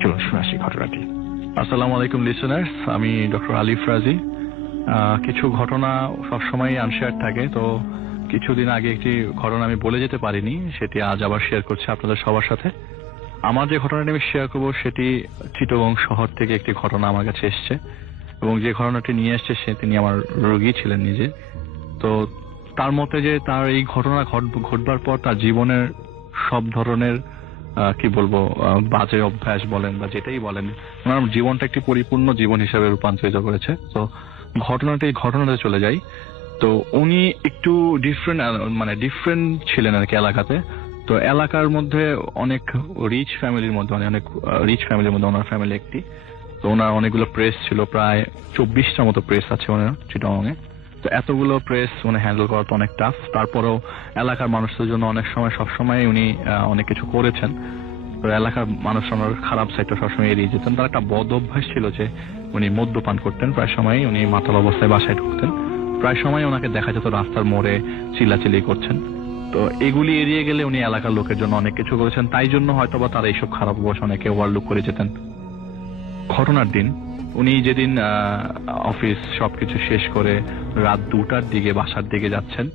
চলুন শুনে আসি ঘটনাটি। আসসালামু আলাইকুম লিসেনার্স, আমি ডক্টর আলিফ রাজি। কিছু ঘটনা সবসময় আনশেয়ার থাকে, তো কিছুদিন আগে একটি ঘটনা আমি বলে যেতে পারিনি, সেটি আজ আবার শেয়ার করছি আপনাদের সবার সাথে। আমার যে ঘটনাটি আমি শেয়ার করবো সেটি চিটাগং শহর থেকে একটি ঘটনা আমার কাছে এসছে, এবং যে ঘটনাটি নিয়ে এসছে তিনি আমার রোগী ছিলেন নিজে। তো তার মতে যে তার এই ঘটনা ঘটবার পর তার জীবনের সব ধরনের কি বলবো বাজে অভ্যাস বলেন বা যেটাই বলেন, ওনার জীবনটা একটি পরিপূর্ণ জীবন হিসেবে রূপান্তরিত করেছে। তো ঘটনাতে চলে যাই। তো উনি একটু ডিফারেন্ট ছিলেন আর কি এলাকাতে। তো এলাকার মধ্যে অনেক রিচ ফ্যামিলির মধ্যে ওনার ফ্যামিলি একটি। তো ওনার অনেকগুলো প্রেস ছিল, প্রায় 24টা মতো প্রেস আছে ওনার চিটাগং এ। তো এতগুলো প্রেস উনি হ্যান্ডেল করা তো অনেক টাফ। তারপরেও এলাকার মানুষদের জন্য সবসময় উনি অনেক কিছু করেছেন। তো এলাকার মানুষ ওনার খারাপ সাইডটা সবসময় এড়িয়ে যেতেন। তার একটা বদ অভ্যাস ছিল যে উনি মদ্যপান করতেন, প্রায় সময় উনি মাতাল অবস্থায় বাসায় ঢুকতেন। প্রায় সময় ওনাকে দেখা যেত রাস্তার মোড়ে চিল্লাচিল্লি করছেন। তো এগুলি এড়িয়ে গেলে উনি এলাকার লোকের জন্য অনেক কিছু করেছেন, তাই জন্য হয়তোবা তারা এইসব খারাপ অভ্যাস অনেকে ওভারলুক করে যেতেন। ঘটনার দিন উনি যেদিন অফিস সবকিছু শেষ করে রাত 2টার দিকে বাসার দিকে যাচ্ছেন।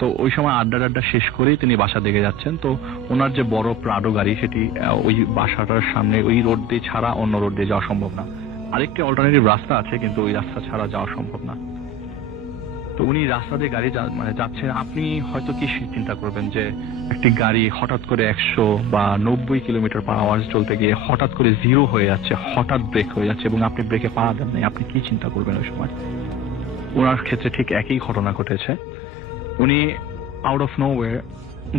তো ওই সময় আড্ডা শেষ করেই তিনি বাসার দিকে যাচ্ছেন। তো ওনার যে বড় প্রাডো গাড়ি, সেটি ওই বাসাটার সামনে ওই রোড দিয়ে ছাড়া অন্য রোড দিয়ে যাওয়া সম্ভব না। আরেকটি অল্টারনেটিভ রাস্তা আছে, কিন্তু ওই রাস্তা ছাড়া যাওয়া সম্ভব না। তো উনি রাস্তা দিয়ে গাড়ি যাচ্ছেন। আপনি হয়তো কি চিন্তা করবেন যে একটি গাড়ি হঠাৎ করে 100 বা 90 কিলোমিটার পার আওয়ার চলতে গিয়ে হঠাৎ করে জিরো হয়ে যাচ্ছে, হঠাৎ ব্রেক হয়ে যাচ্ছে, এবং আপনি ব্রেকে পা দেন নাই, আপনি কি চিন্তা করবেন ওই সময়? ওনার ক্ষেত্রে ঠিক একই ঘটনা ঘটেছে। উনি আউট অফ নোওয়্যার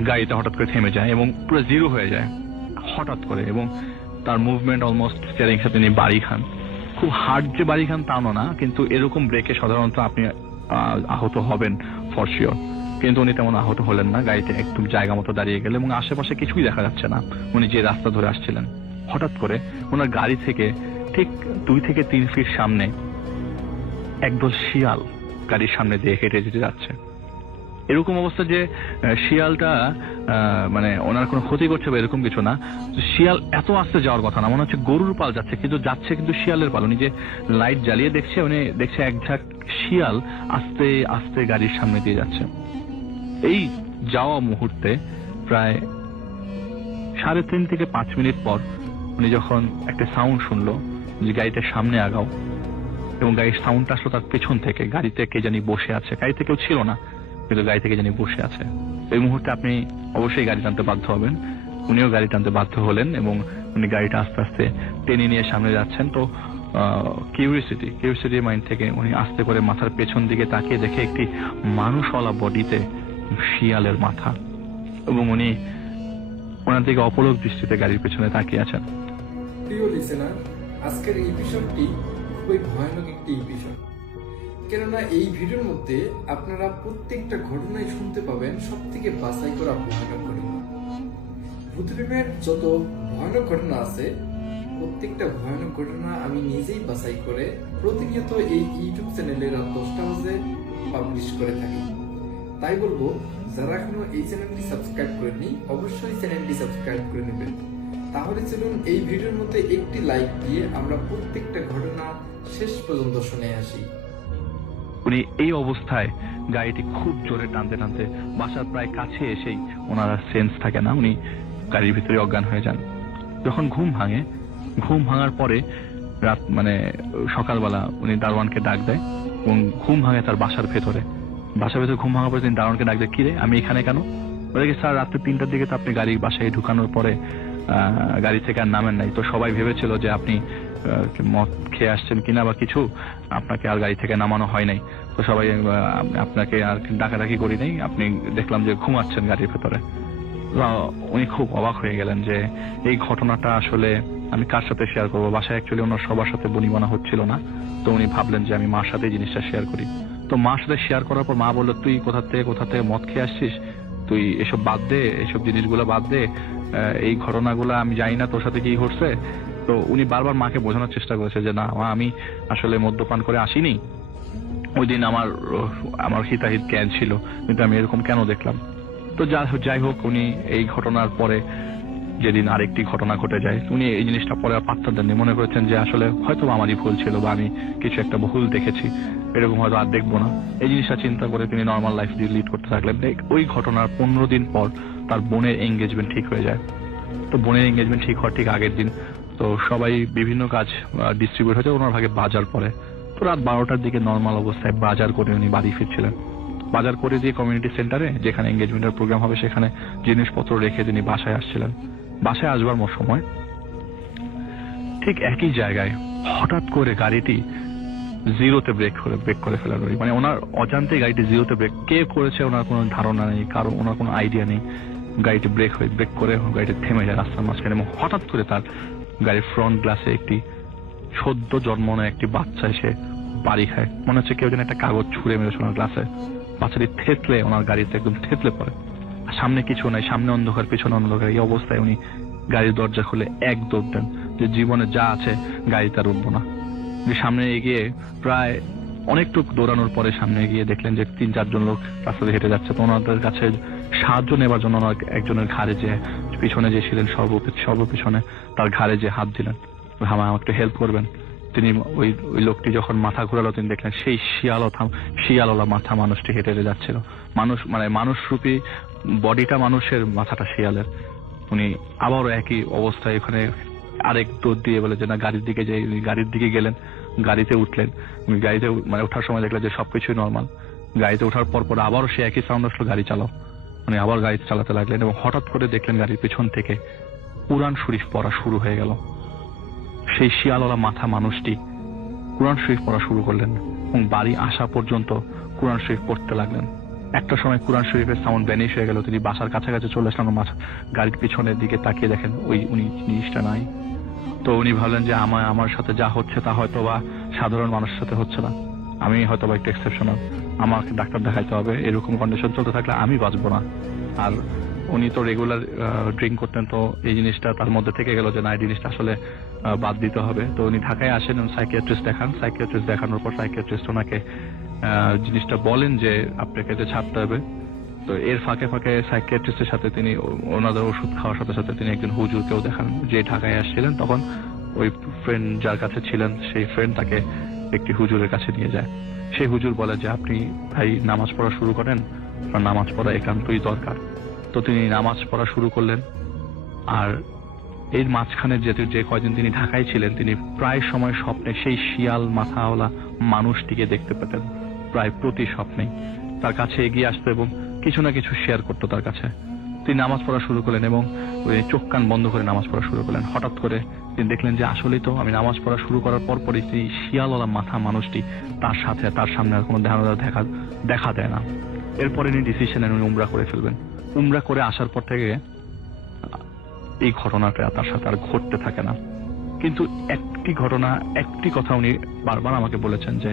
গাড়িটা হঠাৎ করে থেমে যায় এবং পুরো জিরো হয়ে যায় হঠাৎ করে, এবং তার মুভমেন্ট অলমোস্ট স্টিয়ারিং সাথে তিনি বাড়ি খান। খুব হার্ড যে বাড়ি খান তা না, কিন্তু এরকম ব্রেকে সাধারণত আপনি আহত হবেন ফর শিওর। কিন্তু উনি তেমন আহত হলেন না, গাড়িতে একদম জায়গা মতো দাঁড়িয়ে গেল এবং আশেপাশে কিছুই দেখা যাচ্ছে না। উনি যে রাস্তা ধরে আসছিলেন, হঠাৎ করে ওনার গাড়ি থেকে ঠিক 2 থেকে 3 ফিট সামনে একদল শিয়াল গাড়ির সামনে দিয়ে হেঁটে যেতে যাচ্ছে। এরকম অবস্থা যে শিয়ালটা ওনার কোনো ক্ষতি করছে বা এরকম কিছু না। শিয়াল এত আস্তে যাওয়ার কথা না, মনে হচ্ছে গরুর পাল যাচ্ছে, কিন্তু শিয়ালের পাল। উনি যে লাইট জ্বালিয়ে উনি দেখছে এক ঝাঁক শিয়াল আস্তে আস্তে গাড়ির সামনে দিয়ে যাচ্ছে। এই যাওয়া মুহূর্তে প্রায় 3.5 থেকে 5 মিনিট পর উনি যখন একটা সাউন্ড শুনলো যে গাড়িটার সামনে আগাও, এবং গাড়ির সাউন্ডটা আসলো তার পেছন থেকে। গাড়িতে কে জানি বসে আছে, গাড়িতে কেউ ছিল না, কিন্তু গাড়ি থেকে জানি বসে আছে। এই মুহূর্তে আপনি অবশ্যই গাড়ি টানতে বাধ্য হবেন। উনিও গাড়ি টানতে বাধ্য হলেন এবং উনি গাড়িটা আস্তে আস্তে টেনে নিয়ে সামনে যাচ্ছেন। তো কিউরিওসিটি মাইন্ড থেকে উনি আস্তে করে মাথার পেছন দিকে তাকিয়ে দেখে একটি মানুষওয়ালা বডিতে শিয়ালের মাথা, এবং উনি ওনার দিকে অপলক দৃষ্টিতে গাড়ির পেছনে তাকিয়ে আছেন। প্রিয় লিসেনার, আজকের এই এপিসোডটি খুবই ভয়ানক একটি এপিসোড। কেননা এই ভিডিওর মধ্যে আপনারা প্রত্যেকটা ঘটনায় শুনতে পাবেন সব থেকে বাছাই করা ভয়ানক ঘটনা। ভূতপ্রেমের যত ভয়ানক ঘটনা আছে, প্রত্যেকটা ভয়ানক ঘটনা আমি নিজেই বাছাই করে প্রতিনিয়ত এই ইউটিউব চ্যানেলে রাত 10টা বাজে পাবলিশ করে থাকি। তাই বলবো, যারা এখনো এই চ্যানেলটি সাবস্ক্রাইব করেননি, অবশ্যই চ্যানেলটি সাবস্ক্রাইব করে নেবেন। তাহলে চলুন এই ভিডিওর মধ্যে একটি লাইক দিয়ে আমরা প্রত্যেকটা ঘটনা শেষ পর্যন্ত শুনে আসি। উনি এই অবস্থায় গাড়িটি খুব জোরে টানতে টানতে বাসার প্রায় কাছে এসেই ওনার সেন্স থাকে না, উনি গাড়ির ভিতরে অজ্ঞান হয়ে যান। যখন ঘুম ভাঙার পরে রাত সকালবেলা উনি দারোয়ানকে ডাক দেয়, এবং ঘুম ভাঙে তার বাসার ভেতরে ঘুম ভাঙার পরে তিনি দারোয়ানকে ডাক দেয়, কিরে আমি এখানে কেন? বলে কি, স্যার রাত্রে 3টার দিকে তো আপনি গাড়ি বাসায় ঢুকানোর পরে গাড়ি থেকে আর নামেন নাই, তো সবাই ভেবেছিল যে আপনি মদ খেয়ে আসছেন কিনা বা কিছু, আপনাকে আর গাড়ি থেকে নামানো হয় নাই, তো সবাই আপনাকে আর ডাকাডাকি করি নাই, আপনি দেখলাম যে ঘুমাচ্ছেন গাড়ির ভেতরে। উনি খুব অবাক হয়ে গেলেন যে এই ঘটনাটা আসলে আমি কার সাথে শেয়ার করবো। বাসায় অ্যাকচুয়ালি ওনার সবার সাথে বনিবনা হচ্ছিল না, তো উনি ভাবলেন যে আমি মার সাথে জিনিসটা শেয়ার করি। তো মার সাথে শেয়ার করার পর মা বললো, তুই কোথা থেকে মদ খেয়ে আসছিস, তুই এসব বাদ দে, এসব জিনিসগুলো বাদ দে, এই ঘটনাগুলো আমি জানি না তোর সাথে কি ঘটছে। তো উনি বারবার মাকে বোঝানোর চেষ্টা করেছে যে না মা, আমি আসলে মদ্যপান করে আসিনি, ওই দিন আমার হিতাহিত জ্ঞান ছিল, কিন্তু আমি এরকম কেন দেখলাম। তো যাই হোক, উনি এই ঘটনার পরে যেদিন আরেকটি ঘটনা ঘটে যায়, উনি এই জিনিসটা পরে আর পাত্তা দেননি, মনে করেছেন যে আসলে হয়তো আমারই ভুল ছিল বা আমি কিছু একটা ভুল দেখেছি, এরকম হয়তো আর দেখবো না। এই জিনিসটা চিন্তা করে তিনি নর্মাল লাইফ লিড করতে থাকলেন। ওই ঘটনার 15 দিন পর তার বোনের এঙ্গেজমেন্ট ঠিক হয়ে যায়। তো বোনের এঙ্গেজমেন্ট ঠিক হওয়ার ঠিক আগের দিন তো সবাই বিভিন্ন কাজ ডিস্ট্রিবিউট হয়েছে, ওনার ভাগে বাজার পড়ে। তো রাত 12টার দিকে নর্মাল অবস্থায় বাজার করে উনি বাড়ি ফিরছিলেন। বাজার করে দিয়ে কমিউনিটি সেন্টারে যেখানে এঙ্গেজমেন্টের প্রোগ্রাম হবে সেখানে জিনিসপত্র রেখে তিনি বাসায় আসছিলেন। বাসায় আসবার সময় ঠিক একই জায়গায় হঠাৎ করে গাড়িটি জিরোতে ব্রেক করে ফেলেন। মানে ওনার অজান্তে গাড়িটি জিরোতে ব্রেক কে করেছে ওনার কোনো ধারণা নেই, কারণ ওনার কোনো আইডিয়া নেই। গাড়িটি ব্রেক করে গাড়িটি থেমে যায় রাস্তার মাঝখানে, এবং হঠাৎ করে তার গাড়ির ফ্রন্ট গ্লাসে একটি সদ্য জন্মানো একটি বাচ্চা এসে বাড়ি খায়। মনে হচ্ছে কেউ যেন একটা কাগজ ছুঁড়ে মেরেছে ওনার গ্লাসে। বাচ্চাটি থেতলে ওনার গাড়িতে একদম থেতলে পড়ে। সামনে কিছু নাই, সামনে অন্ধকার, পিছনে অন্ধকার। এই অবস্থায় উনি গাড়ির দরজা খুলে এক দৌড় দেন যে জীবনে যা আছে গাড়িতে আর উঠবো না। সামনে এগিয়ে প্রায় অনেকটুকু দৌড়ানোর পরে সামনে গিয়ে দেখলেন যে 3-4 জন লোক রাস্তা দিয়ে হেঁটে যাচ্ছে। তো ওনাদের কাছে সাহায্য নেবার জন্য ওনার একজনের ঘাড়ে যে পিছনে যে ছিলেন সর্বপিছনে তার ঘাড়ে যে হাত দিলেন, আমাকে একটু হেল্প করবেন। তিনি ওই লোকটি যখন মাথা ঘুরালো তিনি দেখলেন সেই শিয়ালওয়ালা মাথা মানুষটি হেঁটে হেঁটে যাচ্ছিল। মানুষরূপী বডিটা মানুষের, মাথাটা শিয়ালের। উনি আবারও একই অবস্থায় ওখানে আরেক দৌড় দিয়ে বলে যে না গাড়ির দিকে যাই। গাড়ির দিকে গেলেন, গাড়িতে উঠলেন। গাড়িতে ওঠার সময় দেখলেন যে সবকিছুই নর্মাল। গাড়িতে ওঠার পর আবারও সে একই সাউন্ড আসলো, গাড়ি চালাও। মানে আবার গাড়ি চালাতে লাগলেন, এবং হঠাৎ করে দেখলেন গাড়ির পিছন থেকে কুরআন শরীফ পড়া শুরু হয়ে গেল। সেই শিয়ালওয়ালা মাথা মানুষটি কুরআন শরীফ পড়া শুরু করলেন, এবং বাড়ি আসা পর্যন্ত কুরআন শরীফ পড়তে লাগলেন। একটা সময় কুরআন শরীফের সাউন্ড ভ্যানিশ হয়ে গেল। তিনি বাসার কাছাকাছি চলে আসলেন, গাড়ির পিছনের দিকে তাকিয়ে দেখেন উনি জিনিসটা নাই। তো উনি ভাবলেন যে আমার সাথে যা হচ্ছে তা হয়তো বা সাধারণ মানুষের সাথে হচ্ছে না, আমি হয়তো বা একটু এক্সেপশনাল, আমাকে ডাক্তার দেখাইতে হবে। এরকম কন্ডিশন চলতে থাকলে আমি বাঁচবো না। আর উনি তো রেগুলার ড্রিঙ্ক করতেন, তো এই জিনিসটা তার মধ্যে থেকে গেল যে না এই জিনিসটা আসলে বাদ দিতে হবে। তো উনি ঢাকায় আসেন এবং সাইকিয়াট্রিস্ট দেখান। সাইকিয়াট্রিস্ট দেখানোর পর সাইকিয়াট্রিস্ট ওনাকে জিনিসটা বলেন যে আপনাকে এটা ছাড়তে হবে। তো এর ফাঁকে সাইকিয়াট্রিস্টের সাথে তিনি ওনাদের ওষুধ খাওয়ার সাথে সাথে তিনি একজন হুজুরকেও দেখান যে ঢাকায় আসছিলেন। তখন ওই ফ্রেন্ড যার কাছে ছিলেন সেই ফ্রেন্ড তাকে একটি হুজুরের কাছে নিয়ে যায়। সেই হুজুর বলে যে আপনি ভাই নামাজ পড়া শুরু করেন, নামাজ পড়া একান্তই দরকার। তো তিনি নামাজ পড়া শুরু করলেন। আর এর মাঝখানে যে কয়দিন তিনি ঢাকায় ছিলেন তিনি প্রায় সময় স্বপ্নে সেই শিয়াল মাথাওয়ালা মানুষটিকে দেখতে পেতেন, প্রায় প্রতি স্বপ্নেই তার কাছে এগিয়ে আসতো এবং কিছু না কিছু শেয়ার করতো তার কাছে। তিনি নামাজ পড়া শুরু করলেন এবং ওই চোখ কান বন্ধ করে নামাজ পড়া শুরু করলেন। হঠাৎ করে তিনি দেখলেন যে আসলেই তো আমি নামাজ পড়া শুরু করার পরপরই সেই শিয়ালওয়ালা মাথা মানুষটি তার সামনে আর কোনো দেখা দেয় না। এরপরে তিনি ডিসিশন নেন উনি উমরা করে ফেলবেন। উমরা করে আসার পর থেকে এই ঘটনাটা তার সাথে আর ঘটতে থাকে না। কিন্তু একটি কথা উনি বারবার আমাকে বলেছেন যে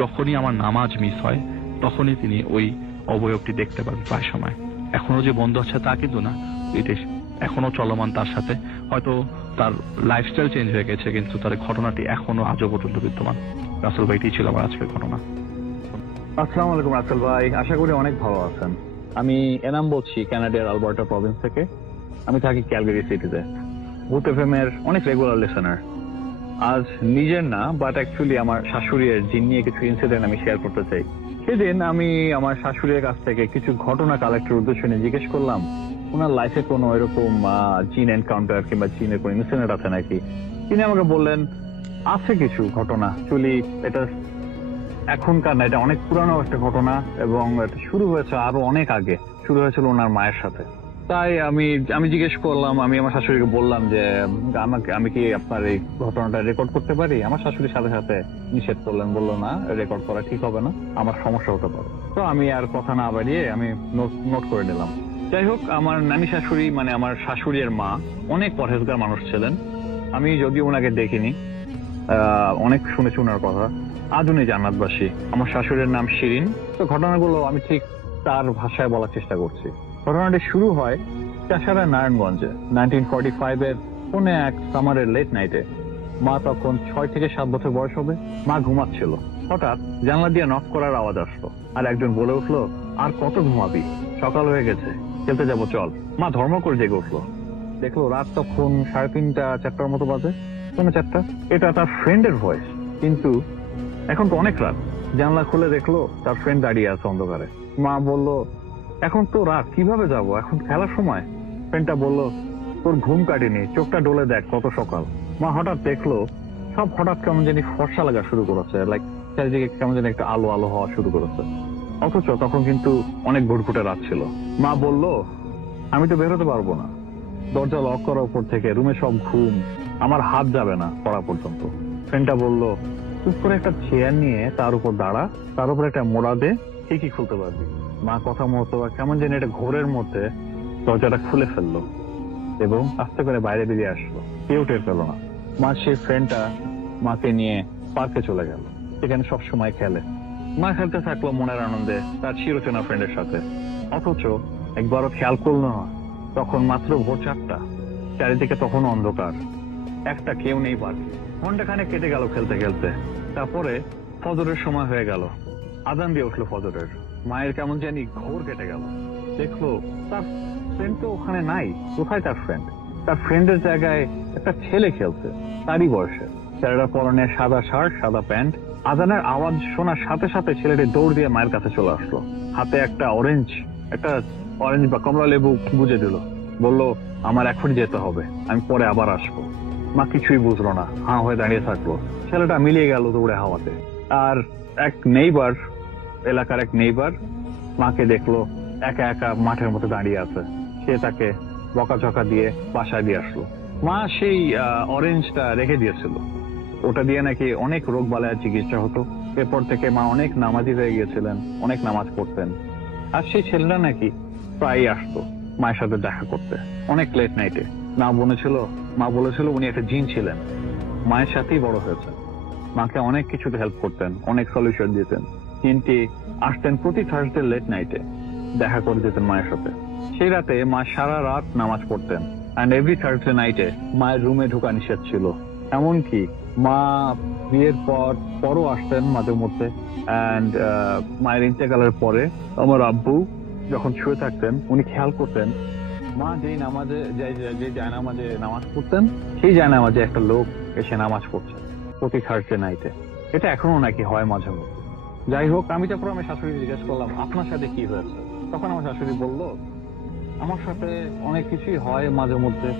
যখনই আমার নামাজ মিস হয় তখনই তিনি ওই অবয়বটি দেখতে পান প্রায় সময়। এখনো যে বন্ধ আছে তা কিন্তু না, এটা এখনো চলমান তার সাথে। হয়তো তার লাইফস্টাইল চেঞ্জ হয়ে গেছে, কিন্তু তার ঘটনাটি এখনো আজও পর্যন্ত বিদ্যমান। রাসেল ভাই, এটাই ছিল আমার আজকের ঘটনা। আসসালামু আলাইকুম রাসেল ভাই, আশা করি অনেক ভালো আছেন। আমি এনাম বলছি কানাডার আলবার্টা প্রভিন্স থেকে। আমি থাকি ক্যালগারি সিটিতে। ভূত এফএম এর অনেক রেগুলার লিসেনার। আজ নিজের না, বাট অ্যাকচুয়ালি আমার শাশুড়ির জিন নিয়ে কিছু ইনসিডেন্ট আমি শেয়ার করতে চাই। সেদিন আমি আমার শাশুড়ির কাছ থেকে কিছু ঘটনা কালেক্টের উদ্দেশ্য নিয়ে জিজ্ঞেস করলাম ওনার লাইফে কোনো এরকম জিন এনকাউন্টার কিংবা জিনের কোনো ইনসিডেন্ট আছে নাকি। তিনি আমাকে বললেন আছে কিছু ঘটনা। অ্যাকচুয়ালি এটা এখনকার না, এটা অনেক পুরানো একটা ঘটনা এবং এটা শুরু হয়েছে আরো অনেক আগে। শুরু হয়েছিল ওনার মায়ের সাথে। তাই আমি জিজ্ঞেস করলাম, আমি আমার শাশুড়িকে বললাম যে আমি কি আপনার এই ঘটনাটা রেকর্ড করতে পারি। আমার শাশুড়ির সাথে সাথে নিষেধ করলেন, বললো না রেকর্ড করা ঠিক হবে না, আমার সমস্যা হতে পারে। তো আমি আর কথা না বাড়িয়ে আমি নোট করে নিলাম। যাই হোক, আমার নানি শাশুড়ি মানে আমার শাশুড়ির মা অনেক পরহেজগার মানুষ ছিলেন। আমি যদিও ওনাকে দেখিনি, অনেক শুনেছি ওনার কথা। আজ উনি জান্নাতবাসী। আমার শাশুড়ির নাম শিরিন। তো ঘটনাগুলো আমি ঠিক তার ভাষায় বলার চেষ্টা করছি। ঘটনাটি শুরু হয় চাষারা নারায়ণগঞ্জে 1945 এর কোনে এক সামারের লেট নাইটে। মা তখন 6 থেকে 7 বছর বয়স হবে। মা ঘুমাচ্ছিল। হঠাৎ জানলা দিয়ে নক করার আওয়াজ আসলো, আর একজন বলে উঠলো, আর কত ঘুমাবি, সকাল হয়ে গেছে, খেলতে যাবো চল। মা ধর্ম করে জেগে উঠলো। দেখলো রাত তখন 3:30 4টার মতো বাজে, 4:30। এটা তার ফ্রেন্ডের ভয়েস, কিন্তু এখন তো অনেক রাত। জানলা খুলে দেখলো তার ফ্রেন্ড দাঁড়িয়ে আছে অন্ধকারে। মা বলল, এখন তো রাত, কিভাবে যাব, এখন খেলার সময়। ফ্রেন্ডটা বলল, তোর ঘুম কাটেনি, চোখটা ডলে দেখ, কত সকাল। মা হঠাৎ দেখলো সব হঠাৎ কেমন জানি ফর্সা লাগা শুরু করেছে, লাইক চারিদিকে কেমন জানি একটা আলো আলো হওয়া শুরু করেছে। অথচ তখন কিন্তু অনেক ঘুটঘুটে রাত ছিল। মা বলল, আমি তো বেরোতে পারবো না, দরজা লক করা উপর থেকে, রুমে সব ঘুম, আমার হাত যাবে না পড়া পর্যন্ত। ফ্রেন্ডটা বলল, চুপ করে একটা চেয়ার নিয়ে তার উপর দাঁড়া, তার উপর একটা মোড়া দে, ঠিকই খুলতে পারবি। মা কথা মতো কেমন জানি একটা ঘোরের মধ্যে দরজাটা খুলে ফেললো এবং আস্তে করে বাইরে বেরিয়ে আসলো। কেউ টের পেল না। মা সেই ফ্রেন্ডটা মাকে নিয়ে পার্কে চলে গেল, সেখানে সব সময় খেলে। মা খেলতে থাকলো মনের আনন্দে তার চিরচেনা ফ্রেন্ডের সাথে। অথচ একবারও খেয়াল করলো না তখন মাত্র ভোর 4টা, চারিদিকে তখন অন্ধকার, একটা কেউ নেই পার্কে। ঘন্টাখানেক কেটে গেল খেলতে খেলতে। তারপরে ফজরের সময় হয়ে গেল, আজান দিয়ে উঠলো ফজরের। মায়ের কেমন জানি ঘোর কেটে গেল, দেখলো তার ফ্রেন্ড তো ওখানে নাই। কোথায় তার ফ্রেন্ড? তার ফ্রেন্ডের জায়গায় একটা ছেলে খেলছে তারই বয়সে। ছেলেটার পরনে সাদা শার্ট, সাদা প্যান্ট। আজানের আওয়াজ শোনার সাথে সাথে ছেলেটি দৌড় দিয়ে মায়ের কাছে চলে আসলো। হাতে একটা অরেঞ্জ বা কমলা লেবু গুজে দিল, বলল, আমার এখন যেতে হবে, আমি পরে আবার আসবো। মা কিছুই বুঝলো না, হাঁ হয়ে দাঁড়িয়ে থাকলো। ছেলেটা মিলিয়ে গেল দৌড়ে হাওয়াতে। আর এলাকার এক নেইবার মাকে দেখলো একা একা মাঠের মধ্যে দাঁড়িয়ে আছে। সে তাকে বকাঝকা দিয়ে বাসায় দিয়ে আসলো। মা সেই অরেঞ্জটা রেখে দিয়েছিল, ওটা দিয়ে নাকি অনেক রোগ বালায় চিকিৎসা হতো। এরপর থেকে মা অনেক নামাজি হয়ে গিয়েছিলেন, অনেক নামাজ পড়তেন। আর সেই ছেলেটা নাকি প্রায়ই আসতো মায়ের সাথে দেখা করতে, অনেক লেট নাইটে। মা বলেছিল উনি একটা জিন ছিলেন, মায়ের সাথেই বড় হয়েছে। মাকে অনেক কিছুতে হেল্প করতেন, অনেক সলিউশন দিতেন। কিন্তু আসতেন প্রতি থার্সডে লেট নাইটে, দেখা করে যেতেন মায়ের সাথে। সেই রাতে মা সারা রাত নামাজ পড়তেন। অ্যান্ড এভরি থার্সডে নাইটে মায়ের রুমে ঢোকা নিষেধ ছিল। এমনকি মা বিয়ের পরও আসতেন মাঝে মধ্যে। অ্যান্ড মায়ের ইন্তেকালের পরে আমার আব্বু যখন শুয়ে থাকতেন, উনি খেয়াল করতেন মা যে জায়নামাজে নামাজ পড়তেন, সেই জায়নামাজে একটা লোক এসে নামাজ পড়ছে প্রতি থার্সডে নাইটে। এটা এখনো নাকি হয় মাঝে মধ্যে। যাই হোক, আমি তারপর আমার শাশুড়ি জিজ্ঞেস করলাম, আপনার সাথে কি হয়েছে? তখন আমার শাশুড়ি বলল, আমার সাথে অনেক কিছুই হয় মাঝে মধ্যে,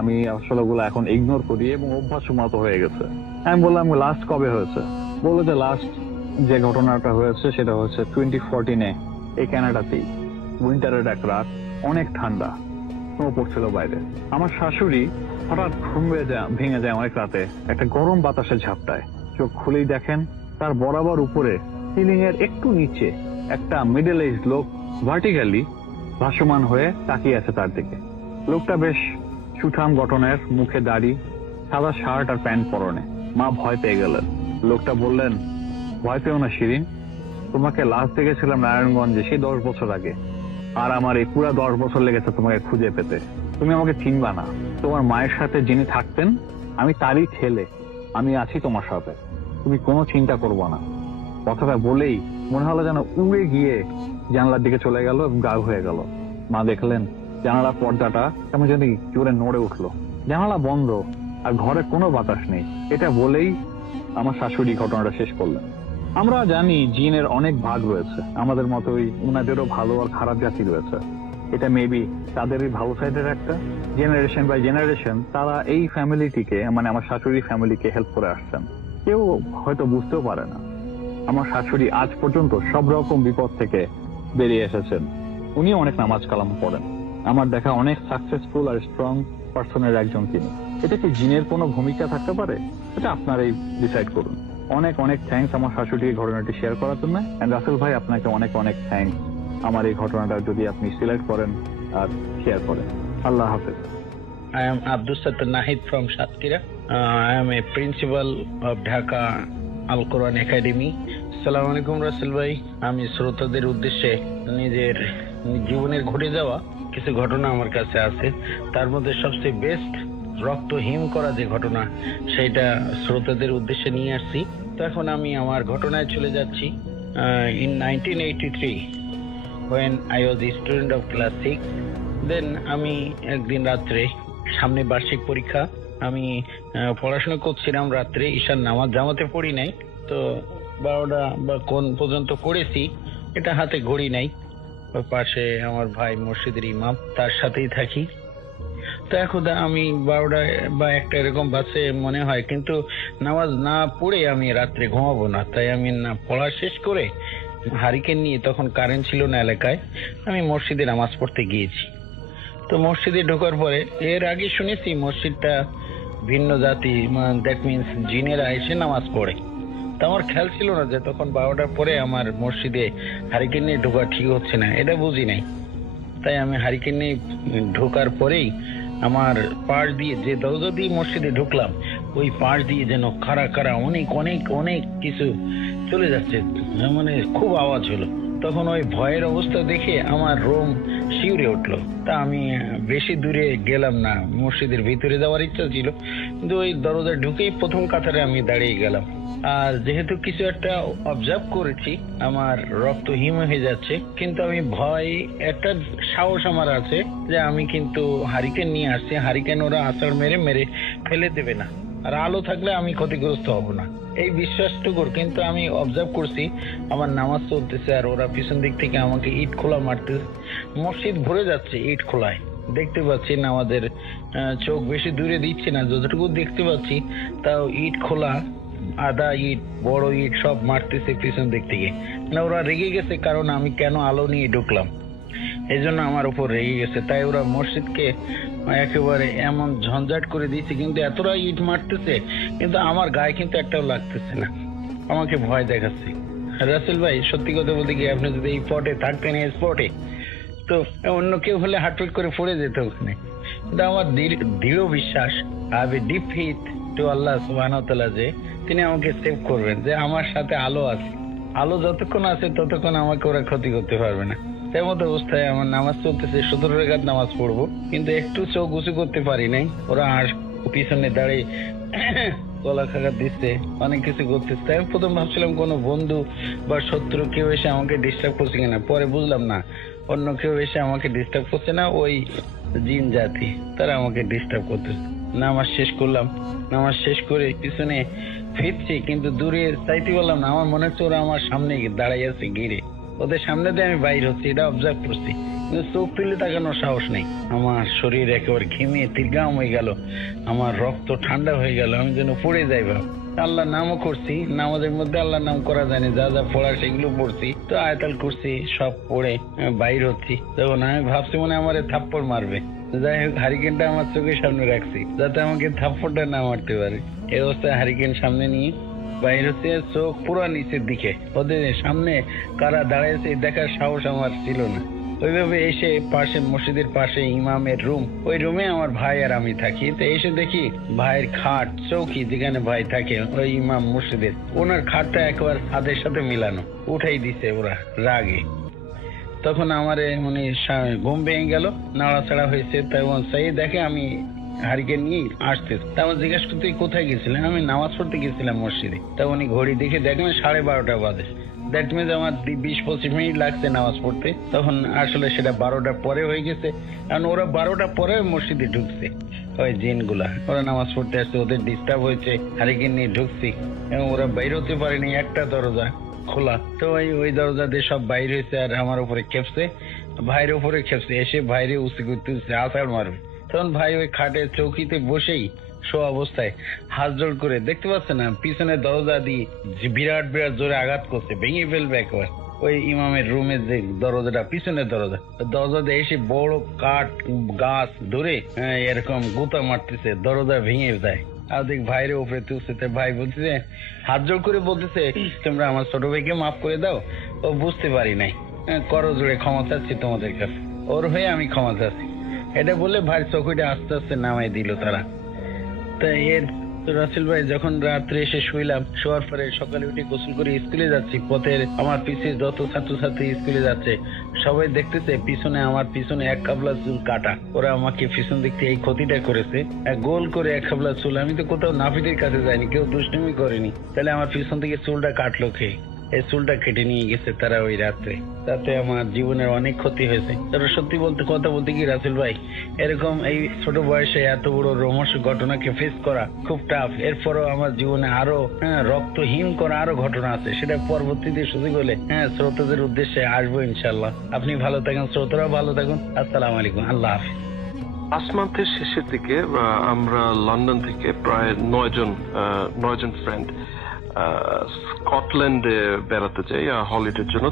আমি আসলে ওগুলো এখন ইগনোর করি এবং অভ্যাস মতো হয়ে গেছে। আমি বললাম, লাস্ট কবে হয়েছে? বললো যে লাস্ট যে ঘটনাটা হয়েছে সেটা হচ্ছে 2014-এ এই কানাডাতেই উইন্টারের এক রাত, অনেক ঠান্ডা, স্নো পড়ছিল বাইরে। আমার শাশুড়ি হঠাৎ ঘুম ভেঙে যায় অনেক রাতে একটা গরম বাতাসের ঝাপটায়। চোখ খুলেই দেখেন তার বরাবর উপরে সিলিং এর একটু নিচে একটা মিডল এজ লোক ভার্টিক্যালি ভাসমান হয়ে তাকিয়ে আছে তার দিকে। লোকটা বেশ সুঠাম গঠনের, মুখে দাড়ি, সাদা শার্ট আর প্যান্ট পরনে। মা ভয় পেয়ে গেলেন। লোকটা বললেন, ভয় পেও না শিরিন, তোমাকে লাস্ট দেখেছিলাম নারায়ণগঞ্জে সেই 10 বছর আগে, আর আমার এই পুরা 10 বছর লেগেছে তোমাকে খুঁজে পেতে। তুমি আমাকে চিনবা না। তোমার মায়ের সাথে যিনি থাকতেন আমি তারই ছেলে, আমি আছি তোমার সাথে, তুমি কোনো চিন্তা করবো না। কথাটা বলেই মনে হলো যেন উড়ে গিয়ে জানলার দিকে চলে গেল, গা হয়ে গেল। মা দেখলেন জানালার পর্দাটা কেমন জানি জোরে নড়ে উঠলো। জানালা বন্ধ আর ঘরে কোনো বাতাস নেই। এটা বলেই আমার শাশুড়ি ঘটনাটা শেষ করলেন। আমরা জানি জিনের অনেক ভাগ রয়েছে, আমাদের মতোই উনাদেরও ভালো আর খারাপ জাতি রয়েছে। এটা মেবি তাদেরই ভালো সাইডের একটা। জেনারেশন বাই জেনারেশন তারা এই ফ্যামিলিটিকে, মানে আমার শাশুড়ি ফ্যামিলিকে হেল্প করে আসছেন। কেউ হয়তো বুঝতেও পারে না। আমার শাশুড়ি আজ পর্যন্ত সব রকম বিপদ থেকে বেরিয়ে এসেছেন। উনি অনেক নামাজ কালাম পড়েন। আমার দেখা অনেক সাকসেসফুল আর স্ট্রং পার্সনের একজন তিনি। এটা কি জিনের কোনো ভূমিকা থাকতে পারে? এটা আপনারাই ডিসাইড করুন। অনেক অনেক থ্যাঙ্কস আমার শাশুড়ির ঘটনাটি শেয়ার করার জন্য। এন্ড রাসেল ভাই, আপনাকে অনেক অনেক থ্যাঙ্কস আমার এই ঘটনাটা যদি আপনি সিলেক্ট করেন আর শেয়ার করেন। আল্লাহ হাফেজ। I am Abdul Sattar Nahid from Satkira. I am a principal of Dhaka Al Quran Academy. Assalamu alaikum Rasel ভাই, আমি শ্রোতাদের উদ্দেশ্যে নিজের জীবনের ঘটে যাওয়া কিছু ঘটনা আমার কাছে আছে। তার মধ্যে সবচেয়ে বেস্ট রক্ত হিম করা যে ঘটনা, সেটা শ্রোতাদের উদ্দেশ্যে নিয়ে আসছি। তো এখন আমি আমার ঘটনায় চলে যাচ্ছি। In 1983 when I was a student of class 6, দেন আমি একদিন রাত্রে সামনে বার্ষিক পরীক্ষা। আমি পড়াশোনা করছিলাম রাত্রে, ঈশার নামাজ জামাতে পড়ি নাই, তো 12টা বা কোন পর্যন্ত পড়েছি এটা হাতে ঘড়ি নাই। ওর পাশে আমার ভাই মসজিদের ইমাম, তার সাথেই থাকি। তো এখন আমি 12টা বা 1টা এরকম বাসে মনে হয়, কিন্তু নামাজ না পড়ে আমি রাত্রে ঘুমাবো না, তাই আমি না পড়া শেষ করে হারিকেন নিয়ে, তখন কারেন্ট ছিল না এলাকায়, আমি মসজিদে নামাজ পড়তে গিয়েছি। তো মসজিদে ঢোকার পরে, এর আগে শুনেছি মসজিদটা ভিন্ন জাতি, দ্যাট মিনস জিনেরা এসে নামাজ পড়ে। তো আমার খেয়াল ছিল না যে তখন 12টার পরে আমার মসজিদে হারিকেন নিয়ে ঢোকা ঠিক হচ্ছে না, এটা বুঝি নাই। তাই আমি হারিকেন নিয়ে ঢোকার পরেই আমার পাশ দিয়ে, যে দরজা দিয়ে মসজিদে ঢুকলাম, ওই পাশ দিয়ে যেন খাড়া খাড়া অনেক অনেক অনেক কিছু চলে যাচ্ছে, মানে খুব আওয়াজ হলো। তখন ওই ভয়ের অবস্থা দেখে আমার রোম শিউরে উঠলো। তা আমি বেশি দূরে গেলাম না, মসজিদের ভিতরে যাওয়ার ইচ্ছা ছিল, কিন্তু ওই দরজা ঢুকেই প্রথম কাতারে আমি দাঁড়িয়ে গেলাম। আর যেহেতু কিছু একটা অবজার্ভ করেছি, আমার রক্ত হিম হয়ে যাচ্ছে, কিন্তু আমি ভয়, একটা সাহস আমার আছে যে আমি কিন্তু হারিকেন নিয়ে আসছি, হারিকেন ওরা আছাড় মেরে মেরে ফেলে দেবে না, আর আলো থাকলে আমি ক্ষতিগ্রস্ত হব না, এই বিশ্বাসটুকুর। কিন্তু আমি অবজার্ভ করছি আমার নামাজ চলতেছে আর ওরা পিছন দিক থেকে আমাকে ইট খোলা মারতেছে। মসজিদ ভরে যাচ্ছে ইট খোলায়, দেখতে পাচ্ছি না, আমাদের চোখ বেশি দূরে দিচ্ছে না, যতটুকু দেখতে পাচ্ছি তাও ইট খোলা, আদা ইট, বড় ইট সব মারতেছে পিছন দিক থেকে। না, ওরা রেগে গেছে, কারণ আমি কেন আলো নিয়ে ঢুকলাম, এই জন্য আমার উপর রেগে গেছে। তাই ওরা মসজিদকে একেবারে এমন ঝঞ্ঝাট করে দিয়েছে, কিন্তু এতটা ইট মারতেছে, কিন্তু আমার গায়ে কিন্তু একটাও লাগতেছে না, আমাকে ভয় দেখাচ্ছে। রাসেল ভাই, সত্যি কথা বলতে কি, আপনি যদি এই স্পটে থাকতেন, এই স্পটে, তো অন্য কেউ হলে হাটফিট করে পড়ে যেত ওখানে। কিন্তু আমার দৃঢ় বিশ্বাস, I have a deep faith to Allah সুবহানাহু ওয়া তাআলা, যে তিনি আমাকে সেভ করবেন, যে আমার সাথে আলো আছে, আলো যতক্ষণ আছে ততক্ষণ আমাকে ওরা ক্ষতি করতে পারবে না। তেমন অবস্থায় আমার নামাজ চলতেছে, 17 রাকাত নামাজ পড়বো, কিন্তু একটু চোখ উঁচু করতে পারি নাই। ওরা আর পিছনে দাঁড়িয়ে গলা খাগা দিচ্ছে, অনেক কিছু করতেছে। তাই প্রথম ভাবছিলাম কোনো বন্ধু বা শত্রু কেউ এসে আমাকে ডিস্টার্ব করছে কিনা, পরে বুঝলাম না, অন্য কেউ এসে আমাকে ডিস্টার্ব করছে না, ওই জিন জাতি তারা আমাকে ডিস্টার্ব করতেছে। নামাজ শেষ করলাম, নামাজ শেষ করে পিছনে ফিরছি, কিন্তু দূরে চাইতে পারলাম না, আমার মনে হচ্ছে ওরা আমার সামনে দাঁড়াই আছে ঘিরে, ওদের সামনে দিয়ে আমি বাইর হচ্ছি, এটা অবজার্ভ করছি, কিন্তু চোখ তুলে তাকানোর সাহস নেই। আমার শরীর একেবারে ঘেমে তিরগাম হয়ে গেল, আমার রক্ত ঠান্ডা হয়ে গেল, আমি যেন পড়ে যাই ভাব। আল্লাহর নামও করছি, নামাজের মধ্যে আল্লাহর নাম করা যায় না, যা যা পড়া সেগুলো পড়ছি, তো আয়াতাল করছি সব পড়ে বাইর হচ্ছি। তখন আমি ভাবছি মনে আমার থাপ্পড় মারবে, যাই হোক হারিকেনটা আমার চোখের সামনে রাখছি যাতে আমাকে থাপ্পড়টা না মারতে পারে। এই অবস্থায় হারিকেন সামনে নিয়ে বাইর হচ্ছে, চোখ পুরো নিচের দিকে, ওদের সামনে কারা দাঁড়াইছে দেখার সাহস আমার ছিল না। ওইভাবে এসে পাশে, মসজিদের পাশে ইমামের রুম, ওই রুমে আমার ভাই আর আমি থাকি। তো এসে দেখি ভাইয়ের খাট, চৌকি যেখানে ভাই থাকে, ওই ইমাম মসজিদের, ওনার খাটটা একবার ছাদের সাথে মিলানো, উঠাই দিছে ওরা রাগে। তখন আমারে মানে ঘুম ভেঙে গেল, নাড়াচাড়া হয়েছে, তখন সেই দেখে আমি হারিকেন নিয়ে আসতে। তেমন জিজ্ঞাসা করতে কোথায় গেছিলেন, আমি নামাজ পড়তে গেছিলাম মসজিদে। তখন ঘড়ি দেখে দেখলাম 12:30 বাজে, দ্যাট মিনস আমার 20-25 মিনিট লাগছে নামাজ পড়তে। তখন আসলে সেটা 12টার পরে হয়ে গেছে, কারণ ওরা 12টার পরে মসজিদে ঢুকছে, ওই জিনগুলা, ওরা নামাজ পড়তে আসছে, ওদের ডিস্টার্ব হয়েছে, হারিকেন নিয়ে ঢুকছি, এবং ওরা বাইরে হতে পারেনি, একটা দরজা খোলা, তো ওই দরজা দিয়ে সব বাইরে হয়েছে, আর আমার উপরে খেপছে, ভাইয়ের উপরে খেপছে, এসে ভাইরে উঁচু করতে আছাড় মারবে। তখন ভাই ওই খাটের চৌকিতে বসেই শো অবস্থায় হাত জোড় করে, দেখতে পাচ্ছে না পিছনে দরজা দিয়ে বিরাট বিরাট জোরে আঘাত করছে, ভেঙে ফেলবে একবার। ওই ইমামের রুমের যে দরজাটা, পিছনের দরজা দিয়ে এসে বড় কাঠ গাছ ধরে এরকম গুতা মারতেছে, দরজা ভেঙে যায়। আর দেখ ভাইরে উপরে তুলছে, ভাই বলতেছে, হাত জোড় করে বলতেছে, তোমরা আমার ছোট ভাইকে মাফ করে দাও, ও বুঝতে পারি নাই, করো জোরে ক্ষমা চাচ্ছি তোমাদের কাছে, ওর হয়ে আমি ক্ষমা চাচ্ছি। এটা বলে ভাই চৌকিটা আস্তে আস্তে নামাই দিল তারা। তা এর তো রাসেল ভাই, যখন রাত্রে এসে শুইলাম, শোয়ার পরে সকালে উঠে গোসল করে স্কুলে যাচ্ছি, পথের আমার পিছিয়ে যত ছাত্রছাত্রী স্কুলে যাচ্ছে, সবাই দেখতেছে পিছনে, আমার পিছনে 1 কাবলা চুল কাটা, ওরা আমাকে পিছন দিক থেকে এই ক্ষতিটা করেছে, গোল করে 1 কাবলা চুল। আমি তো কোথাও নাপিতের কাছে যাইনি, কেউ দুষ্টুমি করেনি, তাহলে আমার পিছন থেকে চুলটা কাটলো কে? এই চুলটা কেটে নিয়ে গেছে তারা ওই রাত্রে। তাতে আমার জীবনের অনেক ক্ষতি হয়েছে। তবে সত্যি বলতে কথা বলতে কি রাসেল ভাই, এরকম এই ছোট বয়সে এত বড় রোমাঞ্চ ঘটনাকে ফেস করা খুব টাফ। এরপরও আমার জীবনে আরো রক্তহীন করা আরো ঘটনা আছে, সেটা পরবর্তীতে সুযোগ হলে শ্রোতাদের উদ্দেশ্যে আসবো ইনশাল্লাহ। আপনি ভালো থাকেন, শ্রোতারাও ভালো থাকুন। আসসালামু আলাইকুম, আল্লাহ হাফিজ। লাস্ট মান্থের শেষের দিকে আমরা লন্ডন থেকে প্রায় 9জন ফ্রেন্ড স্কটল্যান্ডে বেড়াতে যাই হলিডের জন্য,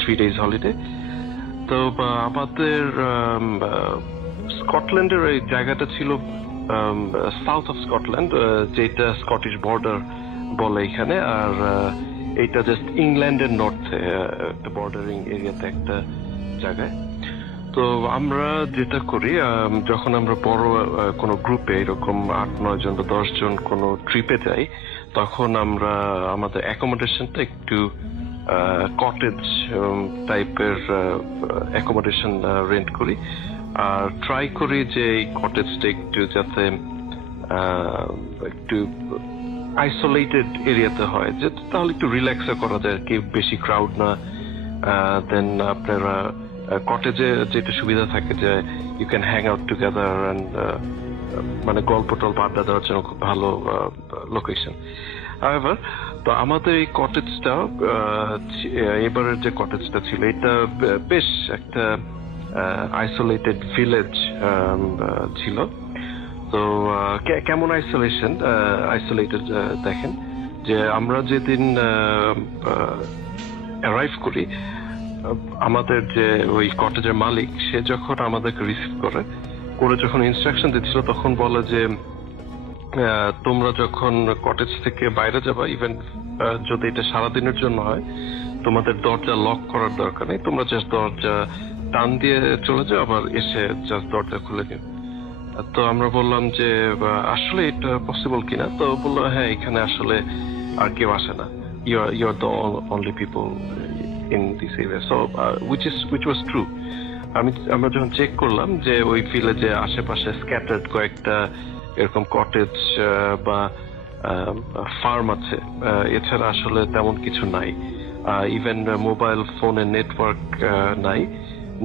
3 days হলিডে। তো আমাদের স্কটল্যান্ডের এই জায়গাটা ছিল সাউথ অফ স্কটল্যান্ড, যেটা স্কটিশ বর্ডার বলে এখানে, আর এইটা জাস্ট ইংল্যান্ডের নর্থে একটা বর্ডারিং এরিয়াতে একটা জায়গায়। তো আমরা যেটা করি, যখন আমরা বড় কোনো গ্রুপে এরকম 8-9 জন বা 10 জন কোনো ট্রিপে যাই, তখন আমরা আমাদের অ্যাকোমোডেশনটা একটু কটেজ টাইপের অ্যাকোমোডেশন রেন্ট করি, আর ট্রাই করি যে এই কটেজটা একটু যাতে একটু আইসোলেটেড এরিয়াতে হয়, যে তাহলে একটু রিল্যাক্সও করা যায়, কি বেশি ক্রাউড না। দেন আপনারা কটেজে যেটা সুবিধা থাকে যে you can hang out together and মানে গল্প টল্প আড্ডা দেওয়ার জন্য খুব ভালো লোকেশন। হাউএভার, তো আমাদের এই কটেজটা এবারের যে কটেজটা ছিল, এটা বেশ একটা আইসোলেটেড ভিলেজ ছিল। তো কেমন আইসোলেটেড দেখেন, যে আমরা যেদিন অ্যারাইভ করি, আমাদের যে ওই কটেজের মালিক, সে যখন আমাদেরকে রিসিভ করে যখন ইনস্ট্রাকশন দিচ্ছিল, তখন বলে যে তোমরা যখন কটেজ থেকে বাইরে যাবা, ইভেন যদি এটা সারাদিনের জন্য হয়, তোমাদের দরজা লক করার দরকার নেই, তোমরা জাস্ট দরজা টান দিয়ে চলে যাও, আবার এসে জাস্ট দরজা খুলে দিও। তো আমরা বললাম যে আসলে এটা পসিবল কিনা। তো বললো হ্যাঁ, এখানে আসলে আর কেউ আসে না, you are the only people in this area, so which was true. আমরা যখন চেক করলাম যে ওই ভিলেজে আশেপাশে স্ক্যাটার্ড কয়েকটা এরকম কটেজ বা ফার্ম আছে, এছাড়া আসলে তেমন কিছু নাই। ইভেন মোবাইল ফোনের নেটওয়ার্ক নাই।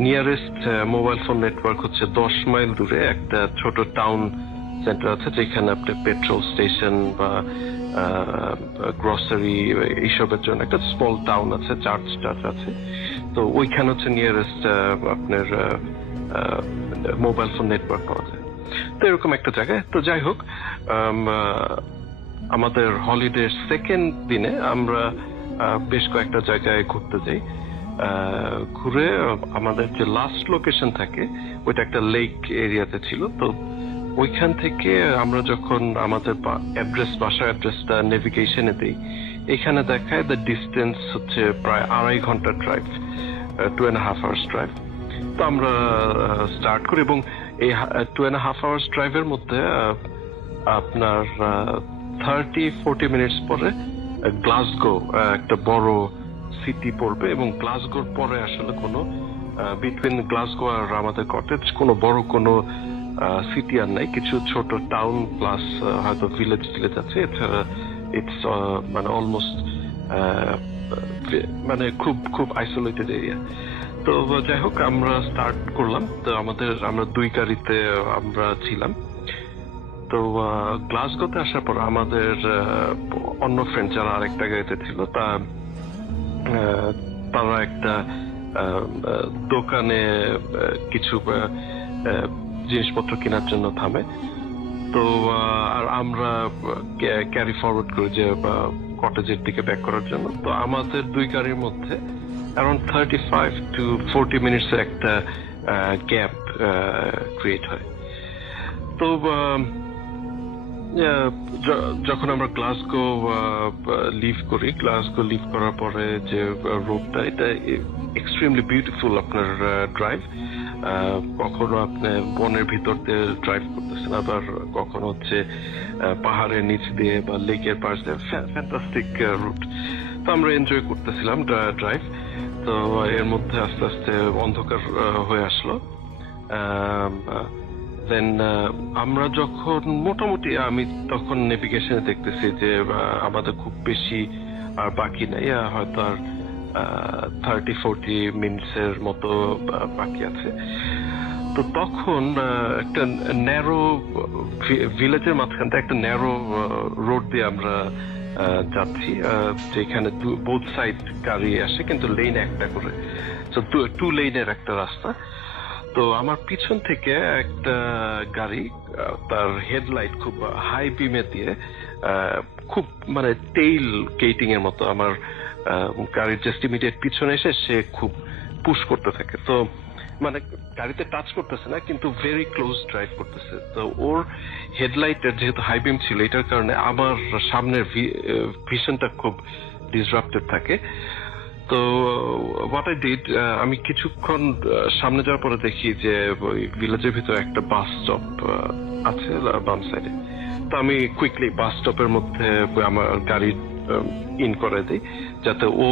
নিয়ারেস্ট মোবাইল ফোন নেটওয়ার্ক হচ্ছে 10 মাইল দূরে একটা ছোট টাউন সেন্টার আছে, যেখানে আপনি পেট্রোল স্টেশন বা গ্রসারি এইসবের জন্য একটা স্মল টাউন আছে, চার্চ আছে। তো ওইখানে হচ্ছে নিয়ারেস্ট আপনার মোবাইল ফোন নেটওয়ার্ক পাওয়া যায়। তো এরকম একটা জায়গায়। তো যাই হোক, আমাদের হলিডের সেকেন্ড দিনে আমরা বেশ কয়েকটা জায়গায় ঘুরতে যাই। ঘুরে আমাদের যে লাস্ট লোকেশন থাকে, ওইটা একটা লেক এরিয়াতে ছিল। তো ওইখান থেকে আমরা যখন আমাদের বাসার অ্যাড্রেসটা নেভিগেশনে দিই, এখানে দেখায় দ্য ডিস্টেন্স হচ্ছে প্রায় 2.5 ঘন্টা ড্রাইভ, 2.5 hours ড্রাইভ। তো আমরা স্টার্ট করি, এবং এই 2.5 hours ড্রাইভের মধ্যে আপনার 30-40 মিনিটস পরে গ্লাসগো একটা বড় সিটি পড়বে, এবং গ্লাসগোর পরে আসলে কোনো বিটুইন গ্লাসগো আর আমাদের কটেজ কোনো বড় কোনো সিটি আর নাই, কিছু ছোট টাউন প্লাস হয়তো ভিলেজ আছে। এছাড়া ইটস মানে অলমোস্ট মানে খুব আইসোলেটেড এরিয়া। তো যাই হোক, আমরা স্টার্ট করলাম। তো আমরা 2 গাড়িতে আমরা ছিলাম। তো গ্লাসগোতে আসার পর আমাদের অন্য ফ্রেন্ড যারা আরেকটা গাড়িতে ছিল, তারা একটা দোকানে কিছু জিনিসপত্র কেনার জন্য থামে। তো আর আমরা ক্যারি ফরওয়ার্ড করি যে কটেজের দিকে ব্যাক করার জন্য। তো আমাদের 2 গাড়ির মধ্যে অ্যারাউন্ড 35-40 মিনিটস একটা গ্যাপ ক্রিয়েট হয়। তো যখন আমরা গ্লাসগো লিভ করার পরে যে রোডটা, এটা এক্সট্রিমলি বিউটিফুল আপনার ড্রাইভ। কখনো আপনি বনের ভিতর দিয়ে ড্রাইভ করতেছেন, আবার কখনো হচ্ছে পাহাড়ের নিচ দিয়ে বা লেকের পাশ দিয়ে, ফ্যান্টাস্টিক রুট। তো আমরা এনজয় করতেছিলাম ড্রাইভ। তো এর মধ্যে আস্তে আস্তে অন্ধকার হয়ে আসলো। দেন আমরা যখন মোটামুটি, আমি তখন নেভিগেশনে দেখতেছি যে আমাদের খুব বেশি আর বাকি নাই, হয়তো আর 30-40 মিনিটসের মতো বাকি আছে। তো তখন একটা ন্যারো ভিলেজের মাঝখান থেকে একটা ন্যারো রোড দিয়ে আমরা যাচ্ছি, যেখানে বোথ সাইড গাড়ি আসে, কিন্তু লেন একটা করে, তো 2 লেনের একটা রাস্তা। তো আমার পিছন থেকে একটা গাড়ি তার হেডলাইট খুব হাই বিমে দিয়ে খুব মানে টেইল কেটিং এর মতো আমার গাড়ির জাস্ট ইমিডিয়েট পিছনে এসে সে খুব পুশ করতে থাকে। তো মানে গাড়িতে টাচ করতেছে না, কিন্তু ভেরি ক্লোজ ড্রাইভ করতেছে। তো ওর হেডলাইটের যেহেতু হাই বিম ছিল, এটার কারণে আমার সামনের ভিশনটা খুব ডিসরাপ্টেড থাকে। তো হোয়াট আই ডিড, আমি কিছুক্ষণ সামনে যাওয়ার পরে দেখি যে ওই ভিলেজের ভিতরে একটা বাস স্টপ আছে বাম সাইডে। তো আমি কুইকলি বাস স্টপের মধ্যে আমার গাড়ি ইন করে দিই যাতে ও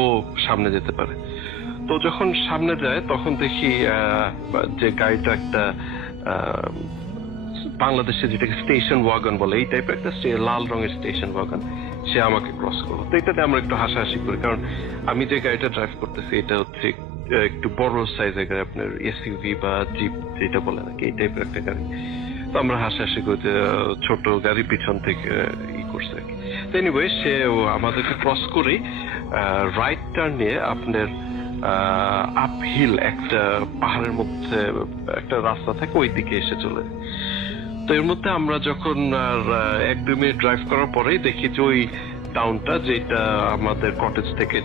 সামনে যেতে পারে। তো যখন সামনে যায় তখন দেখি যে গাড়িটা একটা বাংলাদেশে যেটাকে স্টেশন ওয়াগন বলে, এই টাইপের একটা লাল রঙের স্টেশন ওয়াগন, সে আমাকে ক্রস করলো। তো এটাতে আমরা একটু হাসাহাসি করি, কারণ আমি যে গাড়িটা ড্রাইভ করতেছি এটা হচ্ছে একটু বড় সাইজের গাড়ি, আপনার এসইউভি বা জিপ যেটা বলে নাকি, এই টাইপের একটা গাড়ি। তো আমরা হাসাহাসি করি যে ছোট গাড়ি পিছন থেকে ই করছে আর কি। তো এনিওয়ে সে আমাদেরকে ক্রস করেই রাইট টার্ন নিয়ে আপনার আপহিল একটা পাহাড়ের মধ্যে একটা রাস্তা থাকে, ওই দিকে এসে চলে। তো এর মধ্যে আমরা যখন 1-2 মিনিট ড্রাইভ করার পরেই দেখি যে ওই টাউনটা, যেটা আমাদের কটেজ থেকে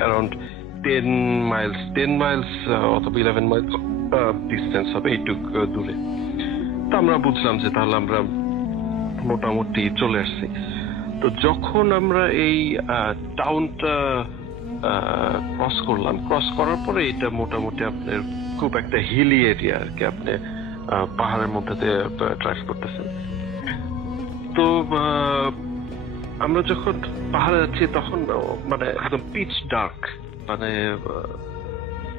অ্যারাউন্ড 10 মাইলস অথবা 11 মাইলস ডিস্টেন্স হবে, এইটুক দূরে। তো আমরা বুঝলাম যে তাহলে আমরা মোটামুটি চলে আসছি। তো যখন আমরা এই টাউনটা ক্রস করলাম, ক্রস করার পরে এটা মোটামুটি আপনার খুব একটা হিলি এরিয়া আর কি, আপনি পাহাড়ের মধ্যে দিয়ে ড্রাইভ করতেছেন। তো আমরা যখন পাহাড়ে যাচ্ছি তখন মানে একদম পিচ ডার্ক, মানে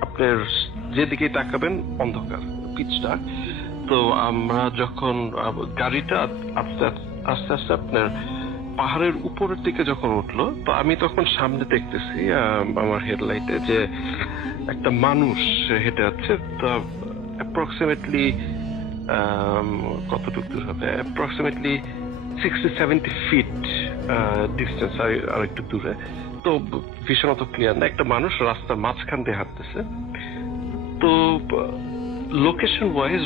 আপনার যেদিকে তাকাবেন অন্ধকার, পিচ ডার্ক। তো আমরা যখন গাড়িটা আস্তে আস্তে আস্তে আপনার পাহাড়ের উপরের দিকে যখন উঠলো, তো আমি তখন সামনে দেখতেছি আমার হেডলাইটে যে একটা মানুষ হেঁটে যাচ্ছে। তো অ্যাপ্রক্সিমেটলি কতটুকু দূর হবে, অ্যাপ্রক্সিমেটলি 60-70 ফিট ডিস্টেন্স, আর একটু দূরে। তো ভীষণ অত ক্লিয়ার না, একটা মানুষ রাস্তার মাঝখান দিয়ে হাঁটতেছে। তো location wise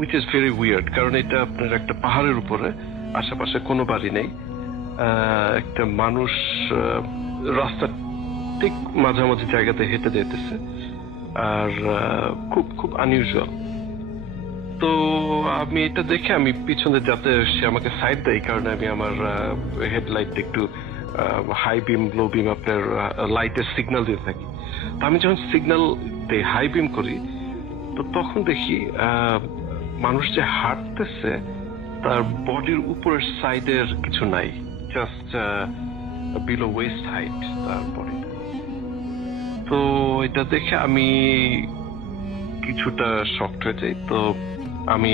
which is very weird, কারণ এটা আপনার একটা পাহাড়ের উপরে, আশেপাশে কোনো বাড়ি নেই, একটা মানুষ রাস্তার ঠিক মাঝামাঝি জায়গাতে হেঁটে যেতেছে, আর খুব খুব আনইউজুয়াল। তো আমি এটা দেখে আমি পিছনে যাতে সে আমাকে সাইড দেয়, কারণে আমি আমার হেডলাইট একটু হাই বিম লো বিম আপনার লাইটের সিগন্যাল দিতে থাকি। তো আমি যখন সিগন্যাল দিই, হাই বিম করি, তো তখন দেখি মানুষ যে হাঁটতেছে তার বডির উপরের সাইডের কিছু নাই, জাস্ট বিলো ওয়েস্ট হাইট তার বডিটা। তো এটা দেখে আমি কিছুটা শকড হয়ে যাই। তো আমি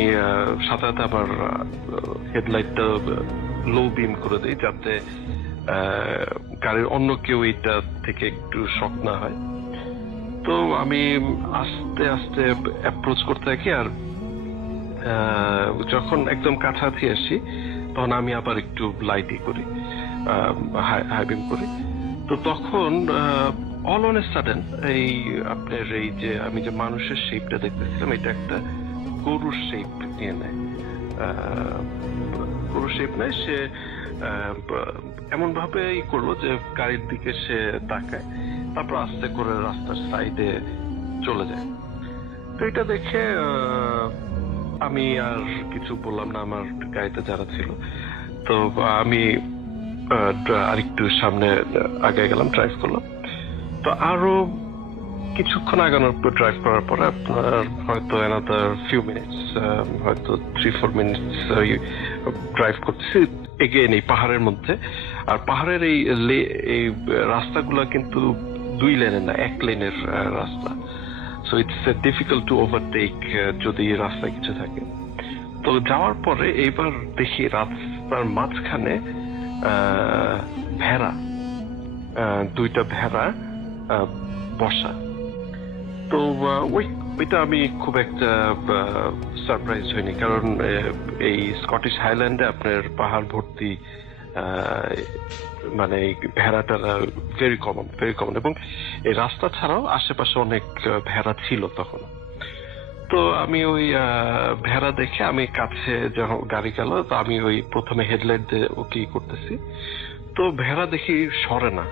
সাথে সাথে আমার হেডলাইটটা লো বিম করে দিই, যাতে গাড়ির অন্য কেউ এইটা থেকে একটু শক না হয়। তো আমি আস্তে আস্তে অ্যাপ্রোচ করতে থাকি, আর যখন একদম কাছাকাছি আসি তখন আমি আবার একটু লাইটই করি, হাই বিম করি। তো তখন অল অন এ সাডেন এই আপনার এই যে আমি যে মানুষের শেপটা দেখতেছিলাম, এটা একটা গরুর শেপ নিয়ে নেয়। গরুর শেপ নেয়, সে এমন ভাবে ই করলো যে গাড়ির দিকে সে তাকায়, তারপর আস্তে করে রাস্তার সাইডে চলে যায়। তো এটা দেখে আমি আর কিছু বললাম না আমার গাড়িতে যারা ছিল। তো আমি আরেকটু সামনে আগে গেলাম, ড্রাইভ করলাম। তো আরো কিছুক্ষণ আগানোর পর, ড্রাইভ করার পরে আপনার হয়তো অ্যানাদার ফিউ মিনিটস, হয়তো 3-4 মিনিটস ড্রাইভ করতেছি এগেইন এই পাহাড়ের মধ্যে। আর পাহাড়ের এই রাস্তাগুলো কিন্তু 2 লেনের না, 1 লেনের রাস্তা। So it's difficult to overtake যদি রাস্তায় কিছু থাকে। তো যাওয়ার পরে এইবার দেখি রাস্তার মাঝখানে ভেড়া দুইটা ভেড়া বসা। তো ওইটা আমি খুব একটা সারপ্রাইজ হইনি, কারণ এই স্কটিশ হাইল্যান্ডে আপনার পাহাড় ভর্তি মানে ভেড়াটা ভেরি কমন এবং এই রাস্তা ছাড়াও আশেপাশে অনেক ভেড়া ছিল তখন। তো আমি ওই ভেড়া দেখে আমি কাছে যখন গাড়ি গেল, তো আমি ওই প্রথমে হেডলাইট দিয়ে ওকে করতেছি, তো ভেড়া দেখি সরে না,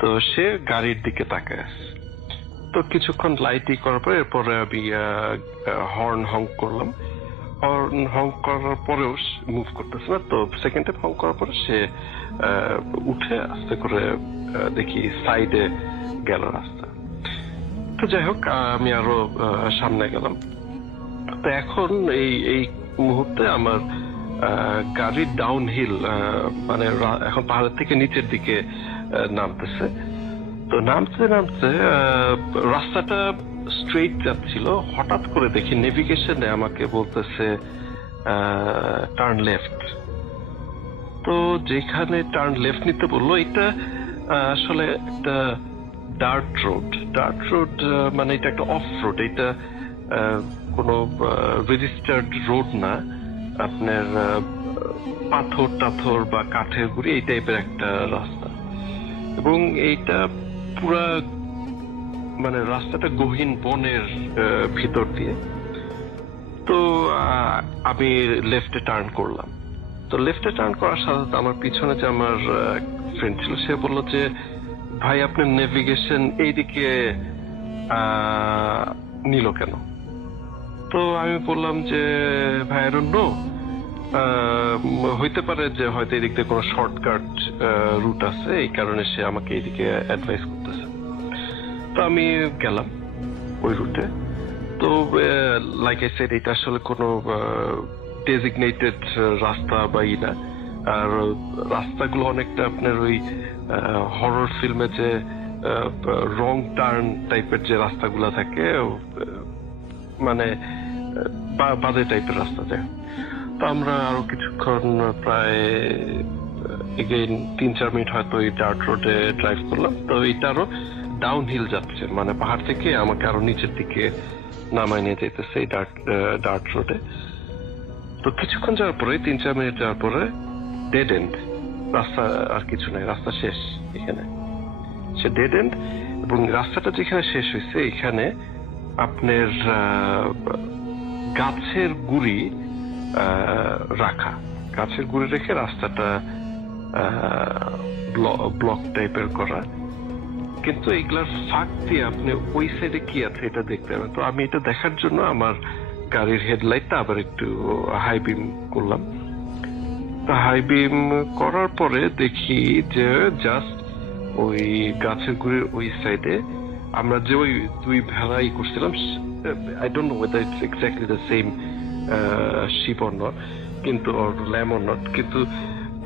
তো সে গাড়ির দিকে তাকায় আছে। তো কিছুক্ষণ লাইটই করার পরে এরপরে আমি হর্ন হং করলাম, হর্ন হং করার পরেও মুভ করতেছে না। তো সেকেন্ড টাইম হং করার পরে সে উঠে আস্তে করে দেখি সাইডে গেল রাস্তা। তো যাই হোক, আমি আরো সামনে গেলাম। তো এখন এই মুহূর্তে আমার গাড়ি ডাউন হিল, মানে এখন পাহাড়ের থেকে নিচের দিকে নামতেছে। তো নামতে রাস্তাটা স্ট্রেইট যাচ্ছিল, হঠাৎ করে দেখি নেভিগেশনে আমাকে বলতেছে টার্ন লেফট। তো যেখানে টার্ন লেফট নিতে বললো, এটা আসলে একটা ডার্ট রোড, মানে এটা একটা অফ রোড, এটা কোনো রেজিস্টার্ড রোড না, আপনার পাথর টাথর বা কাঠের গুঁড়ি এই টাইপের একটা রাস্তা। এবং এইটা পুরা মানে রাস্তাটা গহীন বনের ভিতর দিয়ে। তো আমি লেফটে টার্ন করলাম। তো লেফটে টার্ন করার সাথে সাথে আমার পিছনে যে আমার ফ্রেন্ড ছিল, সে বললো যে ভাই আপনার নেভিগেশন এইদিকে নিল কেন? তো আমি বললাম যে ভাই আই ডোন্ট নো, হইতে পারে যে হয়তো এদিক দিয়ে কোনো শর্টকাট রুট আছে, এই কারণে সে আমাকে এইদিকে অ্যাডভাইস করতেছে। তো আমি গেলাম ওই রুটে। তো লাইক আই সেড, এটা আসলে কোনো ডেজিগনেটেড রাস্তা বা ই না। আর রাস্তাগুলো অনেকটা আপনার ওই হরর ফিল্মে যে রং টার্ন টাইপের যে রাস্তাগুলো থাকে, মানে বাজে টাইপের রাস্তা যায়। তো আমরা আরো কিছুক্ষণ প্রায় এগেইন 3-4 মিনিট হয়তো ওই ডার্ট রোডে ড্রাইভ করলাম। তো এটা আরো ডাউন হিল যাচ্ছে, মানে পাহাড় থেকে আমাকে আরো নিচের দিকে নামায় নিয়ে যেতেছে এই ডার্ট রোডে। তো কিছুক্ষণ যাওয়ার পরে 3-4 মিনিট যাওয়ার পরে ডেড এন্ড রাস্তা, আর কিছু নাই, রাস্তা শেষ এখানে, সে ডেড এন্ড। এবং রাস্তাটা যেখানে শেষ হয়েছে এখানে আপনার গাছের গুঁড়ি রাখা, গাছের গুঁড়ি রেখে রাস্তাটা ব্লক টাইপের করা। কিন্তু এগুলার ফাঁক দিয়ে আপনি ওই সাইডে কি আছে এটা দেখতে পাবেন। তো আমি এটা দেখার জন্য আমার গাড়ির হেডলাইটটা আবার একটু হাই বিম করলাম। তো হাই বিম করার পরে দেখি যে জাস্ট ওই গাছের গুঁড়ির ওই সাইডে আমরা যে ওই দুই ভেড়াই করছিলাম, I don't know whether it's exactly the same sheep or not, কিন্তু অর ল্যাম অর নট, কিন্তু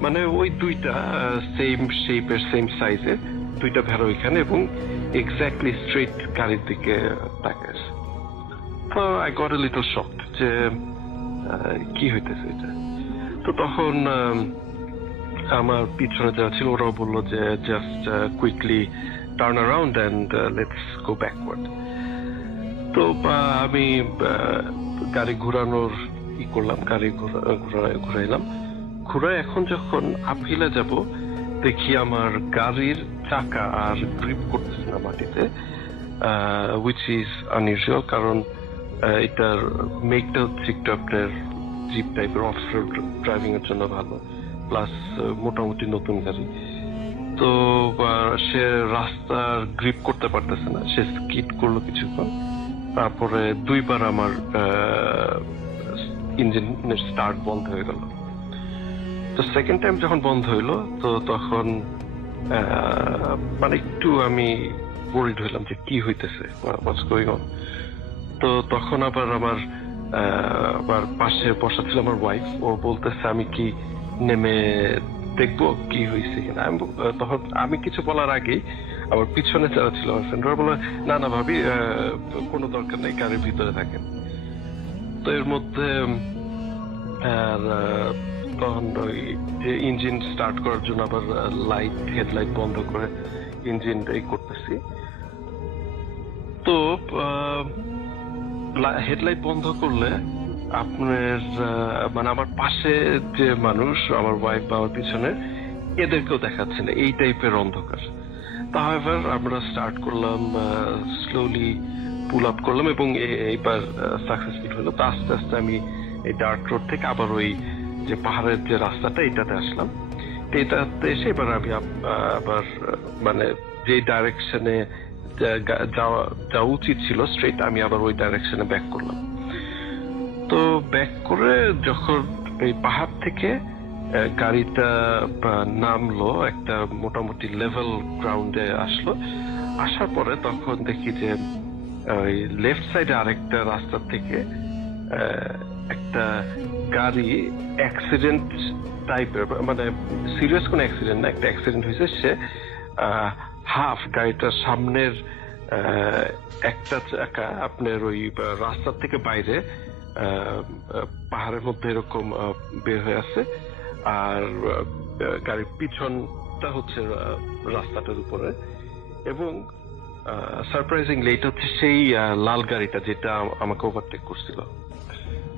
মানে ওই দুইটা সেম শেপের সেম সাইজের দুইটা ভেড়া ওইখানে, এবং এক্স্যাক্টলি স্ট্রেট গাড়ির দিকে তাকায়। তো I got a little shocked যে কি হইতেছে এটা। তো তখন আমার পিছনে যারা ছিল ওরাও বললো যে just quickly turn around and let's go backward. তো আমি গাড়ি ঘোরানোর ই করলাম, গাড়ি ঘুরাইলাম। ঘুরায় এখন যখন আপহিলে যাব, দেখি আমার গাড়ির চাকা আর গ্রিপ করতেছে না মাটিতে, উইচ ইজ আনইউজুয়াল, কারণ এটার মেকটা হচ্ছে একটু আপনার জিপ টাইপের, অফ রোড ড্রাইভিং এর জন্য ভালো, প্লাস মোটামুটি নতুন গাড়ি। তো সে রাস্তার গ্রিপ করতে পারতেছে না, সে স্কিড করলো কিছুক্ষণ, তারপরে দুইবার আমার ইঞ্জিনের স্টার্ট বন্ধ হয়ে গেল। তো সেকেন্ড টাইম যখন বন্ধ হইলো, তো তখন মানে একটু আমি ওয়ারিড হইলাম যে কি হইতেছে, হোয়াটস গোইং অন। তো তখন আবার আমার পাশে বসা ছিল আমার ওয়াইফ, ও বলতেছে আমি কি নেমে দেখবো কি হয়েছে কিনা। তখন আমি কিছু বলার আগেই আমার পিছনে যারা ছিল আমার ফ্রেন্ড, ওরা বলে না না ভাবি, কোনো দরকার নেই, গাড়ির ভিতরে থাকেন। তো এর মধ্যে তখন ওই যে ইঞ্জিন স্টার্ট করার জন্য আবার হেডলাইট বন্ধ করে ইঞ্জিন করতেছি। তো হেডলাইট বন্ধ করলে আপনার মানে আমার পাশে যে মানুষ, আমার ওয়াইফ বা আমার পিছনে, এদেরকেও দেখাচ্ছে না, এই টাইপের অন্ধকার। তাহলে আমরা স্টার্ট করলাম, স্লোলি পুল আপ করলাম এবং এইবার সাকসেসফুল হলো। তো আস্তে আস্তে আমি এই ডার্ক রোড থেকে আবার ওই যে পাহাড়ের যে রাস্তাটা এটাতে আসলাম। এটাতে এসে এবার আমি আবার মানে যে ডাইরেকশনে যাওয়া উচিত ছিল স্ট্রেট, আমি আবার ওই ডাইরেকশনে ব্যাক করলাম। তো ব্যাক করে যখন এই পাহাড় থেকে গাড়িটা নামলো, একটা মোটামুটি লেভেল গ্রাউন্ডে আসলো। আসার পরে তখন দেখি যে ওই লেফট সাইডে আরেকটা রাস্তা থেকে একটা গাড়ি অ্যাক্সিডেন্ট টাইপের, মানে সিরিয়াস কোনো অ্যাক্সিডেন্ট না, একটা অ্যাক্সিডেন্ট হয়েছে। সে হাফ গাড়িটার সামনের একটা চাকা আপনার ওই রাস্তার থেকে বাইরে পাহাড়ের মধ্যে এরকম বের হয়ে আছে, আর গাড়ির পিছনটা হচ্ছে রাস্তাটার উপরে। এবং সারপ্রাইজিংলি এটা হচ্ছে সেই লাল গাড়িটা যেটা আমাকে ওভারটেক করছিল।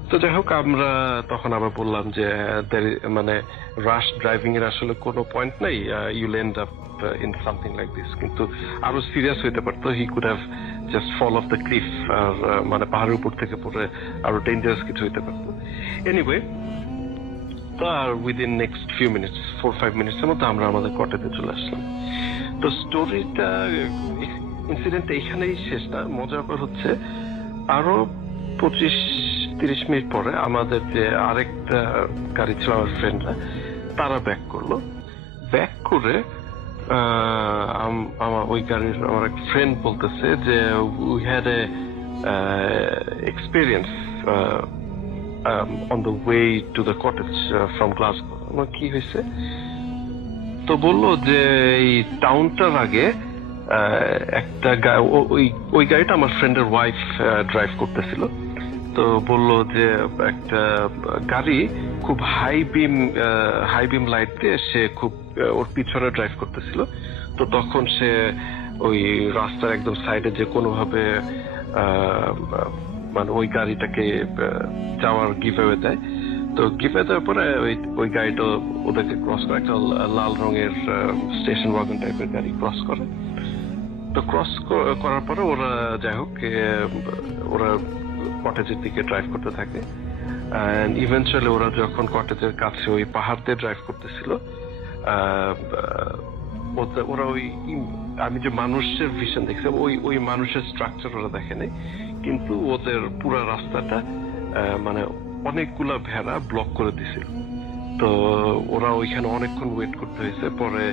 তো যাই হোক, আমরা তখন আবার বললাম যে মানে রাশ ড্রাইভিং এর আসলে কোনো পয়েন্ট নাই, you'll end up in something like this. কিন্তু আরো সিরিয়াস হইতে পারতো, he could have just fall off the cliff, আর মানে পাহাড়ের উপর থেকে পড়ে আরো ডেঞ্জারাস কিছু হইতে পারতো। এনিওয়ে, তো আর উইদিন নেক্সট ফিউ মিনিটস, 4-5 মিনিটসের মধ্যে আমরা আমাদের কটেজে চলে আসলাম। তো স্টোরিটা, ইনসিডেন্টটা এখানেই শেষ না। মজার ব্যাপার হচ্ছে আরো 25-30 মিনিট পরে আমাদের যে আরেকটা গাড়ি ছিল, আমার ফ্রেন্ডরা, তারা ব্যাক করলো। ব্যাক করে আমার ওই গাড়ির আমার এক ফ্রেন্ড বলতেছে যে we had a experience on the way to the cottage from Glasgow. আমার কি হয়েছে? তো বললো যে এই টাউনটার আগে একটা ওই গাড়িটা আমার ফ্রেন্ডের ওয়াইফ ড্রাইভ করতেছিল। তো বললো যে একটা গাড়ি খুব হাই বিম লাইট দিয়ে সে খুব ওর পিছনে ড্রাইভ করতেছিল। তো তখন সে ওই রাস্তার একদম সাইডে যে কোনোভাবে মানে ওই গাড়িটাকে যাওয়ার গিভঅ্যাওয়ে দেয়। তো গিভঅ্যাওয়ে দেওয়ার পরে ওই গাড়িটা ওদেরকে ক্রস করে, একটা লাল রঙের স্টেশন ওয়াগন টাইপের গাড়ি ক্রস করে। তো ক্রস করার পরে ওরা যাই হোক ওরা কটেজের দিকে ড্রাইভ করতে থাকে। ইভেন্চুয়ালি ওরা যখন কটেজের কাছে ওই পাহাড় দিয়ে ড্রাইভ করতেছিল, ওরা ওই আমি যে মানুষের ভিশন দেখছি, ওই মানুষের স্ট্রাকচার ওরা দেখে নাই, কিন্তু ওদের পুরো রাস্তাটা মানে অনেকগুলা ভেড়া ব্লক করে দিছিল। তো ওরা ওইখানে অনেকক্ষণ ওয়েট করতে হয়েছে। পরে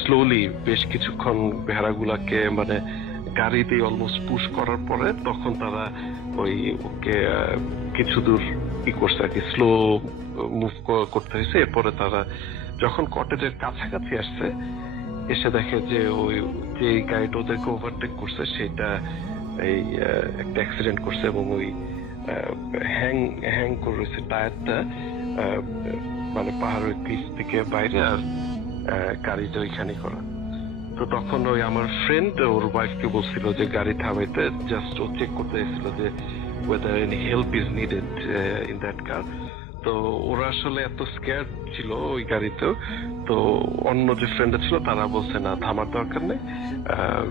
স্লোলি বেশ কিছুক্ষণ ভেড়াগুলাকে মানে গাড়িতে অলমোস্ট পুশ করার পরে তখন তারা ওকে কিছু দূর করছে আর কি, স্লো মুভ করতে হয়েছে। এরপরে তারা যখন কটেজের কাছাকাছি আসছে, এসে দেখে যে ওই যে গাড়িটা ওদেরকে ওভারটেক করছে সেটা এই একটা অ্যাক্সিডেন্ট করছে এবং ওই হ্যাং করে রয়েছে টায়ারটা মানে পাহাড়ের ক্লিফ থেকে বাইরে, আর গাড়িটা ওইখানে করা। তো তখন ওই আমার ফ্রেন্ড ওর ওয়াইফকে বলছিল যে গাড়ি থামাইতে, জাস্ট ও চেক করতে এসেছিল যে whether any help is needed in that car. তো ওরা আসলে এত স্ক্যার্ড ছিল ওই গাড়িতেও, তো অন্য যে ফ্রেন্ড ছিল তারা বলছে না থামার দরকার নেই,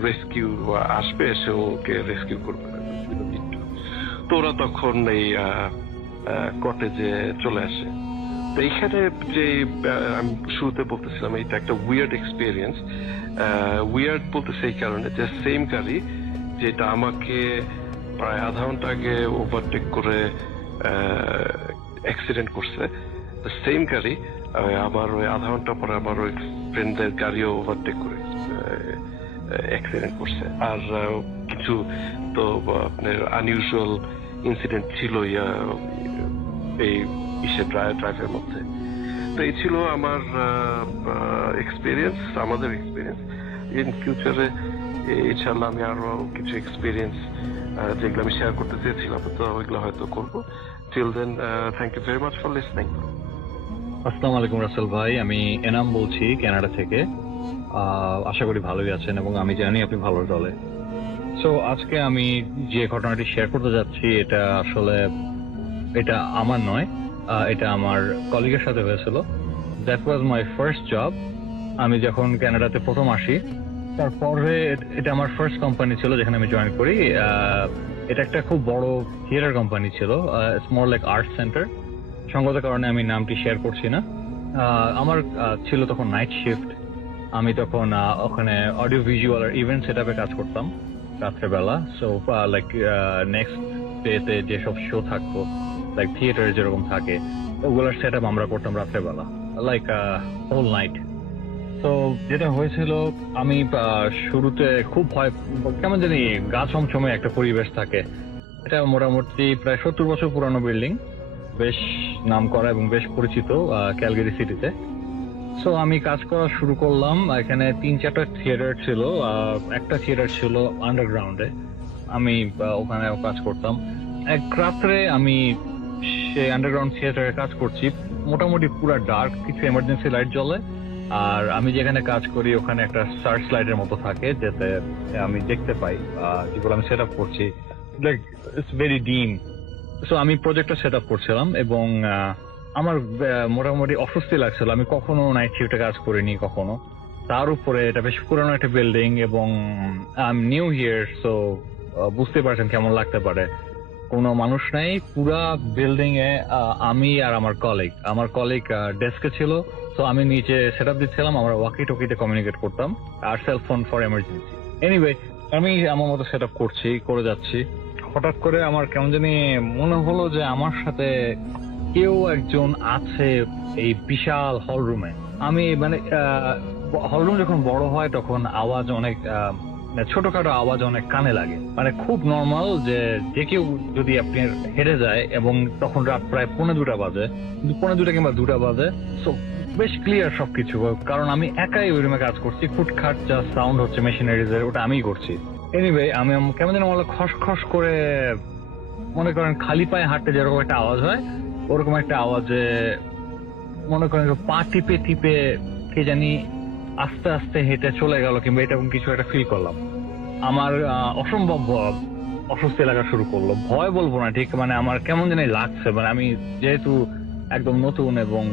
রেস্কিউ আসবে, এসে ওকে রেস্কিউ করবে। তো ওরা তখন এই কটেজে চলে আসে। তো এইখানে যে আমি শুরুতে বলতেছিলাম এটা একটা উইয়ার্ড এক্সপিরিয়েন্স। উইয়ার্ড বলতেছে এই কারণে যে সেম গাড়ি যেটা আমাকে প্রায় আধা ঘন্টা আগে ওভারটেক করে অ্যাক্সিডেন্ট করছে, সেম গাড়ি আমার ওই আধা ঘন্টা পরে আমার ওই ফ্রেন্ডদের গাড়িও ওভারটেক করে অ্যাক্সিডেন্ট করছে। আর কিছু তো আপনার আনইউজুয়াল ইনসিডেন্ট ছিল এই ড্রাইভের মধ্যে। তো এই ছিল আমার এক্সপিরিয়েন্স, আমাদের এক্সপিরিয়েন্স। ইন ফিউচারে ইনশাআল্লাহ আমি আরো কিছু এক্সপিরিয়েন্স যেগুলো আমি শেয়ার করতে চেয়েছিলাম, তো ওইগুলো হয়তো করবো। Till then, thank you very much for listening. আসসালামু আলাইকুম রাসেল ভাই, আমি এনাম বলছি কানাডা থেকে। আশা করি ভালোই আছেন এবং আমি জানি আপনি ভালো দলে। সো আজকে আমি যে ঘটনাটি শেয়ার করতে যাচ্ছি এটা আমার নয়, এটা আমার কলিগের সাথে হয়েছিল। That was my first job. আমি যখন কানাডাতে প্রথম আসি, তারপরে এটা আমার ফার্স্ট কোম্পানি ছিল যেখানে আমি জয়েন করি। এটা একটা খুব বড় থিয়েটার কোম্পানি ছিল, স্মল লাইক আর্ট সেন্টার। সঙ্গত কারণে আমি নামটি শেয়ার করছি না। আমার ছিল তখন নাইট শিফট। আমি তখন ওখানে অডিও ভিজুয়াল আর ইভেন্ট সেট আপে কাজ করতাম রাত্রেবেলা। সো লাইক নেক্সট ডেতে যেসব শো থাকতো, লাইক থিয়েটারে যেরকম থাকে, ওগুলোর সেট আপ আমরা করতাম রাত্রেবেলা, লাইক হোল নাইট। তো যেটা হয়েছিল, আমি শুরুতে খুব ভয়, কেমন জানি গা ছমছমে একটা পরিবেশ থাকে। এটা মোটামুটি প্রায় 70 বছর পুরানো বিল্ডিং, বেশ নাম করা এবং বেশ পরিচিত ক্যালগারি সিটিতে। সো আমি কাজ করা শুরু করলাম। এখানে 3-4টা থিয়েটার ছিল, একটা থিয়েটার ছিল আন্ডারগ্রাউন্ডে, আমি ওখানে কাজ করতাম। এক রাত্রে আমি সেই আন্ডারগ্রাউন্ড থিয়েটারে কাজ করছি, মোটামুটি পুরো ডার্ক, কিছু এমার্জেন্সি লাইট জ্বলে। আর আমি যেখানে কাজ করি ওখানে একটা সার্চ লাইটের মতো থাকে, যেতে আমি দেখতে পাই যেগুলো আমি সেট আপ করছি, লাইক ইটস ভেরি ডিম। সো আমি প্রজেক্টটা সেট আপ করছিলাম এবং আমার মোটামুটি অস্বস্তি লাগছিল। আমি কখনো নাইট শিফটে কাজ করিনি কখনো, তার উপরে এটা বেশ পুরানো একটা বিল্ডিং এবং I am new here. So বুঝতে পারছেন কেমন লাগতে পারে। কোনো মানুষ নাই পুরা বিল্ডিং এ, আমি আর আমার কলিগ ডেস্কে ছিল। তো আমি নিচে সেট আপ দিচ্ছিলাম, আমরা ওয়াকি টকিতে কমিউনিকেট করতাম, আর সেলফোন ফর এমার্জেন্সি। এনিওয়ে, আমি আমার মতো সেট আপ করে যাচ্ছি। হঠাৎ করে আমার কেমন জানি মনে হলো যে আমার সাথে কেউ একজন আছে এই বিশাল হল রুমে। আমি মানে হলরুম যখন বড় হয় তখন আওয়াজ অনেক ছোটখাটো আওয়াজ অনেক কানে লাগে, মানে খুব নর্মাল যে কেউ যদি আপনি হেঁটে যায়, এবং তখন রাত প্রায় 1:45 বাজে, 1:45 কিংবা 2টা বাজে। সো বেশ ক্লিয়ার সবকিছু, কারণ আমি একাই ওই রুমে কাজ করছি। খুটখাট যা সাউন্ড হচ্ছে মেশিনারিজ এর, ওটা আমিই করছি। এনিওয়ে, আমি কেমন যেন মনে খসখস করে, মনে করেন খালি পায়ে হাঁটতে যেরকম একটা আওয়াজ হয়, ওরকম একটা আওয়াজে মনে করেন পা টিপে টিপে কে জানি আস্তে আস্তে হেঁটে চলে গেল, কিংবা এরকম কিছু একটা ফিল করলাম। আমার অসম্ভব অস্বস্তি লাগা শুরু করলো। ভয় বলবো না ঠিক, মানে আমার কেমন জানি লাগছে। মানে আমি যেহেতু একদম নতুন এবং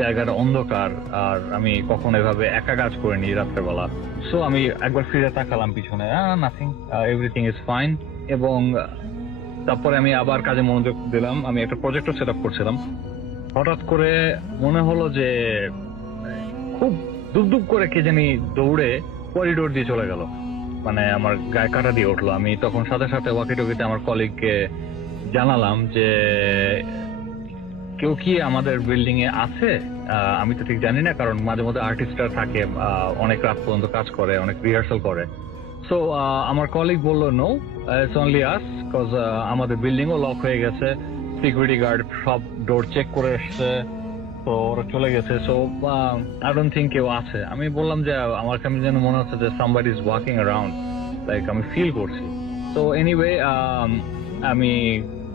জায়গাটা অন্ধকার, আর আমি কখনো এভাবে একা কাজ করিনি রাত্রেবেলা। সো আমি একবার ফিরে তাকালাম পিছনে, নাথিং, এভরিথিং ইজ ফাইন। এবং তারপরে আমি আবার কাজে মনোযোগ দিলাম। আমি একটা প্রজেক্টও সেট আপ করছিলাম। হঠাৎ করে মনে হলো যে খুব দুপ করে কে জানি দৌড়ে করিডোর দিয়ে চলে গেল, মানে আমার গায়ে কাটা দিয়ে উঠলো। আমি তখন সাথে সাথে ওয়াকি টকিতে আমার কলিগকে জানালাম যে কেউ কি আমাদের বিল্ডিং এ আছে। আমি তো ঠিক জানি না, কারণ মাঝে মধ্যে আর্টিস্টরা থাকে, অনেক রাত পর্যন্ত কাজ করে, অনেক রিহার্সাল করে। সো আমার কলিগ বললো no, it's only us, because আমাদের বিল্ডিং ও লক হয়ে গেছে, সিকিউরিটি গার্ড সব ডোর চেক করে এসছে, তো ওরা চলে গেছে। সো আই ডোন্ট থিঙ্ক কেউ আছে। আমি বললাম যে আমার কেমন যেন মনে হচ্ছে যে somebody is walking around, like আমি ফিল করছি। তো এনিওয়ে, আমি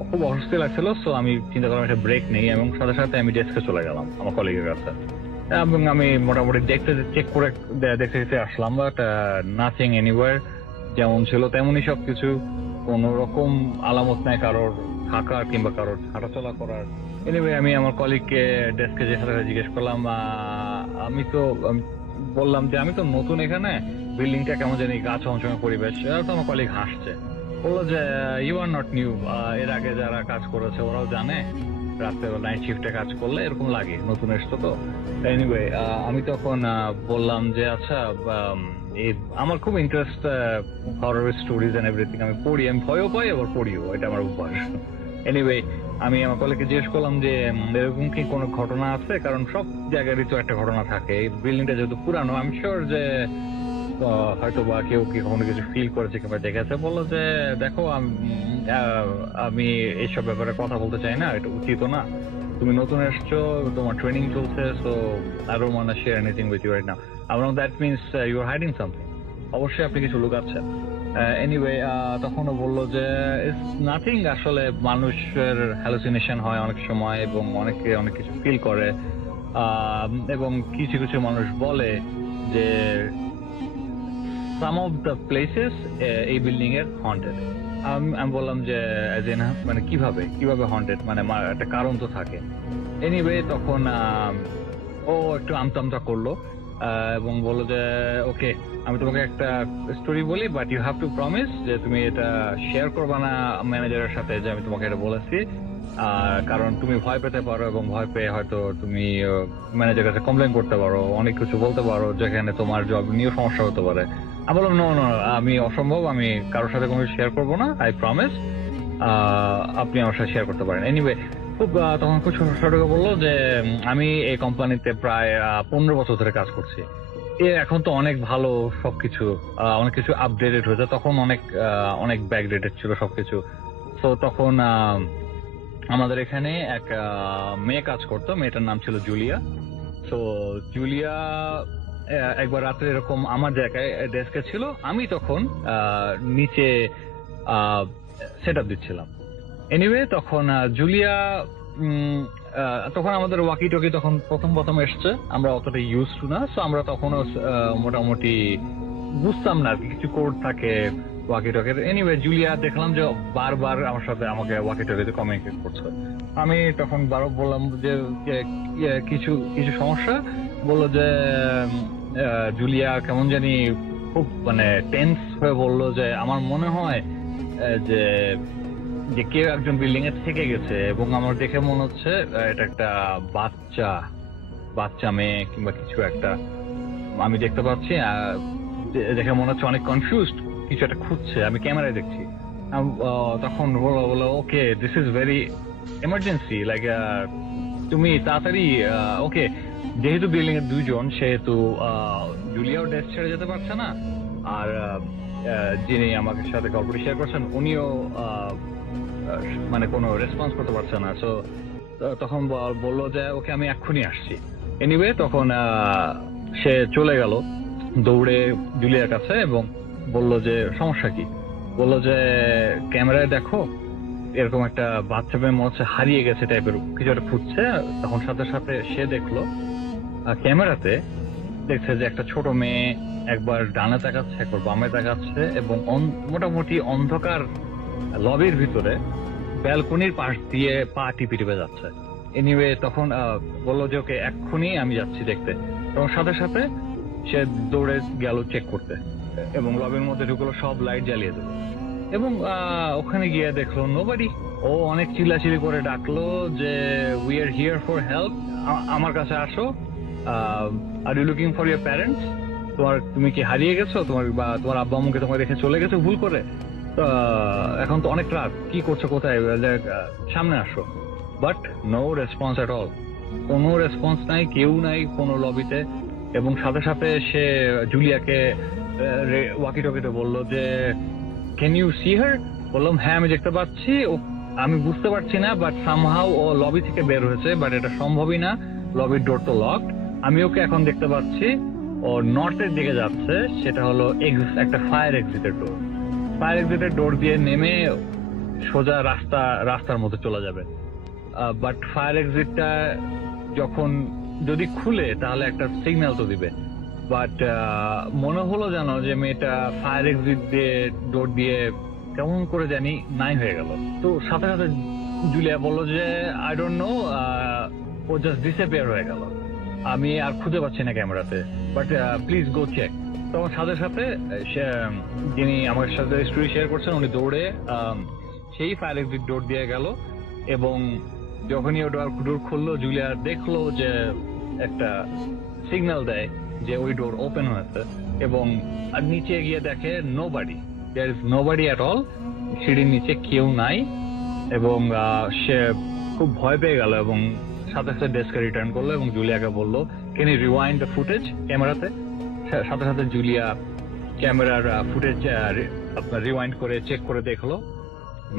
খুব অস্বস্তি লাগছিল। সো আমি চিন্তা করলাম একটা ব্রেক নেই, এবং সাথে সাথে আমি ডেস্কে চলে গেলাম আমার কলিগের কাছে, এবং আমি মোটামুটি চেক করে দেখতে আসলাম। বাট নাথিং এনিওয়ার, যেমন ছিল তেমনই সবকিছু, কোন রকম আলামত নাই কারোর থাকার কিংবা কারোর হাঁটাচলা করার। এনিওয়ে, আমি আমার কলিগকে ডেস্কে যে জিজ্ঞেস করলাম, আমি বললাম যে আমি তো নতুন এখানে, বিল্ডিংটা কেমন জানি গা ছমছমে পরিবেশ। তো আমার কলিগ হাসছে, বললো যে ইউ আর নট নিউ, এর আগে যারা কাজ করেছে ওরাও জানে রাত্রে নাইট শিফটে কাজ করলে এরকম লাগে, নতুন এসছো তো। এনিওয়ে, আমি তখন বললাম যে আচ্ছা, আমার খুব interest horror stories and everything, আমি পড়ি, আমি ভয়ও পাই আবার পড়িও, এটা আমার অভ্যাস। এনিওয়ে, আমি আমার কলিগকে জিজ্ঞেস করলাম যে এরকম কি কোনো ঘটনা আছে, কারণ সব জায়গারই তো একটা ঘটনা থাকে। বিল্ডিংটা যেহেতু পুরানো, আমি শিওর যে হয়তো বা কেউ কি কখনো কিছু ফিল করেছে কিংবা দেখেছে। বললো যে দেখো, আমি এইসব ব্যাপারে কথা বলতে চাই না, এটা উচিত না। তুমি নতুন এসছো, তোমার ট্রেনিং চলছে, so I don't want to share anything with you right now. আমার that means you are hiding something, অবশ্যই আপনি কিছু লুকাচ্ছেন। এনিওয়ে, তখনও বললো যে ইটস নাথিং, আসলে মানুষের হ্যালুসিনেশন হয় অনেক সময়, এবং অনেকে অনেক কিছু ফিল করে। এবং কিছু কিছু মানুষ বলে যে সাম অফ দ্য প্লেসেস এই বিল্ডিং এর হন্টেড। আমি বললাম যে মানে কিভাবে হন্টেড, মানে একটা কারণ তো থাকে। এনিওয়ে তখন ও একটু আমতা করলো এবং বললো যে ওকে, আমি তোমাকে একটা স্টোরি বলি, but you have to promise যে তুমি এটা শেয়ার করবা না ম্যানেজারের সাথে যে আমি তোমাকে এটা বলেছি, কারণ তুমি ভয় পেতে পারো এবং ভয় পেয়ে হয়তো তুমি ম্যানেজারের কাছে কমপ্লেন করতে পারো, অনেক কিছু বলতে পারো যেখানে তোমার জব নিয়ে সমস্যা হতে পারে। আমি বললাম নো, আমি অসম্ভব, আমি কারোর সাথে কোনো শেয়ার করবো না, আই প্রমিস, আপনি আমার সাথে শেয়ার করতে পারেন। এনিওয়ে তখন খুব ছোট বললো যে আমি এই কোম্পানিতে প্রায় 15 বছর ধরে কাজ করছি। এখন তো অনেক ভালো সবকিছু, অনেক কিছু আপডেটেড হয়েছে, তখন অনেক ব্যাকডেটেড ছিল সবকিছু। তো তখন আমাদের এখানে এক মেয়ে কাজ করতো, মেয়েটার নাম ছিল জুলিয়া। তো জুলিয়া একবার রাত্রে এরকম আমার জায়গায় ডেস্কে ছিল, আমি তখন নিচে সেট আপ দিচ্ছিলাম। এনিওয়ে তখন জুলিয়া তখন আমাদের ওয়াকি টকি তখন প্রথম এসছে, আমরা অতটা ইউজ টু না, সো আমরা তখনও মোটামুটি বুঝতাম না আর কি, কিছু কোড থাকে ওয়াকি টকের। এনিওয়ে জুলিয়া দেখলাম যে বারবার আমার সাথে আমাকে ওয়াকি টকিতে কমিউনিকেট করছে। আমি তখন বললাম যে কিছু সমস্যা, বললো যে জুলিয়া কেমন জানি খুব মানে টেন্স হয়ে বললো যে আমার মনে হয় যে কেউ একজন বিল্ডিং এ থেকে গেছে এবং আমার দেখে মনে হচ্ছে এটা একটা বাচ্চা মেয়ে কিংবা কিছু একটা আমি দেখতে পাচ্ছি, দেখে মনে হচ্ছে অনেক কনফিউজড, কিছু একটা খুঁজছে, আমি ক্যামেরায় দেখছি। তখন বললো okay, this is very emergency, like তুমি তাড়াতাড়ি ওকে, যেহেতু বিল্ডিং এর দুইজন সেহেতু জুলিয়াও ডেস্ক ছেড়ে যেতে পারছে না, আর যিনি আমাকে সাথে গল্পটি শেয়ার করছেন উনিও মানে কোনো রেসপন্স করতে পারছে না। সো তখন বললো যে ওকে আমি এক্ষুনি আসছি। এনিওয়ে তখন সে চলে গেল দৌড়ে জুলিয়ার কাছে এবং বলল যে সমস্যা কি, বললো যে ক্যামেরায় দেখো এরকম একটা বাচ্চা মেয়ে মনে হচ্ছে হারিয়ে গেছে টাইপের কিছু একটা খুঁজছে। তখন সাথে সাথে সে দেখলো ক্যামেরাতে, দেখছে যে একটা ছোট মেয়ে একবার ডানে তাকাচ্ছে একবার বামে তাকাচ্ছে এবং মোটামুটি অন্ধকার লবির ভিতরে ব্যালকনির পাশ দিয়ে পা টিপে যাচ্ছে। এনিওয়ে তখন বললো যে ওকে এক্ষুনি আমি যাচ্ছি দেখতে। তখন সাথে সাথে সে দৌড়ে গেল চেক করতে এবং লবির মধ্যে ঢুকলো, সব লাইট জ্বালিয়ে দিল এবং ওখানে গিয়ে দেখলো নোবডি। ও অনেক চিল্লাচিল্লি করে ডাকলো যে we are here for help, আমার কাছে আসো, are you looking for your parents, তুমি কি হারিয়ে গেছো, তোমার আব্বা আম্মুকে তোমার রেখে চলে গেছো ভুল করে, এখন তো অনেক রাত, কি করছো, কোথায়, সামনে আসো। But no response at all, কোনো রেসপন্স নাই, কেউ নাই কোনো লবিতে। এবং সাথে সাথে সে জুলিয়াকে ওয়াকি টকিতে বললো যে ক্যান ইউ সি হার, বললাম হ্যাঁ আমি দেখতে পাচ্ছি, আমি বুঝতে পারছি না, বাট সামহাউ ও লবি থেকে বের হয়েছে, বাট এটা সম্ভবই না, লবির ডোর তো লকড। আমি ওকে এখন দেখতে পাচ্ছি ও নর্থের দিকে যাচ্ছে, সেটা হলো একটা ফায়ার এক্সিটের ডোর দিয়ে নেমে সোজা রাস্তার মধ্যে চলে যাবে। বাট ফায়ার এক্সিটটা যখন যদি খুলে তাহলে একটা সিগন্যাল তো দিবে, বাট মনে হলো যেন যে মেয়েটা ফায়ার এক্সিট দিয়ে ডোর দিয়ে কেমন করে জানি নাই হয়ে গেল। তো সাথে সাথে জুলিয়া বললো যে আই ডোন্ট নো, ও জাস্ট ডিসঅ্যাপিয়ার হয়ে গেল, আমি আর খুঁজে পাচ্ছি না ক্যামেরাতে, বাট প্লিজ গো চেক। তখন সাথে সাথে যিনি আমার সাথে স্টোরি শেয়ার করছেন উনি দৌড়ে সেই ফায়ার এক্সিট ডোর দিয়ে গেল এবং যখনই ও ডোর খুললো জুলিয়া দেখলো যে একটা সিগন্যাল দেয় যে ওই ডোর ওপেন হয়েছে এবং আর নিচে গিয়ে দেখে nobody, there is nobody at all, সিঁড়ির নিচে কেউ নাই এবং সে খুব ভয় পেয়ে গেল এবং সাথে সাথে ডেস্কে রিটার্ন করলো এবং জুলিয়াকে বললো can you rewind the footage ক্যামেরাতে। সাথে সাথে জুলিয়া ক্যামেরার ফুটেজ আপনার রিওয়াইন্ড করে চেক করে দেখলো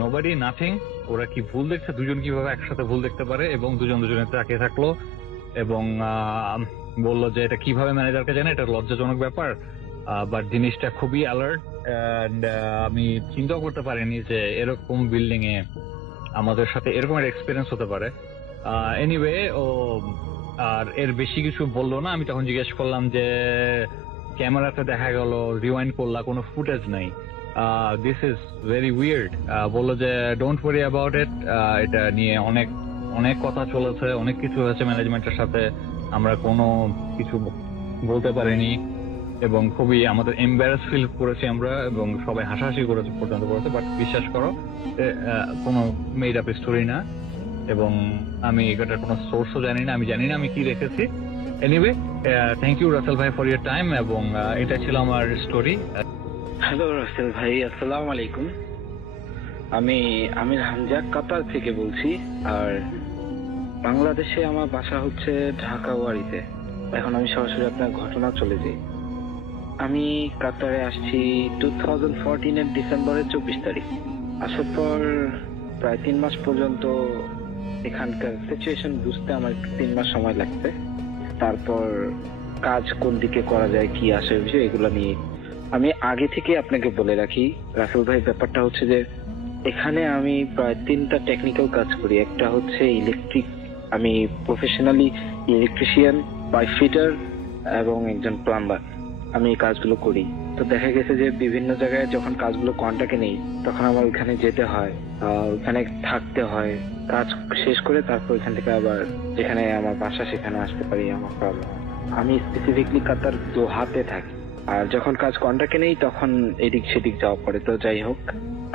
নোবডি, নাথিং। ওরা কি ভুল দেখছে, দুজন কিভাবে একসাথে ভুল দেখতে পারে, এবং দুজনের তাকিয়ে থাকলো এবং বললো যে এটা কিভাবে ম্যানেজারকে জানে, এটা লজ্জাজনক ব্যাপার, বাট জিনিসটা খুবই অ্যালার্ট অ্যান্ড আমি চিন্তাও করতে পারিনি যে এরকম বিল্ডিং এ আমাদের সাথে এরকম একটা এক্সপিরিয়েন্স হতে পারে। এনিওয়ে ও আর এর বেশি কিছু বললো না। আমি তখন জিজ্ঞেস করলাম যে ক্যামেরাতে দেখা গেল রিওয়াইন্ড করলা, কোনো ফুটেজ নাই, দিস ইজ ভেরি উইয়ার্ড। বললো যে ডোন্ট ওয়ারি অ্যাবাউট ইট, এটা নিয়ে অনেক অনেক কথা চলেছে, অনেক কিছু হয়েছে ম্যানেজমেন্টের সাথে, আমরা কোনো কিছু বলতে পারিনি এবং খুবই আমাদের এম্বারাস ফিল করেছি আমরা, এবং সবাই হাসাহাসি করেছে পর্যন্ত করেছে, বাট বিশ্বাস করো কোনো মেড আপ স্টোরি না, এবং আমি এটার কোনো সোর্সও জানি না, আমি জানি না আমি কি রেখেছি। এনিওয়ে, থ্যাংক ইউ রাসেল ভাই ফর ইয়ার টাইম, এবং এটা ছিল আমার স্টোরি। হ্যালো রাসেল ভাই, আসসালামু আলাইকুম। আমি আমির হামজা কাতার থেকে বলছি, আর বাংলাদেশে আমার বাসা হচ্ছে ঢাকা ওয়ারিতে। এখন আমি সরাসরি আপনার ঘটনা চলে যাই। আমি কাতারে আসছি 2014 ডিসেম্বরের 24 তারিখ। আসার পর প্রায় 3 মাস পর্যন্ত এখানকার সিচুয়েশন বুঝতে আমার 3 মাস সময় লাগছে। তারপর কাজ কোন দিকে করা যায়, কি আসে বিষয়, এগুলো নিয়ে আমি আগে থেকে আপনাকে বলে রাখি রাসেল ভাই, ব্যাপারটা হচ্ছে যে এখানে আমি প্রায় 3টা টেকনিক্যাল কাজ করি। একটা হচ্ছে ইলেকট্রিক, আমি প্রফেশনালি ইলেকট্রিশিয়ান, পাইপ ফিটার এবং একজন প্লাম্বার, আমি এই কাজগুলো করি। তো দেখা গেছে যে বিভিন্ন জায়গায় যখন কাজগুলো কন্ট্রাক্টে নেই, তখন আমার ওইখানে যেতে হয়, ওইখানে থাকতে হয়, কাজ শেষ করে তারপর ওইখান থেকে আবার যেখানে আমার বাসা সেখানে আসতে পারি। আমার প্রবলেম, আমি স্পেসিফিকলি কাতার দোহাতে থাকি, আর যখন কাজ কন্ট্রাক্টে নেই তখন এদিক সেদিক যাওয়া পড়ে। তো যাই হোক,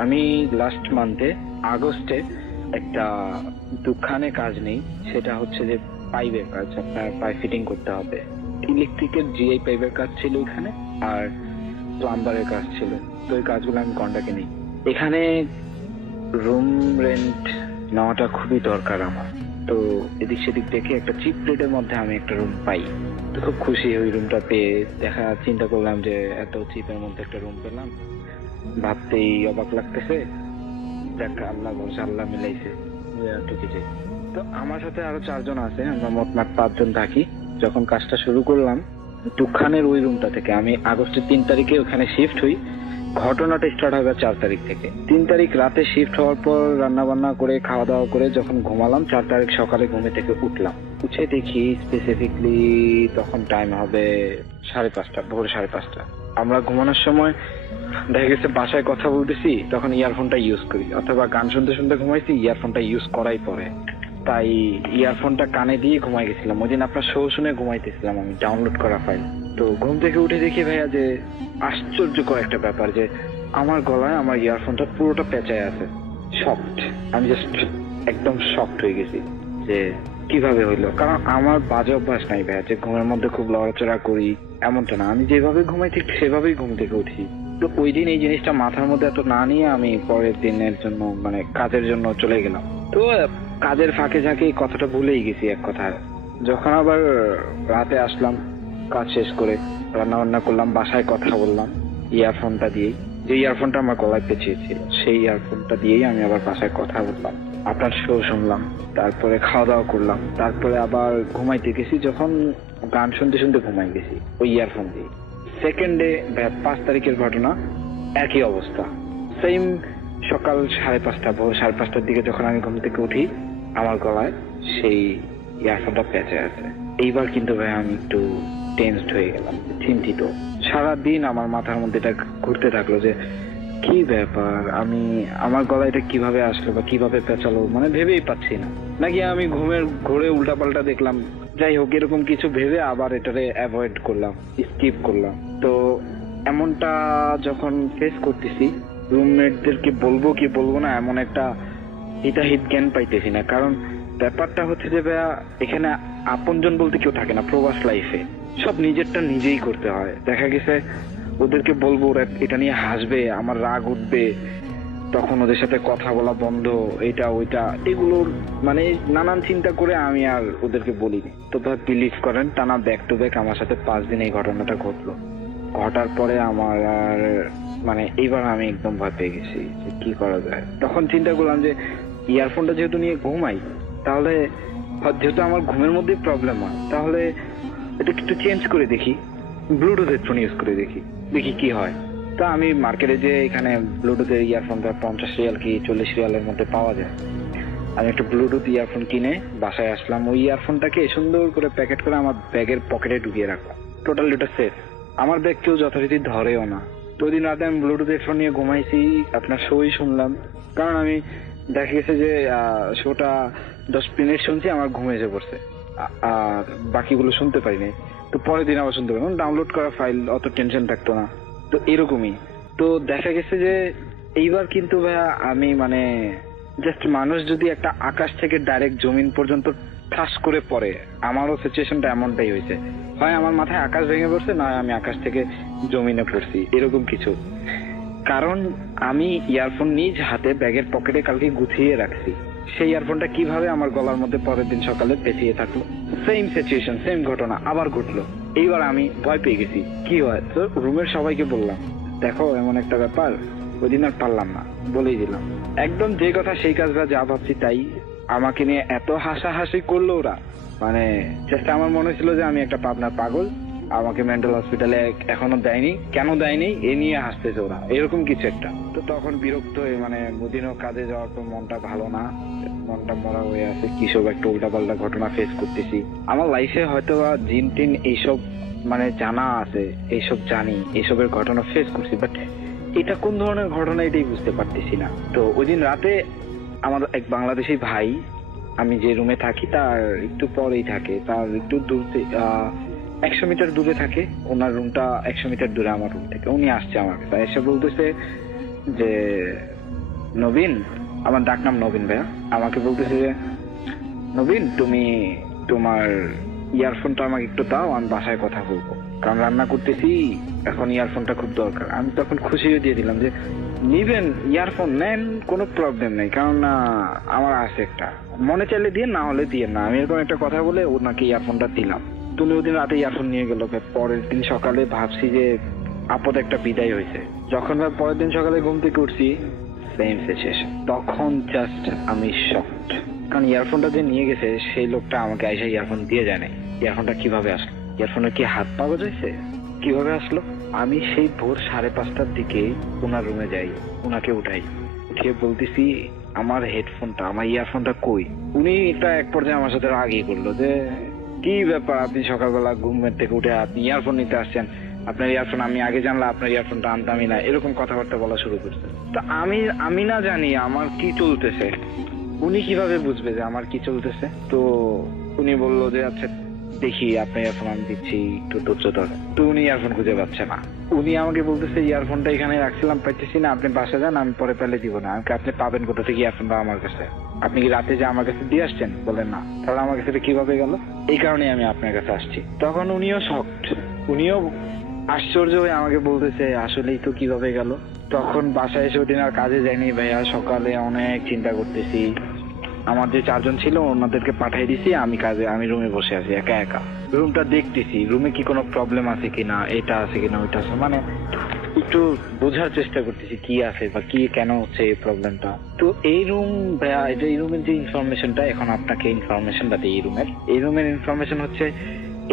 আমি লাস্ট মান্থে আগস্টে একটা দোকানে কাজ নেই, সেটা হচ্ছে যে পাইপের কাজ, আপনার পাইপ ফিটিং করতে হবে। ইলেকট্রিকের জিআই পাইপের কাজ ছিল এখানে, আর প্লাম্বারের কাজ ছিল। তো এই কাজগুলো আমি কন্ট্রাক্টে নেই। এখানে রুম রেন্ট নেওয়াটা খুবই দরকার আমার। তো এদিক সেদিক দেখে একটা চিপ রেটের মধ্যে আমি একটা রুম পাই, তো খুব খুশি ওই রুমটা পেয়ে। চিন্তা করলাম যে এত চিপের মধ্যে একটা রুম পেলাম, ভাবতেই অবাক লাগতেছে। দেখ, আল্লাহ বলছে, আল্লাহ মিলাইছে, ঢুকে যাই। তো আমার সাথে আরো 4 জন আছে, আমরা মোটমাট 5 জন থাকি। যখন কাজটা শুরু করলাম দোকানের ওই রুমটা থেকে, আমি আগস্টের 3 তারিখে ওখানে শিফট হই। ঘটনাটা স্টার্ট হবে 4 তারিখ থেকে। 3 তারিখ রাতে শিফট হওয়ার পর রান্না বান্না করে খাওয়া দাওয়া করে যখন ঘুমালাম, 4 তারিখ সকালে ঘুমে থেকে উঠলাম। উঠে দেখি স্পেসিফিকলি তখন টাইম হবে 5:30, ভোর 5:30। আমরা ঘুমানোর সময় দেখা গেছে বাসায় কথা বলতেছি, তখন ইয়ারফোনটা ইউজ করি, অথবা গান শুনতে শুনতে ঘুমাইছি, ইয়ারফোনটা ইউজ করাই পড়ে। তাই ইয়ারফোনটা কানে দিয়ে ঘুমাই গেছিলাম। ওই দিন আপনার শো শুনে ঘুমাইতেছিলাম আমি, ডাউনলোড করা ফাইল। তো ঘুম থেকে উঠে দেখি ভাইয়া যে আশ্চর্যকর একটা ব্যাপার, যে আমার গলায় আমার ইয়ারফোনটা পুরোটা পেঁচায় আছে, শকড। আমি জাস্ট একদম শকড হয়ে গেছি যে কিভাবে হইলো। কারণ আমার বাজে অভ্যাস নাই ভাইয়া যে ঘুমের মধ্যে খুব লড়াচড়া করি, এমনটা না। আমি যেভাবে ঘুমাই ঠিক সেভাবেই ঘুম থেকে উঠি। তো ওই দিন এই জিনিসটা মাথার মধ্যে এত না নিয়ে আমি পরের দিনের জন্য মানে কাজের জন্য চলে গেলাম। তো কাজের ফাঁকে ঝাঁকে এই কথাটা ভুলেই গেছি এক কথায়। যখন আবার রাতে আসলাম কাজ শেষ করে, রান্না বান্না করলাম, বাসায় কথা বললাম ইয়ারফোনটা দিয়েই, যে ইয়ারফোনটা আমার গলায় পেঁচিয়েছিল সেই ইয়ারফোনটা দিয়েই আমি আবার বাসায় কথা বললাম, আপনার শো শুনলাম, তারপরে খাওয়া দাওয়া করলাম, তারপরে আবার ঘুমাইতে গেছি। যখন গান শুনতে শুনতে ঘুমাই গেছি ওই ইয়ারফোন দিয়ে। সেকেন্ড ডে 5 তারিখের ঘটনা, একই অবস্থা, সেম। সকাল 5:30, ভোর 5:30 দিকে যখন আমি ঘুম থেকে উঠি, আমার গলায় সেই ইয়ারফোনটা পেঁচে আছে। এইবার কিন্তু ভাই আমি একটু টেনসড হয়ে গেলাম, চিন্তিত। সারাদিন আমার মাথার মধ্যে এটা ঘুরতে থাকলো যে কি ব্যাপার, আমি আমার গলায় এটা কিভাবে আসলো বা কিভাবে পেঁচালো, মানে ভেবেই পাচ্ছি না। নাকি আমি ঘুমের ঘোরে উল্টাপাল্টা দেখলাম, যাই হোক এরকম কিছু ভেবে আবার এটারে অ্যাভয়েড করলাম, স্কিপ করলাম। তো এমনটা যখন ফেস করতেছি, রুমমেটদেরকে বলবো কি বলবো না, এমন একটা হিতাহিত জ্ঞান পাইতেছি না। কারণ ব্যাপারটা হচ্ছে যে ভাইয়া এখানে আপনজন বলতে কেউ থাকে না। প্রবাস লাইফে সব নিজেরটা নিজেই করতে হয়। দেখা গেছে ওদেরকে বলবো, ওরা এটা নিয়ে হাসবে, আমার রাগ উঠবে, তখন ওদের সাথে কথা বলা বন্ধ, এটা ওইটা, এগুলোর মানে নানান চিন্তা করে আমি আর ওদেরকে বলিনি। তো ভাই বিলিভ করেন, টানা ব্যাক টু ব্যাক আমার সাথে 5 দিন এই ঘটনাটা ঘটলো। ঘটার পরে আমার আর মানে এইবার আমি একদম ভয় পেয়ে গেছি যে কি করা যায়। তখন চিন্তা করলাম যে ইয়ারফোনটা যেহেতু নিয়ে ঘুমাই, তাহলে যেহেতু আমার ঘুমের মধ্যে প্রবলেম হয়, তাহলে এটা একটু চেঞ্জ করে দেখি, ব্লুটুথ হেডফোন ইউজ করে দেখি কি হয়। তা আমি মার্কেটে যে এখানে ব্লুটুথের ইয়ারফোনটা 50 রিয়াল কি 40 রিয়ালের মধ্যে পাওয়া যায়, আমি একটা ব্লুটুথ ইয়ারফোন কিনে বাসায় আসলাম। ওই ইয়ারফোনটাকে সুন্দর করে প্যাকেট করে আমার ব্যাগের পকেটে ঢুকিয়ে রাখলাম। টোটাল ওটা সেফ। আমার ব্যাগ কেউ যথারীতি ধরেও না। তো ওই দিন রাতে আমি ব্লুটুথ হেডফোন নিয়ে ঘুমাইছি, আপনার শোই শুনলাম। কারণ আমি দেখা গেছে যে শোটা 10 মিনিট শুনছি, আমার ঘুম এসে পড়ছে, আর বাকিগুলো শুনতে পারিনি। তো পরের দিন আবার শুনতে পারলাম, ডাউনলোড করা ফাইল, অত টেনশন থাকতো না। তো এরকমই। তো দেখা গেছে যে এইবার কিন্তু ভাইয়া আমি মানে জাস্ট মানুষ যদি একটা আকাশ থেকে ডাইরেক্ট জমিন পর্যন্ত ঠাস করে পড়ে, আমারও সিচুয়েশনটা এমনটাই হয়েছে। হয় আমার মাথায় আকাশ ভেঙে পড়ছে, নয় আমি আকাশ থেকে জমিনে পড়ছি, এরকম কিছু। কারণ আমি ইয়ারফোন নিজ হাতে ব্যাগের পকেটে কালকে গুছিয়ে রাখছি। সেই ইয়ারফোনটা কিভাবে আমার গলার মধ্যে পরের দিন সকালে পেঁচিয়ে থাকলো। সেম সিচুয়েশন, সেম ঘটনা আবার ঘটলো। এইবার আমি ভয় পেয়ে গেছি, কি হয়। তো রুমের সবাইকে বললাম, দেখো এমন একটা ব্যাপার। ওই দিন আর পারলাম না, বলেই দিলাম একদম যে কথা সেই কাজ, বা যা ভাবছি তাই। আমাকে নিয়ে এত হাসাহাসি করলো ওরা, মানে চেষ্টা আমার মনে হচ্ছিল যে আমি একটা পাবনার পাগল, আমাকে মেন্টাল হসপিটালে এখনো দেয়নি, কেন দেয়নি এ নিয়ে হাসতেছে ওরা, এরকম কিছু একটা। তো তখন বিরক্ত হয়ে মানে মুদিনও কাজে যাওয়ার পর মনটা ভালো না, মনটা মরা হয়ে আছে, কিসব একটা উল্টাপাল্টা ঘটনা ফেস করতেছি। আমার লাইফে হয়তো বা জিন টিন এইসব মানে জানা আছে, এইসব জানি, এইসবের ঘটনা ফেস করছি, বাট এটা কোন ধরনের ঘটনা এটাই বুঝতে পারতেছি না। তো ওই দিন রাতে আমার এক বাংলাদেশি ভাই, আমি যে রুমে থাকি তার একটু পরেই থাকে, তার একটু দূর 100 মিটার দূরে থাকে, ওনার রুমটা 100 মিটার দূরে আমার রুম থেকে। উনি আসছে আমার কাছে, এসে বলতেছে যে নবীন, আমার ডাক নাম নবীন ভাইয়া, আমাকে বলতেছে যে নবীন তুমি তোমার ইয়ারফোনটা আমাকে একটু দাও, আমি বাসায় কথা বলবো, কারণ রান্না করতেছি, এখন ইয়ারফোনটা খুব দরকার। আমি তখন খুশিও দিয়ে দিলাম যে নিবেন ইয়ারফোন, নেন, কোনো প্রবলেম নেই, কারণ আমার আছে একটা, মনে চাইলে দিয়ে, না হলে দিয়ে না। আমি এরকম একটা কথা বলে ওনাকে ইয়ারফোনটা দিলাম। তুমি ওদিন রাতে ইয়ারফোন নিয়ে গেল। পরের দিন সকালে ভাবছি যে আপদ একটা বিদায় হয়েছে। যখন পরের দিন সকালে ঘুম থেকে উঠছি, সেম সিচুয়েশন। তখন জাস্ট আমি শকড, কারণ ইয়ারফোনটা যে নিয়ে গেছে সেই লোকটা আমাকে এসে ইয়ারফোন দিয়ে যায় নাই। ইয়ারফোনটা কিভাবে আসলো? ইয়ারফোনের কি হাত পা গজাইছে? কিভাবে আসলো? আমি সেই ভোর 5:30টার দিকে ওনার রুমে যাই, ওনাকে উঠাই, উঠিয়ে বলতেছি আমার হেডফোনটা, আমার ইয়ারফোনটা কই? উনি এটা এক পর্যায়ে আমার সাথে রাগই করলো যে কি ব্যাপার, আপনি সকালবেলা ঘুমের থেকে উঠে আপনি ইয়ারফোন নিতে আসছেন, আপনার ইয়ারফোন আমি আগে জানলে আপনার ইয়ারফোনটা আনতামই না, এরকম কথাবার্তা বলা শুরু করছে। তো আমি না জানি আমার কি চলতেছে, উনি কিভাবে বুঝবে যে আমার কি চলতেছে? তো উনি বললো যে আচ্ছা দেখি, আপনার ইয়ারফোন আমি দিচ্ছি, একটু ধৈর্য ধরেন। তো উনি ইয়ারফোন খুঁজে পাচ্ছে না। উনি আমাকে বলতেছে ইয়ারফোনটা এখানে রাখছিলাম, পাইতেছি না, আপনি বাসা যান, আমি পরে পেলে দিব না। আমাকে আপনি পাবেন কোথা থেকে ইয়ারফোনটা আমার কাছে? আপনি কি রাতে যে আমার কাছে দিয়ে আসছেন? বলেন না। তাহলে আমার কাছে কিভাবে গেল? এই কারণে আমি আপনার কাছে আসছি। তখন উনিও শকড, উনিও আশ্চর্য হয়ে আমাকে বলতেছে আসলেই তো কিভাবে গেল। তখন বাসায় এসে ওদিন আর কাজে যায়নি ভাইয়া, সকালে অনেক চিন্তা করতেছি। আমার যে 4 জন ছিল ওনাদেরকে পাঠিয়ে দিছি, আমি রুমে বসে আছি একা একা। রুমটা দেখতেছি, রুমে কি কোনো প্রবলেম আছে কিনা, এটা আছে কিনা, ওইটা আছে, মানে একটু বোঝার চেষ্টা করতেছি কি আছে বা কি কেন হচ্ছে এই প্রবলেমটা। তো এই রুম ভাইয়া, এটা এই রুমের যে ইনফরমেশনটা, এখন আপনাকে ইনফরমেশনটা দিই। এই রুমের ইনফরমেশন হচ্ছে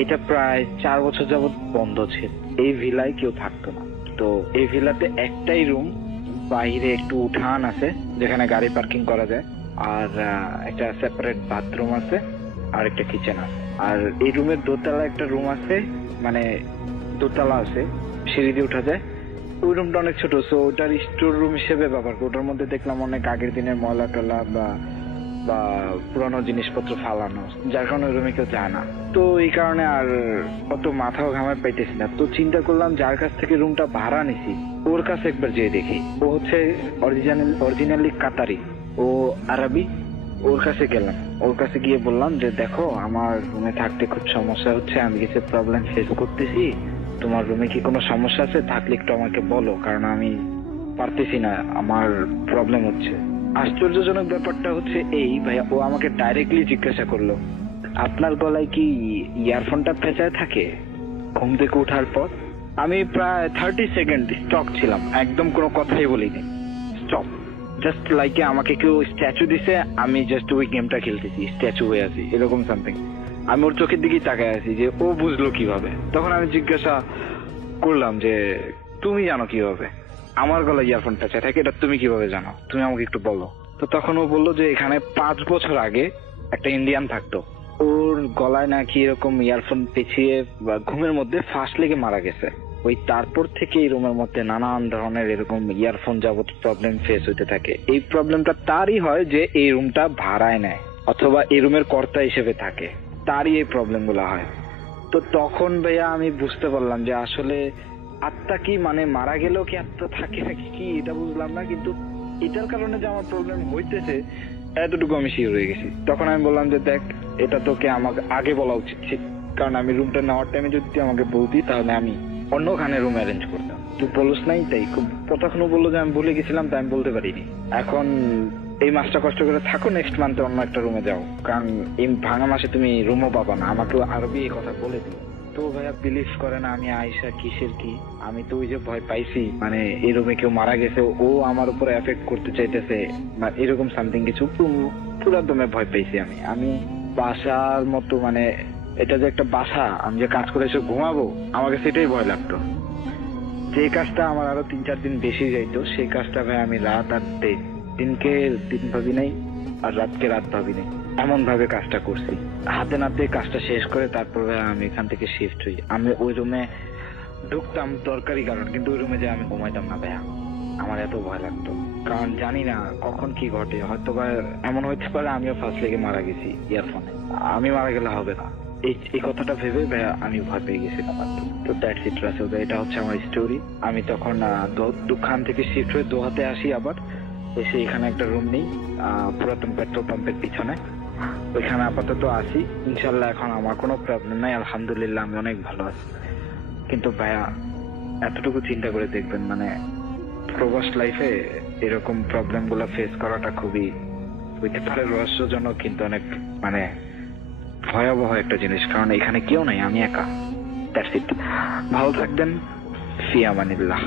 এটা প্রায় 4 বছর যাবত বন্ধ ছিল। এই ভিলায় কেউ থাকতো না। তো এই ভিলাতে একটাই রুম, বাইরে একটু উঠান আছে যেখানে গাড়ি পার্কিং করা যায়, আর একটা সেপারেট বাথরুম আছে, আর একটা কিচেন আছে। আর এই রুমের দোতলা একটা রুম আছে, মানে দোতলা আছে, সিঁড়ি দিয়ে উঠা যায়। ওই রুমটা অনেক ছোট, সো ওটার স্টোর রুম হিসেবে ব্যবহার করি। ওটার মধ্যে দেখলাম অনেক আগের দিনের ময়লা টলা বা পুরানো জিনিসপত্র ফালানো, যার কারণে ওই রুমে কেউ যায় না। তো এই কারণে আর অত মাথাও ঘামে পাইতেছি না। তো চিন্তা করলাম যার কাছ থেকে রুমটা ভাড়া নিছি ওর কাছে একবার যেয়ে দেখি। ও হচ্ছে অরিজিনালি কাতারি, ও আরবি। ওর কাছে গেলাম, ওর কাছে গিয়ে বললাম যে দেখো আমার রুমে থাকতে খুব সমস্যা হচ্ছে, আমি কিছু প্রবলেম ফেস করতেছি, তোমার রুমে কি কোনো সমস্যা আছে? থাকলে একটু আমাকে বলো, কারণ আমি পারতেছি না, আমার প্রবলেম হচ্ছে। আশ্চর্যজনক ব্যাপারটা হচ্ছে এই ভাইয়া, ও আমাকে ডাইরেক্টলি জিজ্ঞাসা করলো আপনার গলায় কি ইয়ারফোনটা পেঁচায় থাকে ঘুম থেকে ওঠার পর? আমি প্রায় 30 সেকেন্ড স্টক ছিলাম, একদম কোনো কথাই বলিনি, স্টপ। জাস্ট লাইকে আমাকে কেউ স্ট্যাচু দিছে, আমি জাস্ট ওই গেমটা খেলতেছি, স্ট্যাচু হয়ে আছি, এরকম সামথিং। আমি ওর চোখের দিকেই তাকায় আছি যে ও বুঝলো কিভাবে। তখন আমি জিজ্ঞাসা করলাম যে তুমি জানো কিভাবে আমার গলায় ইয়ারফোনটা চাই থাকে, এটা তুমি কিভাবে জানো? তুমি আমাকে একটু বলো। তো তখন ও বললো যে এখানে 5 বছর আগে একটা ইন্ডিয়ান থাকতো, ওর গলায় নাকি এরকম ইয়ারফোন পেঁচিয়ে বা ঘুমের মধ্যে ফাঁস লেগে মারা গেছে। ওই তারপর থেকে এই রুমের মধ্যে নানান ধরনের এরকম ইয়ারফোন যাবত প্রবলেম ফেস হতে থাকে। এই প্রবলেমটা তারই হয় যে এই রুমটা ভাড়ায় নেয় অথবা এই রুমের কর্তা হিসেবে থাকে, তারই এই প্রবলেম গুলো হয়। তো তখন ভাইয়া আমি বুঝতে পারলাম যে আসলে আত্মা কি, মানে মারা গেলেও কি আত্মা থাকে নাকি কি এটা বুঝলাম না, কিন্তু এটার কারণে যে আমার প্রবলেম হইতেছে এতটুকু আমি শিওর হয়ে গেছি। তখন আমি বললাম যে দেখ, এটা তোকে আমাকে আগে বলা উচিত ছিল, কারণ আমি রুমটা নেওয়ার টাইমে যদি তুই আমাকে বলতি তাহলে আমি অন্যখানে রুম অ্যারেঞ্জ করতাম। তুই বলিস নাই তাই তখনও বললো যে আমি ভুলে গেছিলাম তাই আমি বলতে পারিনি। এখন এই মাসটা কষ্ট করে থাকো, নেক্সট মান্থে অন্য একটা রুমে যাও, কারণ এই ভাঙা মাসে তুমি রুমও পাবা না। আমাকে আরবি এই কথা বলে দিল। তো ভাইয়া বিলিভ করে না আমি আয়সা কিসের কি, আমি তো ওই যে ভয় পাইছি, মানে এই রুমে কেউ মারা গেছে, ও আমার উপরে এফেক্ট করতে চাইতেছে বা এরকম সামথিং কিছু, পুরো দমে ভয় পাইছি আমি বাসার মতো, মানে এটা যে একটা বাসা, আমি যে কাজ করে এসে ঘুমাবো, আমাকে সেটাই ভয় লাগতো। যে কাজটা আমার আরো 3-4 দিন বেশি যাইতো, সেই কাজটা ভাই আমি রাত আর দিনকে দিন ভাবি নাই আর রাতকে রাত ভাবি নাই, এমন ভাবে কাজটা করছি। হাতে নাতে কাজটা শেষ করে তারপর আমি এখান থেকে শিফট হই। আমি ওই রুমে ঢুকতাম দরকারি কারণ, কিন্তু ওই রুমে যে আমি ঘুমাইতাম না ভাইয়া, আমার এত ভয় লাগতো। কারণ জানি না কখন কি ঘটে, হয়তো বা এমন হইতে পারে আমিও ফার্স্ট লেগে মারা গেছি ইয়ারফোনে, আমি মারা গেলে হবে না, এই কথাটা ভেবে ভাইয়া আমি ভয় পেয়ে গেছিলাম। তো দ্যাটস ইট রাসেল ভাই, এটা হচ্ছে আমার স্টোরি। আমি তখন দুখান থেকে শিফট হয়ে দোহাতে আসি, আবার এসে এখানে একটা রুম নেই পুরাতন পেট্রোল পাম্পের পিছনে, ওইখানে আপাতত আসি। ইনশাল্লাহ এখন আমার কোনো প্রবলেম নাই, আলহামদুলিল্লাহ আমি অনেক ভালো আছি। কিন্তু ভাইয়া এতটুকু চিন্তা করে দেখবেন, মানে প্রবাস লাইফে এরকম প্রবলেম গুলা ফেস করাটা খুবই হইতে পারে রহস্যজনক, কিন্তু অনেক মানে ভয়াবহ একটা জিনিস, কারণ এখানে কেউ নাই, আমি একা। দ্যাটস ইট, ভালো থাকবেন, ফি আমানিল্লাহ।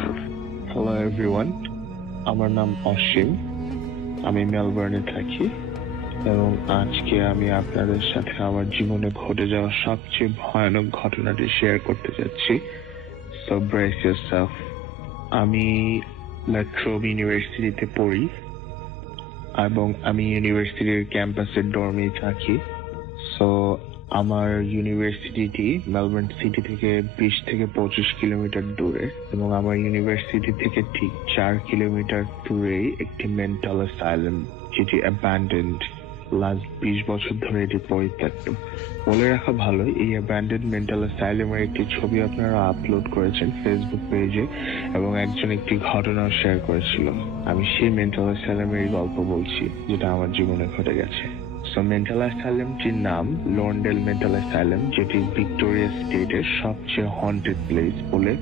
হ্যালো এভরিওয়ান, আমার নাম অসীম, আমি মেলবোর্নে থাকি এবং আজকে আমি আপনাদের সাথে আমার জীবনে ঘটে যাওয়া সবচেয়ে ভয়ানক ঘটনাটি শেয়ার করতে যাচ্ছি। So brace yourself. আমি ল্যাট্রোব ইউনিভার্সিটিতে পড়ি এবং আমি ইউনিভার্সিটির ক্যাম্পাসের ডর্মে থাকি। সো আমার ইউনিভার্সিটিটি মেলবোর্ন সিটি থেকে 20 থেকে 25 কিলোমিটার দূরে এবং আমার ইউনিভার্সিটি থেকে ঠিক 4 কিলোমিটার দূরেই একটি মেন্টাল অ্যাসাইলাম, যেটি অ্যাবান্ডেন্ড। লাস্ট 20 বছর ধরে এটি পরিত্যক্ত। বলে রাখা ভালো, এই অ্যাবান্ডেন্ড মেন্টাল অ্যাসাইলামের একটি ছবি আপনারা আপলোড করেছেন ফেসবুক পেজে এবং একজন একটি ঘটনাও শেয়ার করেছিল। আমি সেই মেন্টাল অ্যাসাইলামের গল্প বলছি, যেটা আমার জীবনে ঘটে গেছে। সো মেন্টাল অ্যাসাইলামটির নাম লন্ডেল মেন্টাল অ্যাসাইলাম, যেটি ভিক্টোরিয়া স্টেটের সবচেয়ে হন্টেড প্লেস বলে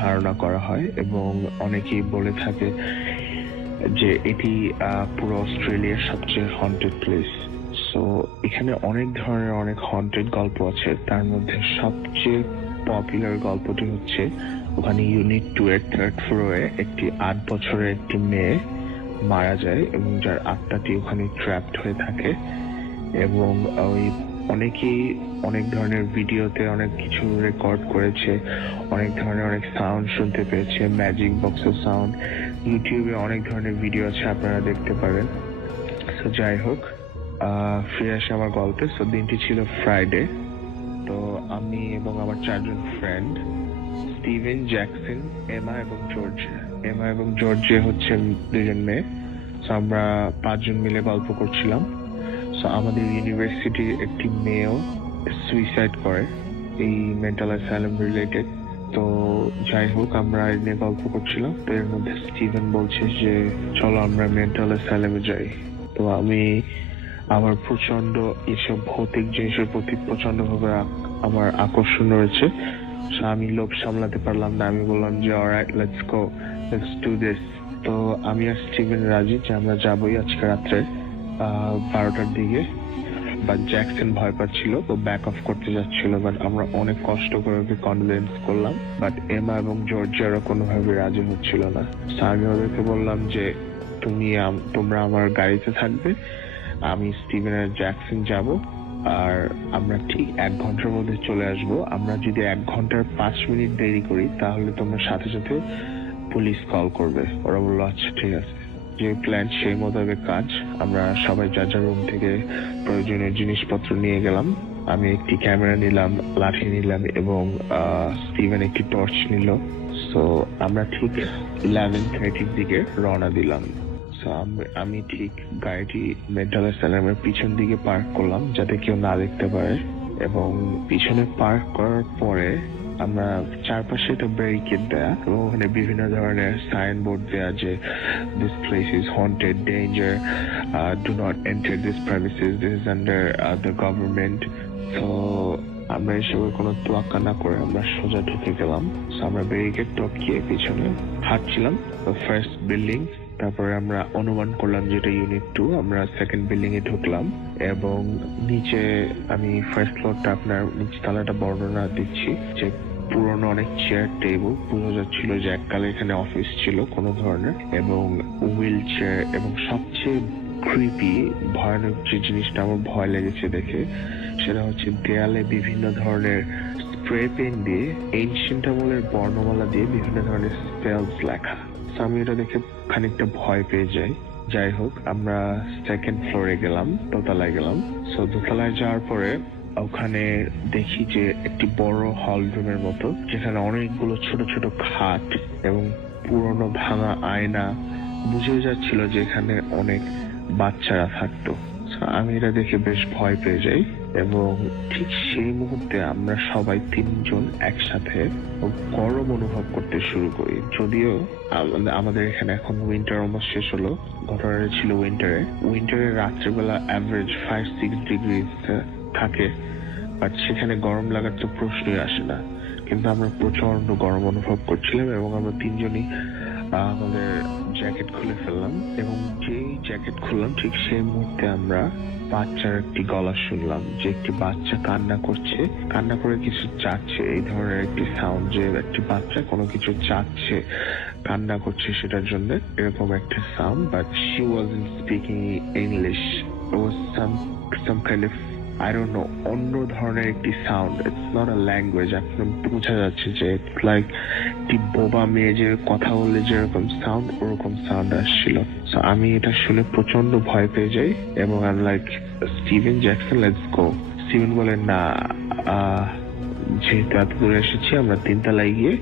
ধারণা করা হয় এবং অনেকেই বলে থাকে যে এটি পুরো অস্ট্রেলিয়ার সবচেয়ে হন্টেড প্লেস। সো এখানে অনেক ধরনের অনেক হন্টেড গল্প আছে, তার মধ্যে সবচেয়ে পপুলার গল্পটি হচ্ছে ওখানে ইউনিট 2 এর 3rd ফ্লোরে একটি 8 বছরের একটি মেয়ে মারা যায় এবং যার আত্মাটি ওখানে ট্র্যাপড হয়ে থাকে এবং ওই অনেকেই অনেক ধরনের ভিডিওতে অনেক কিছু রেকর্ড করেছে, অনেক ধরনের অনেক সাউন্ড শুনতে পেয়েছে, ম্যাজিক বক্সের সাউন্ড। ইউটিউবে অনেক ধরনের ভিডিও আছে, আপনারা দেখতে পারেন। সো যাই হোক, ফিরে আসে আমার গল্পে। সো দিনটি ছিল ফ্রাইডে। তো আমি এবং আমার 4 জন ফ্রেন্ড, স্টিভেন, জ্যাকসন, এমা এবং জর্জিয়া। এমা এবং জর্জিয়া হচ্ছে 2 জন মেয়ে। সো আমরা 5 জন মিলে গল্প করছিলাম। সো আমাদের ইউনিভার্সিটির একটি মেয়েও সুইসাইড করে এই মেন্টাল অ্যাসাইলাম রিলেটেড। তো যাই হোক, আমরা এই নিয়ে গল্প করছিলাম। তো এর মধ্যে স্টিভেন বলছে যে চলো আমরা মেন্টাল অ্যাসাইলামে যাই। তো আমার প্রচন্ড এসব ভৌতিক জিনিসের প্রতি প্রচন্ডভাবে আমার আকর্ষণ রয়েছে। আমি লোভ সামলাতে পারলাম না, আমি বললাম যে alright, let's go, let's do this. তো আমি আর স্টিভেন রাজি যে আমরা যাবোই আজকে রাত্রে 12টার দিকে। বাট জ্যাকসন ভয় পাচ্ছিল, তো ব্যাক অফ করতে যাচ্ছিল, বাট আমরা অনেক কষ্ট করে ওকে কনভিন্স করলাম। বাট এমা এবং জর্জিয়ারও কোনোভাবে রাজি হচ্ছিল না। আমি ওদেরকে বললাম যে তোমরা আমার গাড়িতে থাকবে, আমি স্টিভেন আর জ্যাকসন যাব, আর আমরা ঠিক 1 ঘন্টার মধ্যে চলে আসব। আমরা যদি 1 ঘন্টার 5 মিনিট দেরি করি তাহলে তোমরা সাথে সাথে পুলিশ কল করবে। ওরা বললো আচ্ছা ঠিক আছে। যে প্ল্যান সেই মোতাবেক কাজ। আমরা সবাই যার যার রুম থেকে প্রয়োজনীয় জিনিসপত্র নিয়ে গেলাম। আমি একটি ক্যামেরা নিলাম, লাঠি নিলাম এবং স্টিভেন একটি টর্চ নিল। সো আমরা ঠিক 11:30 দিকে রওনা দিলাম। সো আমি ঠিক গাড়িটি মেন্টাল অ্যাসাইলামের পিছন দিকে পার্ক করলাম যাতে কেউ না দেখতে পারে, এবং পিছনে পার্ক করার পরে আমরা চারপাশে একটা ব্যারিকেড দেয়া এবং ওখানে বিভিন্ন ধরনের সাইনবোর্ড দেয়া যে this place is haunted, danger, do not enter this premises, this is under the government. তো আমরা এসবের কোনো তোয়াক্কা না করে আমরা সোজা ঢুকে গেলাম। আমরা ব্যারিকেড টপকিয়ে পিছনে হাঁটছিলাম ফার্স্ট বিল্ডিং, তারপরে আমরা অনুমান করলাম যেটা ইউনিট 2, আমরা সেকেন্ড বিল্ডিং এ ঢুকলাম এবং নিচে আমি ফার্স্ট ফ্লোরটা আপনার নিচ তলাটা বর্ণনা দিচ্ছি যে পুরনো অনেক চেয়ার টেবিল, বোঝা যাচ্ছিল যে এককালে এখানে অফিস ছিল কোনো ধরনের, এবং হুইল চেয়ার, এবং সবচেয়ে ক্রিপি ভয়ানক যে জিনিসটা আমার ভয় লেগেছে দেখে সেটা হচ্ছে দেয়ালে বিভিন্ন ধরনের স্প্রে পেন দিয়ে এনশিয়েন্ট আমলের বর্ণমালা দিয়ে বিভিন্ন ধরনের স্পেলস লেখা। আমি এটা দেখে খানিকটা ভয় পেয়ে যাই। যাই হোক, আমরা সেকেন্ড ফ্লোরে গেলাম, দোতলায় গেলাম। সো দোতলায় যাওয়ার পরে ওখানে দেখি যে একটি বড় হল রুমের মতো, যেখানে অনেকগুলো ছোট ছোট খাট এবং পুরনো ভাঙা আয়না, বুঝে যাচ্ছিল যে এখানে অনেক বাচ্চারা থাকতো। আমি এটা দেখে বেশ ভয় পেয়ে যাই এবং ঠিক সেই মুহূর্তে আমরা সবাই 3 জন একসাথে গরম অনুভব করতে শুরু করি। যদিও আমাদের এখানে এখন উইন্টার অলমোস্ট শেষ হলো, ঘটনাটা ছিল উইন্টারে রাত্রেবেলা অ্যাভারেজ 5-6 ডিগ্রি থাকে, বাট সেখানে গরম লাগার তো প্রশ্নই আসে না। কিন্তু আমরা প্রচন্ড গরম অনুভব করছিলাম এবং আমরা 3 জনই আমাদের জ্যাকেট খুলে ফেললাম, এবং যেই জ্যাকেট খুললাম ঠিক সেই মুহূর্তে আমরা বাচ্চার একটি গলা শুনলাম, যে একটি বাচ্চা কান্না করছে, কান্না করে কিছু চাচ্ছে, এই ধরনের একটি সাউন্ড, যে একটি বাচ্চা কোনো কিছু চাচ্ছে, কান্না করছে সেটার জন্য এরকম একটা sound. But she wasn't speaking English, it was some kind of I don't know, অন্য ধরনের একটি sound. It's not a language. আপনার বোঝা যাচ্ছে যে ইটস লাইক একটি বোবা মেয়ে যে কথা বললে যেরকম সাউন্ড, ওরকম সাউন্ড আসছিল। সো আমি এটা শুনে প্রচন্ড ভয় পেয়ে যাই এবং I am like, Steven Jackson, let's go. Steven বলে, না, যেহেতু এত দূরে এসেছি আমরা 3 তলায় গিয়ে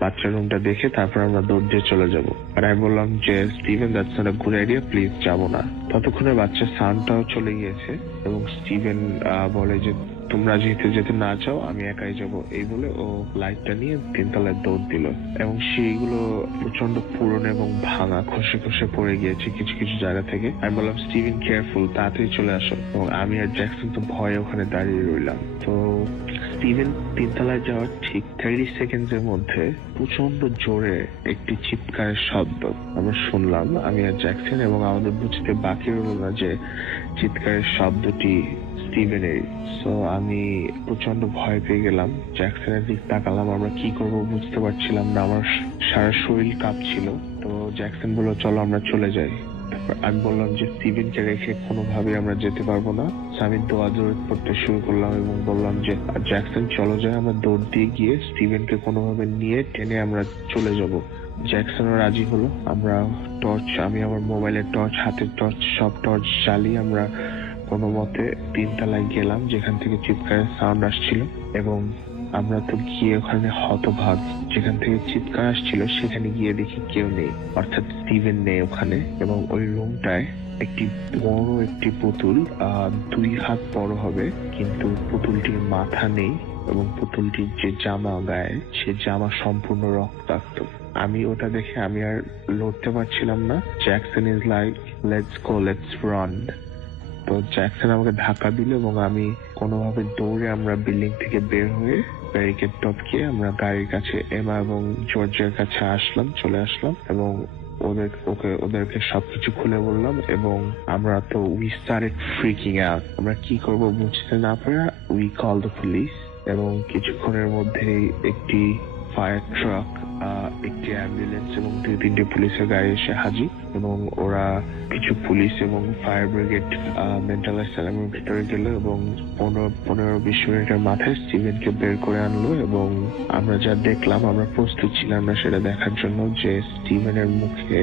বাচ্চার রুমটা দেখে তারপর আমরা দৌড় দিয়ে চলে যাবো। আর আমি বললাম যে Steven, that's not a good idea, please যাবো না। ততক্ষণে বাচ্চার সাউন্ডটাও চলে গিয়েছে এবং স্টিভেন বলে যে তোমরা যেহেতু যেতে না চাও আমি একাই যাব, এই বলে ও লাইটটা নিয়ে 3 তলায় দৌড় দিল এবং সেইগুলো প্রচন্ড পুরনো এবং ভাঙা, খসে খসে পড়ে গিয়েছে কিছু কিছু জায়গা থেকে। আমি বললাম স্টিভেন কেয়ারফুল, তাড়াতাড়ি চলে আসো, এবং আমি আর জ্যাকসন তো ভয়ে ওখানে দাঁড়িয়ে রইলাম। তো স্টিভেন 3 তলায় যাওয়ার ঠিক 30 সেকেন্ডের মধ্যে প্রচন্ড জোরে একটি চিৎকারের শব্দ আমরা শুনলাম, আমি আর জ্যাকসন, এবং আমাদের বুঝতে বাকি রইল না যে চিৎকারের শব্দটি স্টিভেনের। সো আমি প্রচন্ড ভয় পেয়ে গেলাম, জ্যাকসনের দিক তাকালাম, আমরা কি করব বুঝতে পারছিলাম না, আমার সারা শরীর কাঁপছিল। তো জ্যাকসন বলল চলো আমরা চলে যাই। আমি বললাম যে স্টিভেনকে রেখে কোনোভাবে আমরা যেতে পারবো না। আমি দৌড় করতে শুরু করলাম এবং বললাম যে জ্যাকসন চলো যাই, আমরা দৌড় দিয়ে গিয়ে স্টিভেনকে কোনোভাবে নিয়ে টেনে আমরা চলে যাব। জ্যাকসনও রাজি হলো। আমরা টর্চ, আমি আমার মোবাইলের টর্চ, হাতের টর্চ, সব টর্চ জ্বালিয়ে আমরা কোনো মতে 3 তলায় গেলাম যেখান থেকে চিৎকারের সাউন্ড আসছিল, এবং আমরা তো গিয়ে ওখানে হতভাগ, যেখান থেকে চিৎকার আসছিল সেখানে গিয়ে দেখি কেউ নেই, অর্থাৎ স্টিভেন নেই ওখানে। এবং ওই রুমটায় একটি বড় একটি পুতুল, 2 হাত বড় হবে, কিন্তু পুতুলটির মাথা নেই এবং পুতুলটির যে জামা গায়ে সে জামা সম্পূর্ণ রক্তাক্ত। আমি ওটা দেখে আমি আর লড়তে পারছিলাম না। Jackson is like, let's go, let's run. তো জ্যাকসন আমাকে ধাক্কা দিল এবং আমি কোনোভাবে দৌড়ে আমরা বিল্ডিং থেকে বের হয়ে ব্যারিকেড টপকিয়ে আমরা গাড়ির কাছে, এমা এবং জর্জের কাছে চলে আসলাম এবং ওদেরকে সবকিছু খুলে বললাম, এবং আমরা তো উই স্টার্টেড ফ্রিকিং আউট। আমরা কি করব বুঝতে না পারা উই কল দ্য পুলিশ, এবং কিছুক্ষণের মধ্যেই একটি ফায়ার ট্রাক, একটি অ্যাম্বুলেন্স এবং 2-3টে পুলিশের গাড়ি এসে হাজির, এবং ওরা কিছু পুলিশ এবং ফায়ার ব্রিগেড মেন্টাল অ্যাসাইলামের ভিতরে গেল এবং 15-20 মিনিটের মাথায় স্টিভেনকে বের করে আনলো। এবং আমরা যা দেখলাম, আমরা প্রস্তুত ছিলাম না সেটা দেখার জন্য যে স্টিভেনের মুখে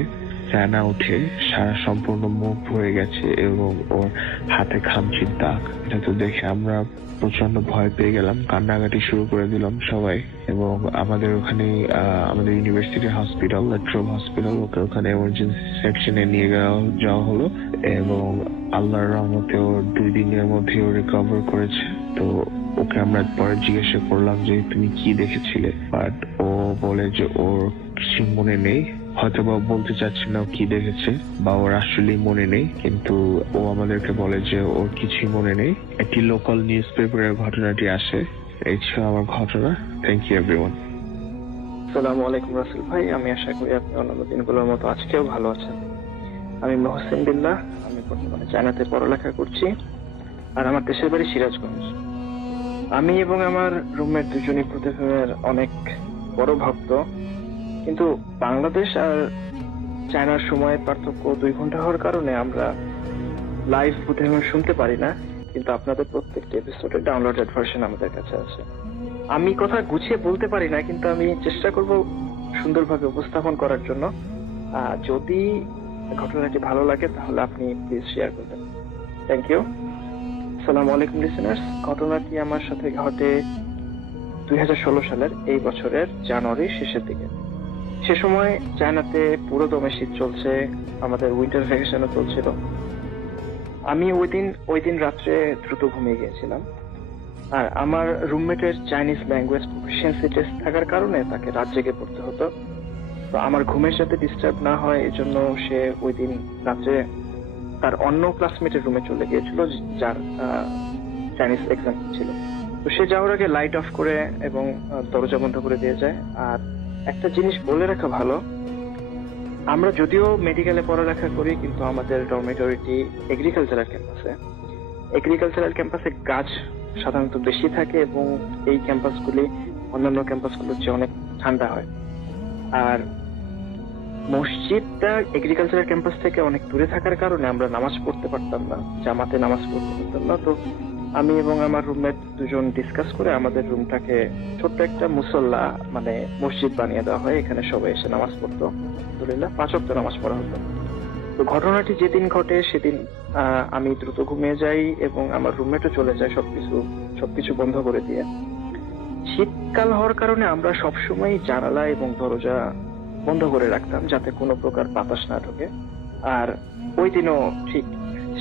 ফ্যানা উঠে সারা সম্পূর্ণ মুখ ভরে গেছে এবং ওর হাতে খামচির দাগ। এটা তো দেখে আমরা প্রচন্ড ভয় পেয়ে গেলাম, কান্নাকাটি শুরু করে দিলাম সবাই। এবং আমাদের ওখানে আমাদের ইউনিভার্সিটি হসপিটাল, লেট্রোম হসপিটাল, ওকে ওখানে এমার্জেন্সি সেকশনে নিয়ে যাওয়া হলো এবং আল্লাহর রহমতে ও 2 দিনের মধ্যে ও রিকভার করেছে। তো ওকে আমরা পরে জিজ্ঞাসা করলাম যে তুমি কি দেখেছিলে, বাট ও বলে যে ওর কিছু মনে নেই, হয়তো বা বলতে চাচ্ছে না ও কি দেখেছে বা ওর আসলে মনে নেই, কিন্তু ও আমাদেরকে বলে যে ওর কিছুই মনে নেই। একটি লোকাল নিউজ পেপারের ঘটনাটি আসে। এই ছিল আমার ঘটনা। Thank you everyone. আসসালামু আলাইকুম রাসেল ভাই, আমি আশা করি আপনি অন্যান্য দিনগুলোর মতো আজকেও ভালো আছেন। আমি মহসিন বিল্লাহ, আমি বর্তমানে চায়নাতে পড়ালেখা করছি আর আমার দেশের বাড়ি সিরাজগঞ্জ। আমি এবং আমার রুমমেট দুজনই প্রতিফেমের অনেক বড় ভক্ত, কিন্তু বাংলাদেশ আর চায়নার সময়ের পার্থক্য 2 ঘন্টা হওয়ার কারণে আমরা লাইভ প্রতিফেম শুনতে পারি না, কিন্তু আপনাদের প্রত্যেকটা এপিসোডের ডাউনলোডেড ভার্সন আমাদের কাছে আছে। আমি কথা গুছিয়ে বলতে পারি না, কিন্তু আমি চেষ্টা করব সুন্দরভাবে উপস্থাপন করার জন্য। যদি ঘটনাটি ভালো লাগে তাহলে আপনি প্লিজ শেয়ার করবেন। Thank you. আসসালামু আলাইকুম লিসেনার্স। ঘটনাটি আমার সাথে ঘটে 2016 সালের এই বছরের জানুয়ারির শেষের দিকে। সে সময় চায়নাতে পুরো দমে শীত চলছে, আমাদের উইন্টার ভ্যাকেশনও চলছিল। আমি ওই দিন রাত্রে দ্রুত ঘুমিয়ে গিয়েছিলাম, আর আমার রুমমেটের চাইনিজ ল্যাঙ্গুয়েজ প্রফিসিয়েন্সি টেস্ট থাকার কারণে তাকে রাত জেগে পড়তে হতো। তো আমার ঘুমের সাথে ডিস্টার্ব না হয় এজন্য সে ওই দিন রাত্রে তার অন্য ক্লাসমেটের রুমে চলে গিয়েছিল যার চাইনিজ এক্সাম ছিল। তো সে যাওয়ার আগে লাইট অফ করে এবং দরজা বন্ধ করে দিয়ে যায়। আর একটা জিনিস বলে রাখা ভালো, আমরা যদিও মেডিকেলে পড়ালেখা করি কিন্তু আমাদের ডরমিটরিটি এগ্রিকালচারাল ক্যাম্পাসে। এগ্রিকালচারাল ক্যাম্পাসে গাছ সাধারণত বেশি থাকে এবং এই ক্যাম্পাসগুলি অন্যান্য ক্যাম্পাসগুলোর চেয়ে অনেক ঠান্ডা হয়। আর মসজিদটা এগ্রিকালচারাল ক্যাম্পাস থেকে অনেক দূরে থাকার কারণে আমরা নামাজ পড়তে পারতাম না, জামাতে নামাজ পড়তে পারতাম না। তো আমি এবং আমার রুমমেট দুজন ডিসকাস করে আমাদের রুমটাকে ছোট্ট একটা মুসল্লা মানে মসজিদ বানিয়ে দেওয়া হয়, এখানে সবাই এসে নামাজ পড়তো। আলহামদুলিল্লাহ 5 ওয়াক্ত নামাজ পড়া হতো। তো ঘটনাটি যেদিন ঘটে সেদিন আমি দ্রুত ঘুমিয়ে যাই এবং আমার রুমমেটও চলে যায় সবকিছু বন্ধ করে দিয়ে। শীতকাল হওয়ার কারণে আমরা সবসময় জানালা এবং দরজা বন্ধ করে রাখতাম যাতে কোনো প্রকার বাতাস না ঢোকে, আর ওই দিনও ঠিক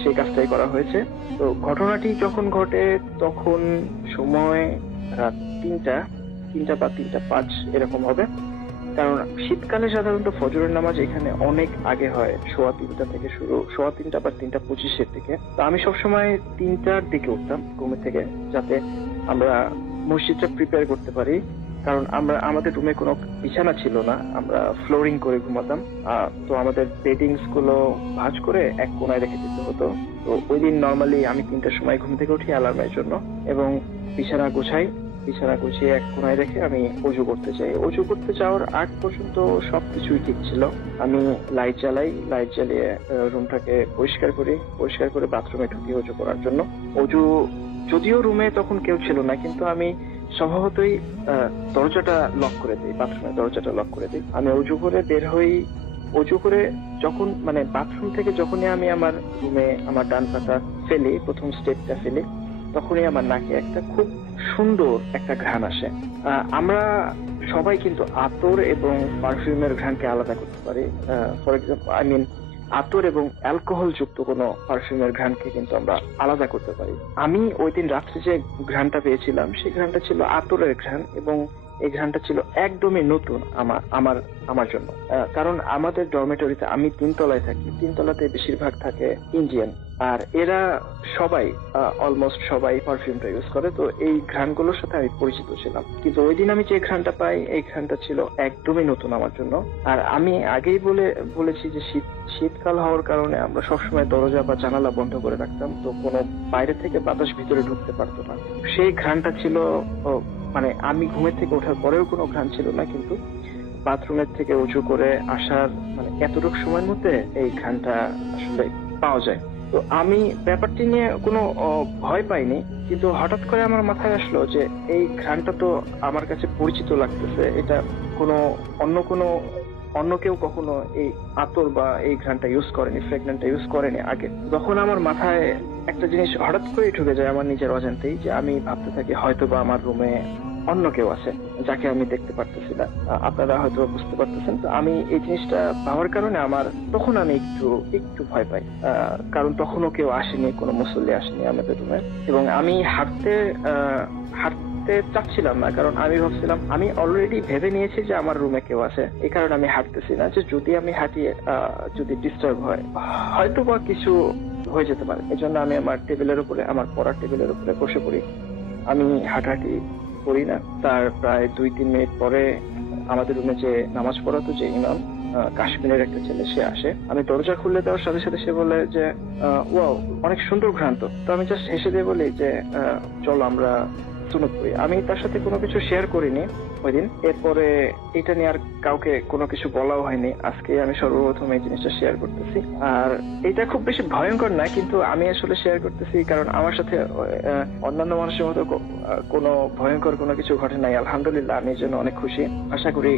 সেই কাজটাই করা হয়েছে। তো ঘটনাটি যখন ঘটে তখন সময় রাত 3টা বা 3:05 এরকম হবে, কারণ শীতকালে সাধারণত ফজরের নামাজ এখানে অনেক আগে হয়, 3:15 থেকে শুরু, 3:15 বা 3:25 দিকে। তো আমি সবসময় 3টার দিকে উঠতাম ঘুমে থেকে যাতে আমরা মসজিদটা প্রিপেয়ার করতে পারি, কারণ আমাদের রুমে কোনো বিছানা ছিল না, আমরা ফ্লোরিং করে ঘুমাতাম। তো আমাদের বেডিংস গুলো ভাঁজ করে এক কোনায় রেখে দিতে হতো। তো ওই দিন নর্মালি আমি 3টার সময় ঘুম থেকে উঠি অ্যালার্মের জন্য এবং বিছানা গুছিয়ে এক কোনায় রেখে আমি অজু করতে যাই। অজু করতে যাওয়ার আগ পর্যন্ত সবকিছুই ঠিক ছিল। আমি লাইট জ্বালিয়ে রুমটাকে পরিষ্কার করে বাথরুমে ঢুকি অজু করার জন্য। যদিও রুমে তখন কেউ ছিল না, কিন্তু আমি স্বভাবতই দরজাটা লক করে দিই, বাথরুমের দরজাটা লক করে দিই। আমি অজু করে বের হই, অজু করে যখন মানে বাথরুম থেকে যখনই আমি আমার রুমে আমার ডান পাটা ফেলি, প্রথম স্টেপটা ফেলি, তখনই আমার নাকে একটা খুব সুন্দর একটা ঘ্রাণ আসে। আমরা সবাই কিন্তু আতর এবং পারফিউমের ঘ্রাণকে আলাদা করতে পারি। ফর এক্সাম্পল আতর এবং অ্যালকোহল যুক্ত কোনো পারফিউমের ঘ্রাণকে কিন্তু আমরা আলাদা করতে পারি। আমি ওই দিন রাত্রে যে ঘ্রাণটা পেয়েছিলাম সেই ঘ্রাণটা ছিল আতরের ঘ্রাণ এবং এই ঘ্রাণটা ছিল একদমই নতুন আমার জন্য, কারণ আমাদের ডরমেটরিতে আমি 3 তলায় থাকি, 3 তলাতে বেশিরভাগ থাকে ইন্ডিয়ান, আর এরা অলমোস্ট সবাই পারফিউমটা ইউজ করে। তো এই ঘ্রাণগুলোর সাথে আমি পরিচিত ছিলাম, কিন্তু ওই দিন আমি যে ঘ্রাণটা পাই এই ঘ্রাণটা ছিল একদমই নতুন আমার জন্য। আর আমি আগেই বলেছি যে শীতকাল হওয়ার কারণে আমরা সবসময় দরজা বা জানালা বন্ধ করে রাখতাম, তো কোনো বাইরে থেকে বাতাস ভিতরে ঢুকতে পারতো না। সেই ঘ্রাণটা ছিল মানে আমি ঘুমের থেকে ওঠার পরেও কোনো ঘ্রাণ ছিল না, কিন্তু বাথরুমের থেকে উঁচু করে আসার মানে এতটুকু সময়ের মধ্যে এই ঘ্রাণটা আসলে পাওয়া যায়। তো আমি ব্যাপারটি নিয়ে কোনো ভয় পাইনি, কিন্তু হঠাৎ করে আমার মাথায় আসলো যে এই ঘ্রাণটা তো আমার কাছে পরিচিত লাগতেছে, এটা অন্য কোনো অন্য কেউ কখনো এই আতর বা এই ঘ্রাণটা ইউজ করেনি, ফ্রেগনেন্টটা ইউজ করেনি আগে। তখন আমার মাথায় একটা জিনিস হঠাৎ করে ঢুকে যায় আমার নিজের অজান্তেই, যে আমি ভাবতে থাকি হয়তো বা আমার রুমে অন্য কেউ আছে যাকে আমি দেখতে পারতেছি না। আপনারা হয়তো বুঝতে পারতেছেন। তো আমি এই জিনিসটা ভাবার কারণে তখন আমি একটু ভয় পাই, কারণ তখনও কেউ আসেনি, কোনো মুসল্লি আসেনি আমাদের রুমে। এবং আমি হাঁটতে চাচ্ছিলাম না, কারণ আমি ভাবছিলাম, আমি অলরেডি ভেবে নিয়েছি যে আমার রুমে কেউ আছে, এই কারণে আমি হাঁটতেছি না, যে যদি আমি হাঁটি যদি ডিস্টার্ব হয় হয়তো বা কিছু হয়ে যেতে পারে। এই জন্য আমি আমার পড়ার টেবিলের উপরে বসে পড়ি। আমি হাঁটাহাঁটি করি না। তার প্রায় 2-3 মিনিট পরে আমাদের রুমে যে নামাজ পড়াতো যে ইমাম, কাশ্মীরের একটা ছেলে, সে আসে। আমি দরজা খুলে দেওয়ার সাথে সাথে সে বলে যে ওয়াও, অনেক সুন্দর ঘ্রান্ত। তো আমি জাস্ট হেসে দিয়ে বলি যে চলো আমরা সুন্নত পড়ি। আমি তার সাথে কোনো কিছু শেয়ার করিনি ওই দিন। এরপরে এটা নিয়ে আর কাউকে কোনো কিছু বলাও হয়নি। আজকে আমি সর্বপ্রথম এই জিনিসটা শেয়ার করতেছি। আর এটা খুব বেশি ভয়ঙ্কর না, কিন্তু আমি আসলে শেয়ার করতেছি কারণ আমার সাথে অন্যান্য মানুষের মতো কোনো ভয়ঙ্কর কোনো কিছু ঘটে নাই, আলহামদুলিল্লাহ। আমি এই জন্য অনেক খুশি, আশা করি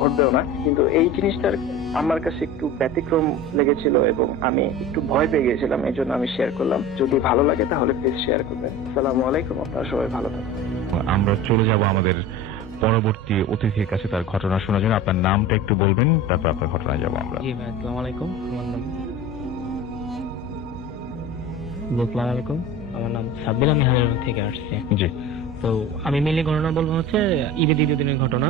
ঘটবেও না। কিন্তু এই জিনিসটার আমার কাছে একটু ব্যতিক্রম লেগেছিল এবং আমি একটু ভয় পেয়ে গিয়েছিলাম, এই জন্য আমি শেয়ার করলাম। যদি ভালো লাগে তাহলে প্লিজ শেয়ার করবেন। আসসালামু আলাইকুম, আপনারা সবাই ভালো থাকবেন। আমরা চলে যাব আমাদের পরবর্তী অতিথির কাছে তার ঘটনা শোনার জন্য। আপনার নামটা একটু বলবেন, তারপর আপনার ঘটনায় যাব আমরা। জি ভাই, আসসালামু আলাইকুম। আমার নাম সাব্বির, আমি হাজারবাগ থেকে আসছি। জি। তো আমি মেনলি ঘটনা বলবো হচ্ছে ঈদের দ্বিতীয় দিনের ঘটনা।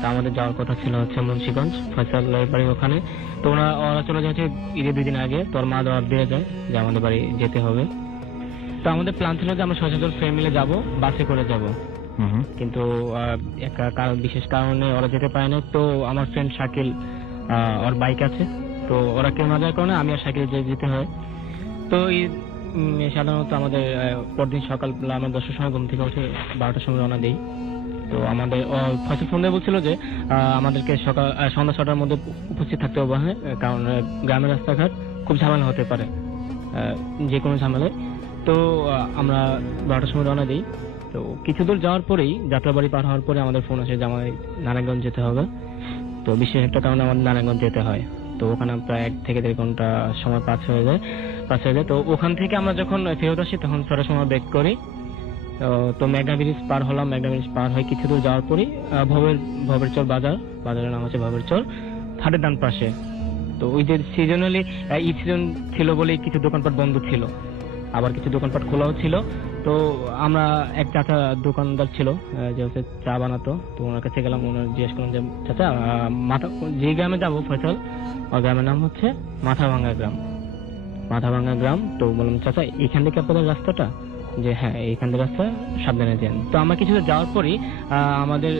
তা আমাদের যাওয়ার কথা ছিল হচ্ছে মুন্সিগঞ্জ, ফয়সাল বাড়ি ওখানে। তো ওরা চলে যাচ্ছে ঈদের 2 দিন আগে। তো ওর মা দাওয়াত দিয়ে যায় যে আমাদের বাড়ি যেতে হবে। তো আমাদের প্ল্যান ছিল যে আমরা 6-7 ফ্রেন্ড মিলে যাবো, বাসে করে যাব। কিন্তু একটা বিশেষ কারণে ওরা যেতে পারে না। তো আমার ফ্রেন্ড শাকিল, ওর বাইক আছে, তো ওরা কেউ না যাওয়ার কারণে আমি আর শাকিল যেতে হয়। তো সাধারণত আমাদের পরদিন সকালবেলা আমরা 10টার সময় ঘুম থেকে উঠে 12টার সময় রওনা দিই। তো আমাদের ফসল সন্ধ্যা বলছিল যে আমাদেরকে সন্ধ্যা 6টার মধ্যে উপস্থিত থাকতে হবে, কারণ গ্রামের রাস্তাঘাট খুব ঝামেলা হতে পারে, যে কোনো ঝামেলায়। তো আমরা 12টার সময় রওনা দিই। তো কিছু দূর যাওয়ার পরেই, যাত্রাবাড়ি পার হওয়ার পরে আমাদের ফোন আসে যে আমাদের নারায়ণগঞ্জ যেতে হবে। তো বিশেষ একটা কারণে আমাদের নারায়ণগঞ্জ যেতে হয়। তো ওখানে প্রায় 1 থেকে 1.5 ঘন্টা সময় পাস হয়ে যায়। তো ওখান থেকে আমরা যখন ফেরত আসি তখন 6টার সময় ব্রেক করি। তো মেঘনা ব্রিজ পার হলাম। মেঘনা ব্রিজ পার হয়ে কিছু দূর যাওয়ার পরই ভবেরচর বাজারের নাম হচ্ছে ভবেরচর, হাটের ডান পাশে। তো ওই যে সিজনালি ঈদ সিজন ছিল বলে কিছু দোকানপাট বন্ধ ছিল, আবার কিছু দোকানপাট খোলাও ছিল। তো আমরা এক চাচা দোকানদার ছিল যে হচ্ছে চা বানাতো। তো ওনার কাছে গেলাম, ওনার জিজ্ঞেস করলাম যে চাচা যে গ্রামে যাবো ফয়সাল, ওই গ্রামের নাম হচ্ছে মাথাভাঙ্গা গ্রাম। তো বললাম চাচা এখান থেকে আপনাদের রাস্তাটা? যে হ্যাঁ, এইখান থেকে রাস্তা, সাবধানে যান। তো আমরা কিছু যাওয়ার পরই আমাদের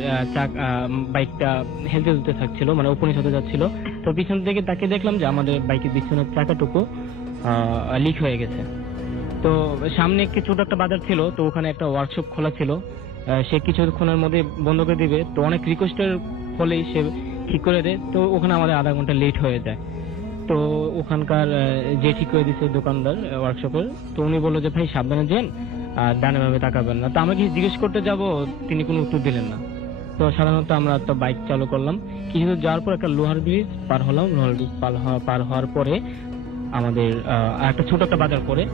বাইকটা হেলতে দুলতে থাকছিল, মানে উপনিষ হতে যাচ্ছিল। তো পিছন থেকে তাকে দেখলাম যে আমাদের বাইকের পিছনের চাকাটুকু লিক হয়ে গেছে। তো সামনে একটি ছোট একটা বাজার ছিল, তো ওখানে একটা ওয়ার্কশপ খোলা ছিল, সে কিছুক্ষণের মধ্যে বন্ধ করে দিবে। তো অনেক রিকোয়েস্টের ফলেই সে ঠিক করে দেয়। তো ওখানে আমাদের আধা ঘন্টা লেট হয়ে যায়। তো ওখানকার যে ঠিক করে দিচ্ছে দোকানদার ওয়ার্কশপের, তো উনি বললো যে ভাই সাবধানে যান, ডানে ভাবে তাকাবেন না। তো আমরা কি জিজ্ঞেস করতে যাব, তিনি কোনো উত্তর দিলেন না। তো সাধারণত আমরা তো বাইক চালু করলাম। কিছু দূর যাওয়ার পর একটা লোহার ব্রিজ পার হলাম। লোহার ব্রিজ পার হওয়ার পরে আমাদের একটা ছোট একটা বাজার পরে,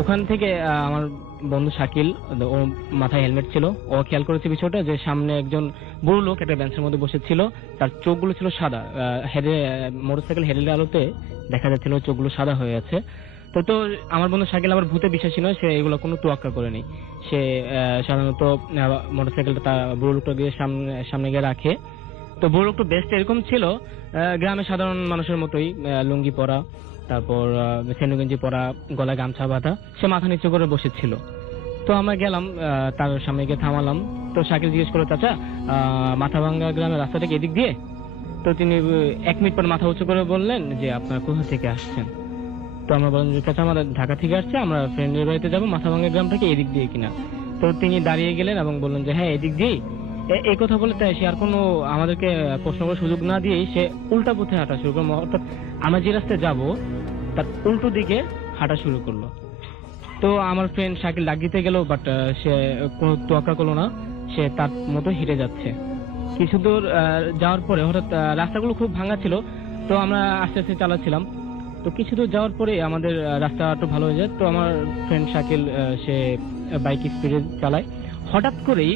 ওখান থেকে আমার বন্ধু শাকিল, ও মাথায় হেলমেট ছিল, ও খেয়াল করেছে বিষয়টা যে সামনে একজন বুড়ো লোক একটা বেঞ্চের মধ্যে বসেছিল, তার চোখগুলো ছিল সাদা। মোটরসাইকেল হেডের আলোতে দেখা যাচ্ছিল চোখগুলো সাদা হয়ে আছে। তো আমার বন্ধু শাকিল আবার ভূতে বিশ্বাসী নয়, সে এগুলো কোনো তোয়াক্কা করেনি। সে সাধারণত মোটরসাইকেলটা তার বুড়ো লোকটা দিয়ে সামনে গিয়ে রাখে। তো বুড়ো লোকটা বেস্ট এরকম ছিল, গ্রামের সাধারণ মানুষের মতোই, লুঙ্গি পরা, তারপর সেনুগঞ্জি পরা, গলায় গামছা বাঁধা, সে মাথা নিচু করে বসেছিল। তো আমরা গেলাম, তার সামনে গিয়ে থামালাম। তো শাকিল জিজ্ঞেস করলো চাচা মাথাভাঙ্গা গ্রামের রাস্তাটা কি এদিক দিয়ে? তো তিনি 1 মিনিট পর মাথা উঁচু করে বললেন যে আপনারা কোথা থেকে আসছেন? তো আমরা বললাম যে চাচা আমরা ঢাকা থেকে আসছি, আমরা ফ্রেন্ডের বাড়িতে যাবো, মাথাভাঙ্গা গ্রামটাকে এদিক দিয়ে কিনা? তো তিনি দাঁড়িয়ে গেলেন এবং বললেন যে হ্যাঁ এদিক দিয়েই। এই কথা বলে তাই সে আর কোনো আমাদেরকে প্রশ্ন করার সুযোগ না দিয়ে সে উল্টা পথে হাঁটা শুরু করলো। অর্থাৎ আমরা যে রাস্তায় যাবো তার উল্টো দিকে হাঁটা শুরু করলো। তো আমার ফ্রেন্ড শাকিল ডাক দিতে গেল, বাট সে কোনো তোয়াক্কা করলো না, সে তার মতো হেঁটে যাচ্ছে। কিছু দূর যাওয়ার পরে হঠাৎ রাস্তাগুলো খুব ভাঙা ছিল, তো আমরা আস্তে আস্তে চালাচ্ছিলাম। তো কিছু দূর যাওয়ার পরে আমাদের রাস্তা একটু ভালো হয়ে যায়। তো আমার ফ্রেন্ড শাকিল সে বাইক স্পিডে চালায়। হঠাৎ করেই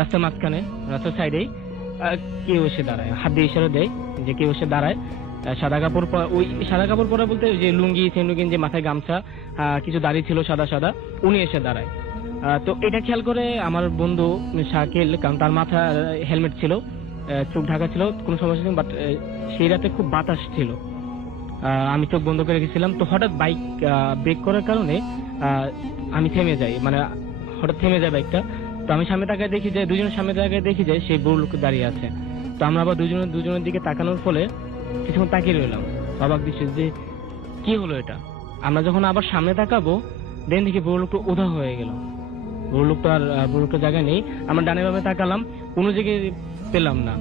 রাস্তার মাঝখানে, রাস্তার সাইডেই কেউ এসে দাঁড়ায়, হাত দিয়ে ইশারা দেয় যে কেউ এসে দাঁড়ায়। সাদা কাপড় ওই সাদা কাপড় পরা বলতে যে লুঙ্গি সেনুগিন, যে মাথায় গামছা, কিছু দাড়ি ছিল সাদা সাদা, উনি এসে দাঁড়ায়। তো এটা খেয়াল করে আমার বন্ধু শাকিল, কারণ তার মাথা হেলমেট ছিল, চোখ ঢাকা ছিল, কোনো সমস্যা ছিল, বাট সেই রাতে খুব বাতাস ছিল, আমি চোখ বন্ধ করে রেখেছিলাম। তো হঠাৎ বাইক ব্রেক করার কারণে আমি থেমে যাই, মানে হঠাৎ থেমে যায় বাইকটা। তো আমি সামনে তাকায় দেখি যে দুজনের সামনে তাকায় দেখি যে সেই বুড়ো লোক দাঁড়িয়ে আছে। তো আমরা আবার দুজনের দিকে তাকানোর ফলে কিছুক্ষণ তাকিয়ে রইলাম অবাক দৃষ্টি যে কি হলো এটা। আমরা যখন আবার সামনে তাকাবো দেন দেখি বুড়ো লোকটা উধা হয়ে গেল। বুড়ো লোকটা জায়গায় নেই। আমরা ডানে বামে তাকালাম, কোনো জায়গায় পেলাম না।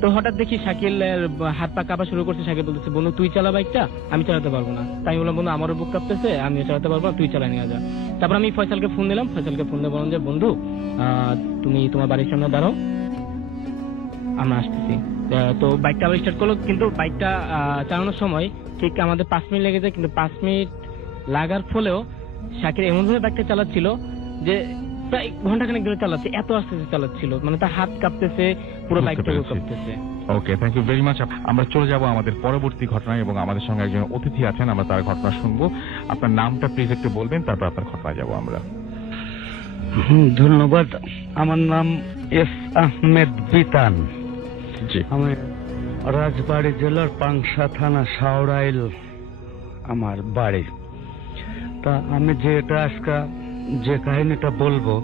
তো হঠাৎ দেখি শাকিলের হাত পা কাঁপা শুরু করছে। শাকিল বলতেছে, বন্ধু তুই চালা বাইকটা, আমি চালাতে পারবো না। তাই বললাম, বন্ধু আমারও বুক কাঁপতেছে, আমিও চালাতে পারবো না, তুই চালা নিয়ে যা। তারপর আমি ফয়সালকে ফোন দিলাম। ফয়সালকে ফোন দিয়ে বললাম যে বন্ধু তুমি তোমার বাড়ির সামনে দাঁড়াও, আমরা আসতেছি। তো বাইকটা আবার স্টার্ট করলো, কিন্তু বাইকটা চালানোর সময় ঠিক আমাদের 5 মিনিট লেগে যায়। কিন্তু 5 মিনিট লাগার ফলেও শাকিল এমন ভাবে বাইকটা চালাচ্ছিল যে প্রায় ঘন্টাখানেক ধরে চালাচ্ছে, এত আস্তে আস্তে চালাচ্ছিল, মানে তার হাত কাঁপতেছে, পুরো বাইকটাও কাঁপতেছে। ওকে, থ্যাংক ইউ ভেরি মাচ। আমরা চলে যাব আমাদের পরবর্তী ঘটনায় এবং আমাদের সঙ্গে একজন অতিথি আছেন, আমরা তার ঘটনা শুনবো। আপনার নামটা প্লিজ একটু বলবেন, তারপর আপনার ঘটনায় যাব আমরা। ধন্যবাদ। আমার নাম এস আহমেদ বিতান। জি, আমি রাজবাড়ী জেলার পাংশা থানা শাওরাইল আমার বাড়ি। তা আমি যে কাহিনীটা বলবো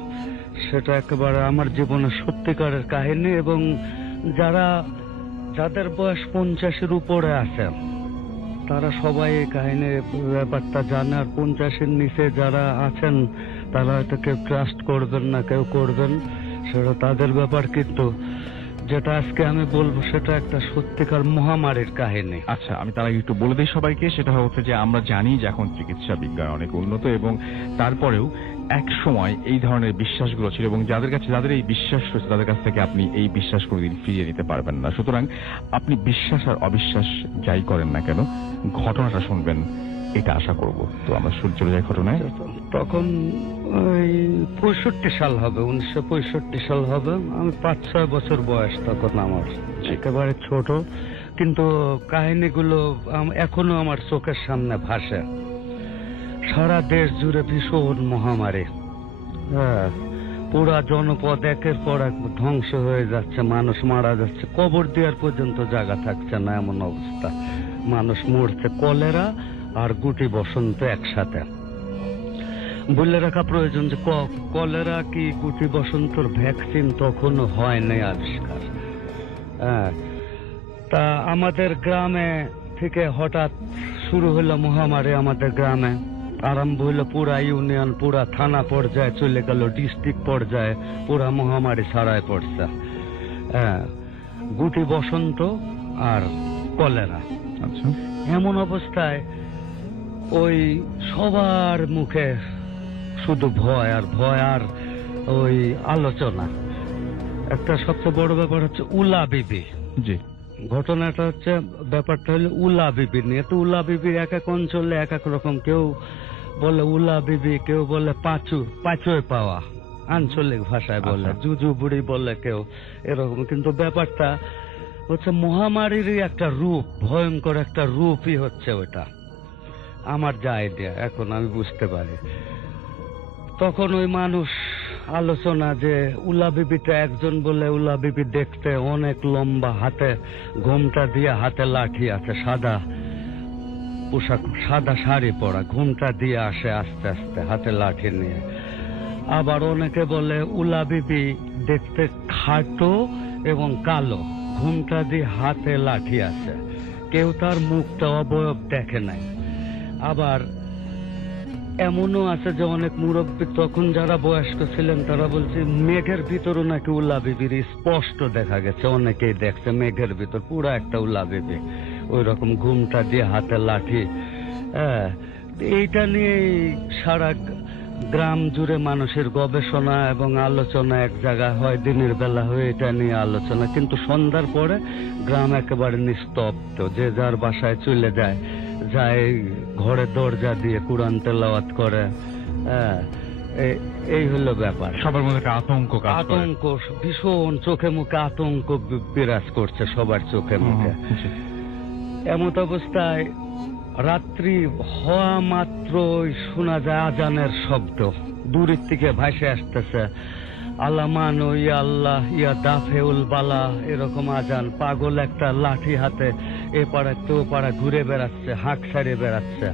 সেটা একেবারে আমার জীবনের সত্যিকারের কাহিনী, এবং যাদের বয়স 50-এর উপরে আছে তারা সবাই এই কাহিনীর ব্যাপারটা জানে। আর 50-এর নিচে যারা আছেন তারা হয়তো কেউ ট্রাস্ট করবেন না, কেউ করবেন, সেটা তাদের ব্যাপার। কিন্তু যেটা আজকে আমি বলবো সেটা একটা সত্যিকার মহামারীর কাহিনী। আচ্ছা, আমি তার আগে একটু বলে দিই সবাইকে, সেটা হচ্ছে যে আমরা জানি যে এখন চিকিৎসা বিজ্ঞান অনেক উন্নত, এবং তারপরেও এক সময় এই ধরনের বিশ্বাসগুলো ছিল, এবং যাদের এই বিশ্বাস রয়েছে তাদের কাছ থেকে আপনি এই বিশ্বাস কোনোদিন ফিরিয়ে নিতে পারবেন না। সুতরাং আপনি বিশ্বাস আর অবিশ্বাস যাই করেন না কেন, ঘটনাটা শুনবেন এটা আশা করব। তো আমরা চলে যাই ঘটনায়। তখন ওই 65 সাল হবে, 1965 সাল হবে। আমি 5-6 বছর বয়স তখন আমার, একেবারে ছোট, কিন্তু কাহিনীগুলো এখনো আমার চোখের সামনে ভাসে। সারা দেশ জুড়ে ভীষণ মহামারী, পুরা জনপদ একের পর এক ধ্বংস হয়ে যাচ্ছে, মানুষ মারা যাচ্ছে, কবর দেওয়ার পর্যন্ত জায়গা থাকছে না, এমন অবস্থা। মানুষ মরছে, কলেরা আর গুটি বসন্ত একসাথে। বলে রাখা প্রয়োজন যে কলেরা কি গুটি বসন্তর ভ্যাকসিন তখনও হয় নাই আবিষ্কার। তা আমাদের গ্রামে থেকে হঠাৎ শুরু হলো মহামারী। আমাদের গ্রামে আরম্ভ হইলো, পুরা ইউনিয়ন, পুরা থানা পর্যায়ে চলে গেল, ডিস্ট্রিক্ট পর্যায়ে পুরা মহামারী ছড়ায় পড়ছে। গুটি বসন্ত আর কলেরা। আচ্ছা, এমন অবস্থায় ওই সবার মুখে শুধু ভয় আর ওই আলোচনা। একটা সবচেয়ে বড় ব্যাপার হচ্ছে উলা বিবি। জি, ঘটনাটা হচ্ছে, ব্যাপারটা হলো উলা বিবি নিয়ে। তো উলা বিবি এক এক অঞ্চলে এক এক রকম, কেউ বলে উলা বিবি, কেউ বলে পাঁচুয়ে পাওয়া, আঞ্চলিক ভাষায় বলে, জুজু বুড়ি বলে কেউ, এরকম। কিন্তু ব্যাপারটা হচ্ছে মহামারীরই একটা রূপ, ভয়ঙ্কর একটা রূপই হচ্ছে ওটা। আমার যা আইডিয়া এখন আমি বুঝতে পারি। তখন ওই মানুষ আলোচনা যে উলা বিবিটা, একজন বলে উলা বিবি দেখতে অনেক লম্বা, হাতে ঘোমটা দিয়ে, হাতে লাঠি আছে, সাদা পোশাক, সাদা শাড়ি পরা, ঘোমটা দিয়ে আসে আস্তে আস্তে হাতে লাঠি নিয়ে। আবার অনেকে বলে উলা বিবি দেখতে খাটো এবং কালো, ঘোমটা দিয়ে, হাতে লাঠি আছে, কেউ তার মুখটা অবয়ব দেখে নাই। আবার এমনও আছে যে অনেক মুরব্বী তখন যারা বয়স্ক ছিলেন তারা বলছে মেঘের ভিতরও নাকি উলা বিবির স্পষ্ট দেখা গেছে, অনেকেই দেখছে মেঘের ভিতর পুরা একটা উলা বিবি, ওই রকম ঘুমটা দিয়ে, হাতে লাঠি। এইটা নিয়ে সারা গ্রাম জুড়ে মানুষের গবেষণা এবং আলোচনা এক জায়গায় হয়, দিনের বেলা হয়ে এটা নিয়ে আলোচনা, কিন্তু সন্ধ্যার পরে গ্রাম একেবারে নিস্তব্ধ, যে যার বাসায় চলে যায়, যায় ঘরে দরজা দিয়ে কোরআন তেলাওয়াত করে। এই হলো ব্যাপার। সবার মধ্যে একটা আতঙ্ক কাজ করে। আতঙ্ক, ভীষণ চোখে মুখে আতঙ্ক বিরাজ করছে সবার চোখে মুখে। এমত অবস্থায় রাত্রি হওয়া মাত্রই শোনা যায় আজানের শব্দ, দূরের থেকে ভাসে আসতেছে, আলামান ও ইয়া আল্লাহ ইয়া দাফেউল বালা, এরকম আজান। পাগল একটা লাঠি হাতে এ পাড়া তো পাড়া ঘুরে বেড়াচ্ছে, হাঁক ছাড়িয়ে বেড়াচ্ছে,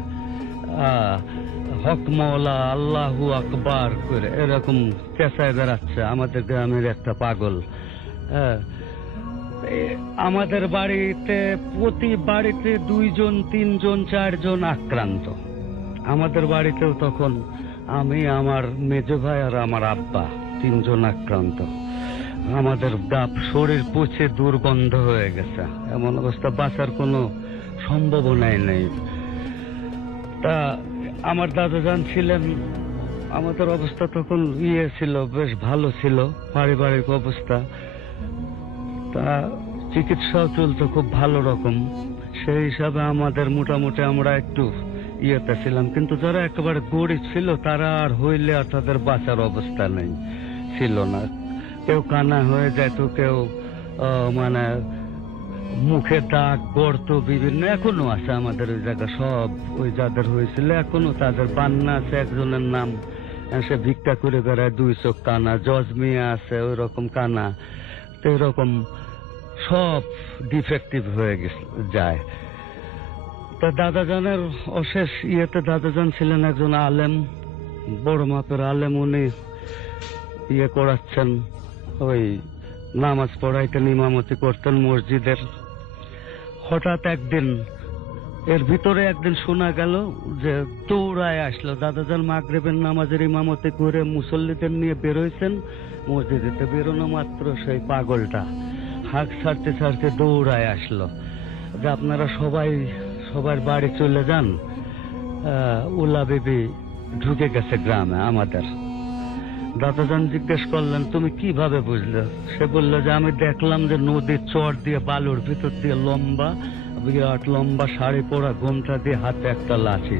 হক মওলা আল্লাহু আকবার করে এরকম চেঁচায় বেড়াচ্ছে আমাদের গ্রামের একটা পাগল। আমাদের বাড়িতে প্রতি বাড়িতে 2 জন 3 জন 4 জন আক্রান্ত। আমাদের বাড়িতেও তখন আমি, আমার মেজ ভাই আর আমার আব্বা 3 জন আক্রান্ত। আমাদের শরীর পচে দুর্গন্ধ হয়ে গেছে, এমন অবস্থা বাঁচার কোনো সম্ভাবনাই নেই। তা আমার দাদাজান ছিলেন, আমাদের অবস্থা তখন ছিল, বেশ ভালো ছিল পারিবারিক অবস্থা। তা চিকিৎসাও চলতো খুব ভালো রকম, সেই হিসাবে আমাদের মোটামুটি আমরা একটু ইয়েতে ছিলাম। কিন্তু যারা একেবারে গরিব ছিল তারা আর হইলে আর তাদের বাঁচার অবস্থা নেই, ছিল না। কেউ কানা হয়ে যেত, কেউ মানে মুখে দাগ গর্ত বিভিন্ন এখনো আছে আমাদের ওই জায়গা, সব ওই যাদের হয়েছিল এখনো তাদের বান্না আছে। একজনের নাম, সে ভিক্ষা করে বেড়ায়, 2 চোখ কানা। জজমিয়া আছে ওই রকম কানা। তো এরকম সব ডিফেক্টিভ হয়ে যায়। তা দাদাজানের অশেষ ইয়েতে, দাদাজান ছিলেন একজন আলেম, বড় মাপের আলেম। উনি ইয়ে করাচ্ছেন, ওই নামাজ পড়াইতেন, ইমামতি করতেন মসজিদের। হঠাৎ একদিন এর ভিতরে একদিন শোনা গেল যে দৌড়ায় আসলো দাদাজান মাগরিবের নামাজের ইমামতি করে মুসল্লিদের নিয়ে বেরোইছেন, মসজিদেতে বেরোনো মাত্র সেই পাগলটা হাঁক ছাড়তে ছাড়তে দৌড়ায় আসলো যে আপনারা সবাই সবার বাড়ি চলে যান, উলা বিবি ঢুকে গেছে গ্রামে আমাদের। দাদাজান জিজ্ঞেস করলেন তুমি কিভাবে বুঝলে? সে বলল যে আমি দেখলাম যে নদীর চর দিয়ে বালুর ভিতর দিয়ে লম্বা, বিরাট লম্বা শাড়ি পরা, ঘোমটা দিয়ে, হাতে একটা লাঠি,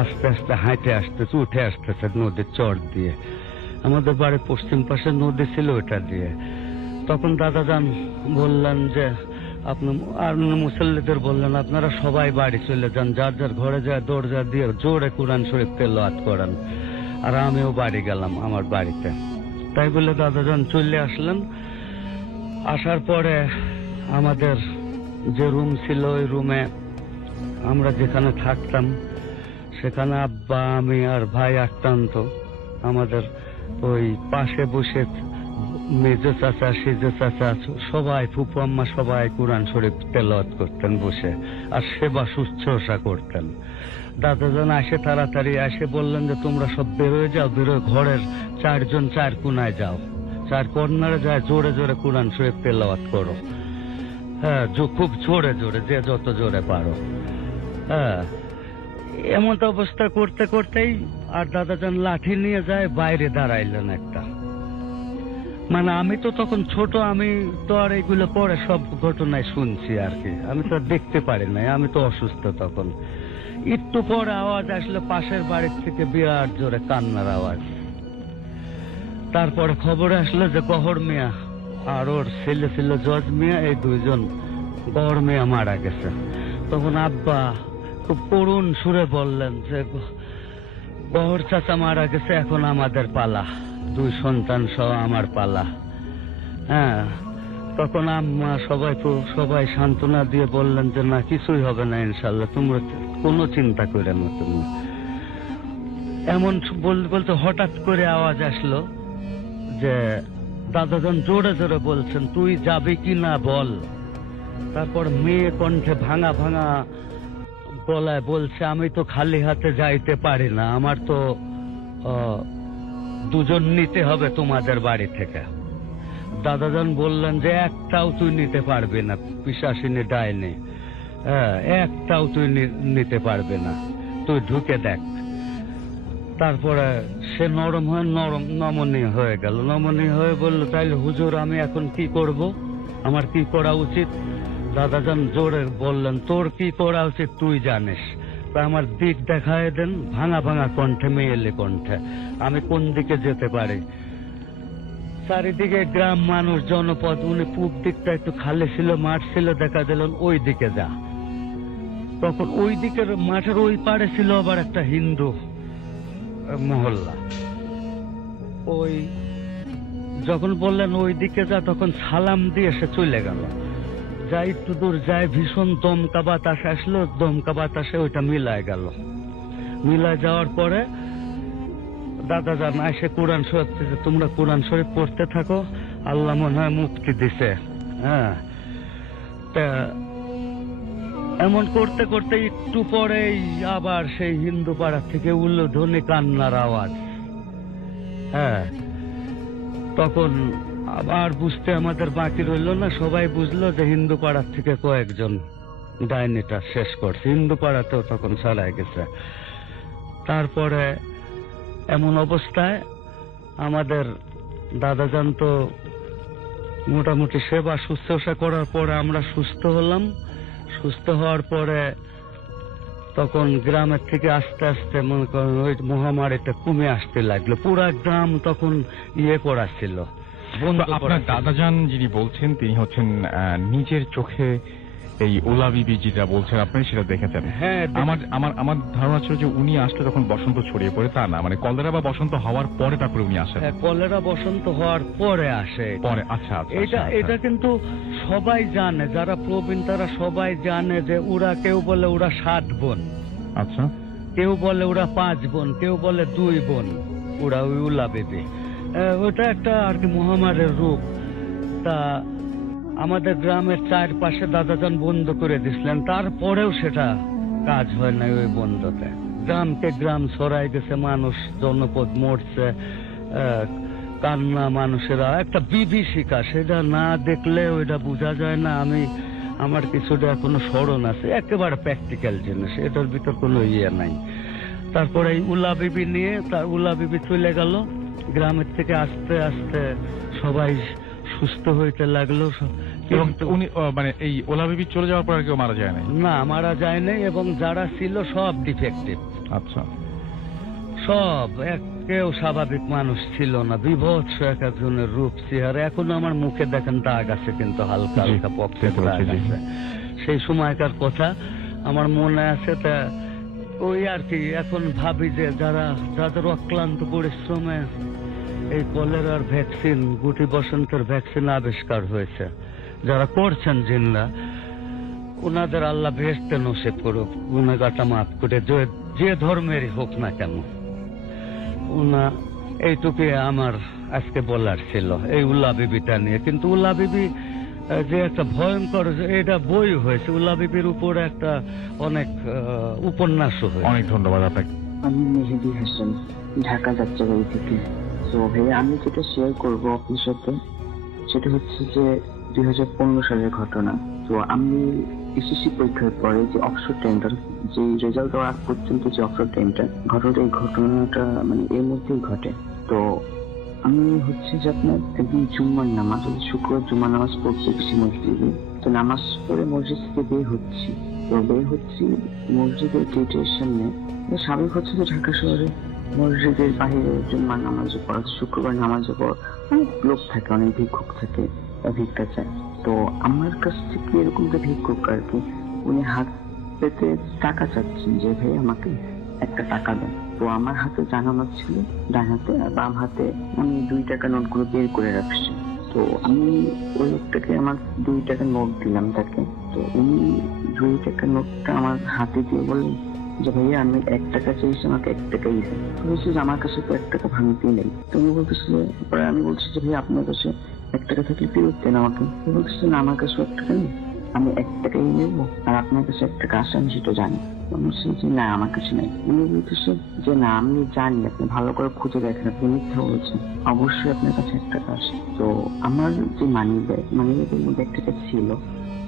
আস্তে আস্তে হাঁটে আসতেছে, উঠে আসতেছে নদীর চর দিয়ে। আমাদের বাড়ির পশ্চিম পাশে নদী ছিল ওটা দিয়ে। তখন দাদাজান বললেন যে আপনি, আর মুসল্লিদের বললেন আপনারা সবাই বাড়ি চলে যান, যার যার ঘরে যায় দরজা দিয়ে জোরে কোরআন শরীফ তেলাওয়াত করেন। আর আমিও বাড়ি গেলাম আমার বাড়িতে। তাই বলে দাদাজান চলে আসলেন। আসার পরে আমাদের যে রুম ছিল, ওই রুমে আমরা যেখানে থাকতাম সেখানে আব্বা, আমি আর ভাই আক্রান্ত। আমাদের ওই পাশে বসে মেজ চাচা, সেজ চাচা, সবাই, ফুপু আম্মা সবাই কোরআন শরীফ তেলাওয়াত করতেন বসে, আর সেবা শুশ্রূষা করতেন। দাদাজান আসে, তাড়াতাড়ি আসে বললেন যে তোমরা সব বেরোয় যাও, বেরোয় ঘরের 4 জন 4 কোনায় যাও, 4 কর্নারে যায়, জোরে জোরে কোরআন শরীফ তেলাওয়াত করো। হ্যাঁ, খুব জোরে জোরে, যে যত জোরে পারো। হ্যাঁ, এমন অবস্থা করতে করতেই আর দাদাজান লাঠি নিয়ে যায়, বাইরে দাঁড়াইলেন একটা। মানে আমি তো তখন ছোট, আমি তো আর এগুলো পরে সব ঘটনায় শুনছি আর কি, আমি তো আর দেখতে পারি নাই, আমি তো অসুস্থ তখন। একটু পরে আওয়াজ আসলো পাশের বাড়ির থেকে, বিরাট জোরে কান্নার আওয়াজ। তারপরে খবরে আসলো যে গহর মিয়া আর ওর ছেলে ছিল জজ মিয়া, এই 2 জন গহর মিয়া মারা গেছে। তখন আব্বা খুব করুণ সুরে বললেন যে গহর চাচা মারা গেছে, এখন আমাদের পালা, 2 সন্তান সহ আমার পালা। হ্যাঁ, তখন আম্মা সবাই সান্ত্বনা দিয়ে বললেন যে না, কিছুই হবে না ইনশাল্লাহ, তোমরা কোনো চিন্তা করে না তুমি। এমন বলতে বলতে হঠাৎ করে আওয়াজ আসলো যে দাদাজান জোরে জোরে বলছেন তুই যাবি কি না বল। তারপর মেয়ে কণ্ঠে ভাঙা ভাঙা গলায় বলছে আমি তো খালি হাতে যাইতে পারি না, আমার তো 2 জন নিতে হবে তোমাদের বাড়ি থেকে। দাদাজান বললেন যে একটাও তুই নিতে পারবি না, পিশাচিনী ডাইনি, একটাও তুই নিতে পারবি না, তুই ঢুকে দেখ। তারপরে সে নমনীয় হয়ে গেল। নমনীয় হয়ে বলল, তাইলে হুজুর আমি এখন কি করব, আমার কি করা উচিত? দাদাজান জোরে বললেন, তোর কি করা উচিত তুই জানিস। তা আমার দিক দেখায় দেন, ভাঙা ভাঙা কণ্ঠে, মেয়েলে কণ্ঠে, আমি কোন দিকে যেতে পারি। চারিদিকে গ্রাম, মানুষ, জনপদ। উনি পূব দিকটা একটু খালি ছিল, মাঠ ছিল, দেখা দিলেন ওই দিকে যা। তখন ওই দিকের মাঠের ওই পাড়ে ছিল আবার একটা হিন্দু মহল্লা। ওই যখন বললেন ওই দিকে যা, তখন সালাম দিয়ে সে চলে গেল। যাই একটু দূর যায়, ভীষণ দমকা বাতাস আসলো, দমকা বাতাসে ওইটা মিলায় গেল। মিলায় যাওয়ার পরে দাদা জান এসে কোরআন শরীফ দিতে, তোমরা কোরআন শরীফ পড়তে থাকো, আল্লাহ মনে হয় মুক্তি দিছে। হ্যাঁ, তা এমন করতে করতে একটু পরেই আবার সেই হিন্দু পাড়া থেকে উল্লধ্বনি, কান্নার আওয়াজ। হ্যাঁ, তখন আবার বুঝতে আমাদের বাকি রইল না। সবাই বুঝলো যে হিন্দু পাড়ার থেকে কয়েকজন ডাইনিটা শেষ করছে। হিন্দু পাড়াতেও তখন ছাড়াই গেছে। তারপরে এমন অবস্থায় আমাদের দাদাজান তো মোটামুটি সেবা শুশ্রূষা করার পরে আমরা সুস্থ হলাম। সুস্থ হওয়ার পরে তখন গ্রামের থেকে আস্তে আস্তে মনে করেন ওই মহামারীটা কমে আসতে লাগলো। পুরা গ্রাম তখন করা ছিল। আপনার দাদাজান যিনি বলছেন, তিনি হচ্ছেন নিজের চোখে এই ওলা বিবি যেটা বলছেন আপনি সেটা দেখেছেন। হ্যাঁ, আমার ধারণা ছিল যে উনি আসলে তখন বসন্ত ছড়িয়ে পড়ে, তা না, মানে কলেরা বা বসন্ত হওয়ার পরে তারপরে উনি আসেন। কলেরা বসন্ত হওয়ার পরে আসে পরে। আচ্ছা, এটা কিন্তু সবাই জানে, যারা প্রবীণ তারা সবাই জানে যে ওরা, কেউ বলে ওরা 7 বোন, আচ্ছা, কেউ বলে ওরা 5 বোন, কেউ বলে 2 বোন, ওরা ওই উলা বিবি। ওটা একটা আর কি মহামারীর রূপ। তা আমাদের গ্রামের চারপাশে দাদাজান বন্ধ করে দিছিলেন, তারপরেও সেটা কাজ হয় না। ওই বন্ধতে গ্রামকে গ্রাম ছড়াই গেছে, মানুষ, জনপদ মরছে, কান্না মানুষেরা, একটা বিভীষিকা, সেটা না দেখলে ওইটা বোঝা যায় না। আমার কিছুটা এখনো স্মরণ আছে, একেবারে প্র্যাকটিক্যাল জিনিস, এটার ভিতর কোনো নাই। তারপরে এই উলা বিবি নিয়ে, তার উলা বিবি চলে গেল। গ্রামের থেকে আস্তে আস্তে সবাই সুস্থ হইতে লাগলো। এবং উনি মানে এই ওলা বিবি চলে যাওয়ার পর কেউ মারা যায় নাই? না, মারা যায় নাই। এবং যারা ছিল সব ডিফেক্টিভ। আচ্ছা, সব, কেউ স্বাভাবিক মানুষ ছিল না। বিভৎস এক একজনের রূপ চেহারা। এখনো আমার মুখে দেখেন দাগ আছে, কিন্তু হালকা হালকা পক্ষের দাগ আছে। সেই সময়কার কথা আমার মনে আছে। তা ওই আর কি, এখন ভাবি যে যাদের অক্লান্ত পরিশ্রমে এই কলেরার ভ্যাকসিন, গুটি বসন্তের ভ্যাকসিন আবিষ্কার হয়েছে, যারা করছেন জিন্না, ওনাদের আল্লাহ বেহেশতে নসিব করুক, গুনাহগারটা মাফ করে, যে ধর্মেরই হোক না কেন। এইটুকুই আমার আজকে বলার ছিল এই উল্লা বিবিটা নিয়ে। কিন্তু উল্লা বিবি যে একটা ভয়ঙ্কর, এটা বই হয়েছে উল্লা বিবির উপরে, একটা অনেক উপন্যাসও হয়েছে। অনেক ধন্যবাদ আপনাকে। আমি মেহেদি হাসান, ঢাকা যাত্রাবাড়ি থেকে। তো ভাইয়া, আমি যেটা শেয়ার করবো আপনার সাথে সেটা হচ্ছে যে 2015 সালের ঘটনা। তো আমি এসএসসি পরীক্ষার পরে যে অবসর টাইমটা, যে রেজাল্ট দেওয়ার আগ পর্যন্ত যে অবসর টাইমটা, এই ঘটনাটা মানে এর মধ্যেই ঘটে। তো আমি হচ্ছে যে আপনার একদিন জুম্মার নামাজ, শুক্রবার জুম্মার নামাজ পড়তে গেছি মসজিদে। তো নামাজ পড়ে মসজিদ থেকে বের হচ্ছি। মসজিদের গেটের সামনে, স্বাভাবিক হচ্ছে যে ঢাকা শহরে মসজিদের বাহিরে জুম্মার নামাজে পড়া, শুক্রবার নামাজে পড়া অনেক লোক থাকে, অনেক ভিক্ষুক থাকে, ভিক্ষা চায়। তো আমার কাছ থেকে এরকম যে ভিক্ষুক আর কি, উনি হাত পেতে টাকা চাচ্ছেন যে ভাই আমাকে একটা টাকা দেন। তো আমার হাতে জানানো ছিল ডান হাতে, আর বাম হাতে আমি 2 টাকা নোটগুলো বের করে রাখছি। তো আমি ওই লোকটাকে আমার 2 টাকা নোট দিলাম তাকে। তো উনি 2 টাকার নোটটা আমার হাতে দিয়ে বললেন যে ভাইয়া আমি 1 টাকা চাইছি, আমাকে 1 টাকাই দেন। বলছি যে আমার কাছে তো 1 টাকা ভাঙতেই নেই। তো উনি বলতেছিল, পরে আমি বলছি যে ভাই আপনার কাছে 1 টাকা থাকলে ফেরত দেন আমাকে। বলতেছে না, আমার কাছে 1 টাকা নেই, আমি 1 টাকাই নেবো, আর আপনার কাছে 1 টাকা আসে আমি সেটা জানি। বলছি যে না, আমার কাছে নেই। উনি বলতেছে যে না, আমি জানি, আপনি ভালো করে খুঁজে দেখেন, আপনি মিথ্যা বলছেন, অবশ্যই আপনার কাছে 1 টাকা আসে। তো আমার যে মানি ব্যাগের মধ্যে 1 টাকা ছিল,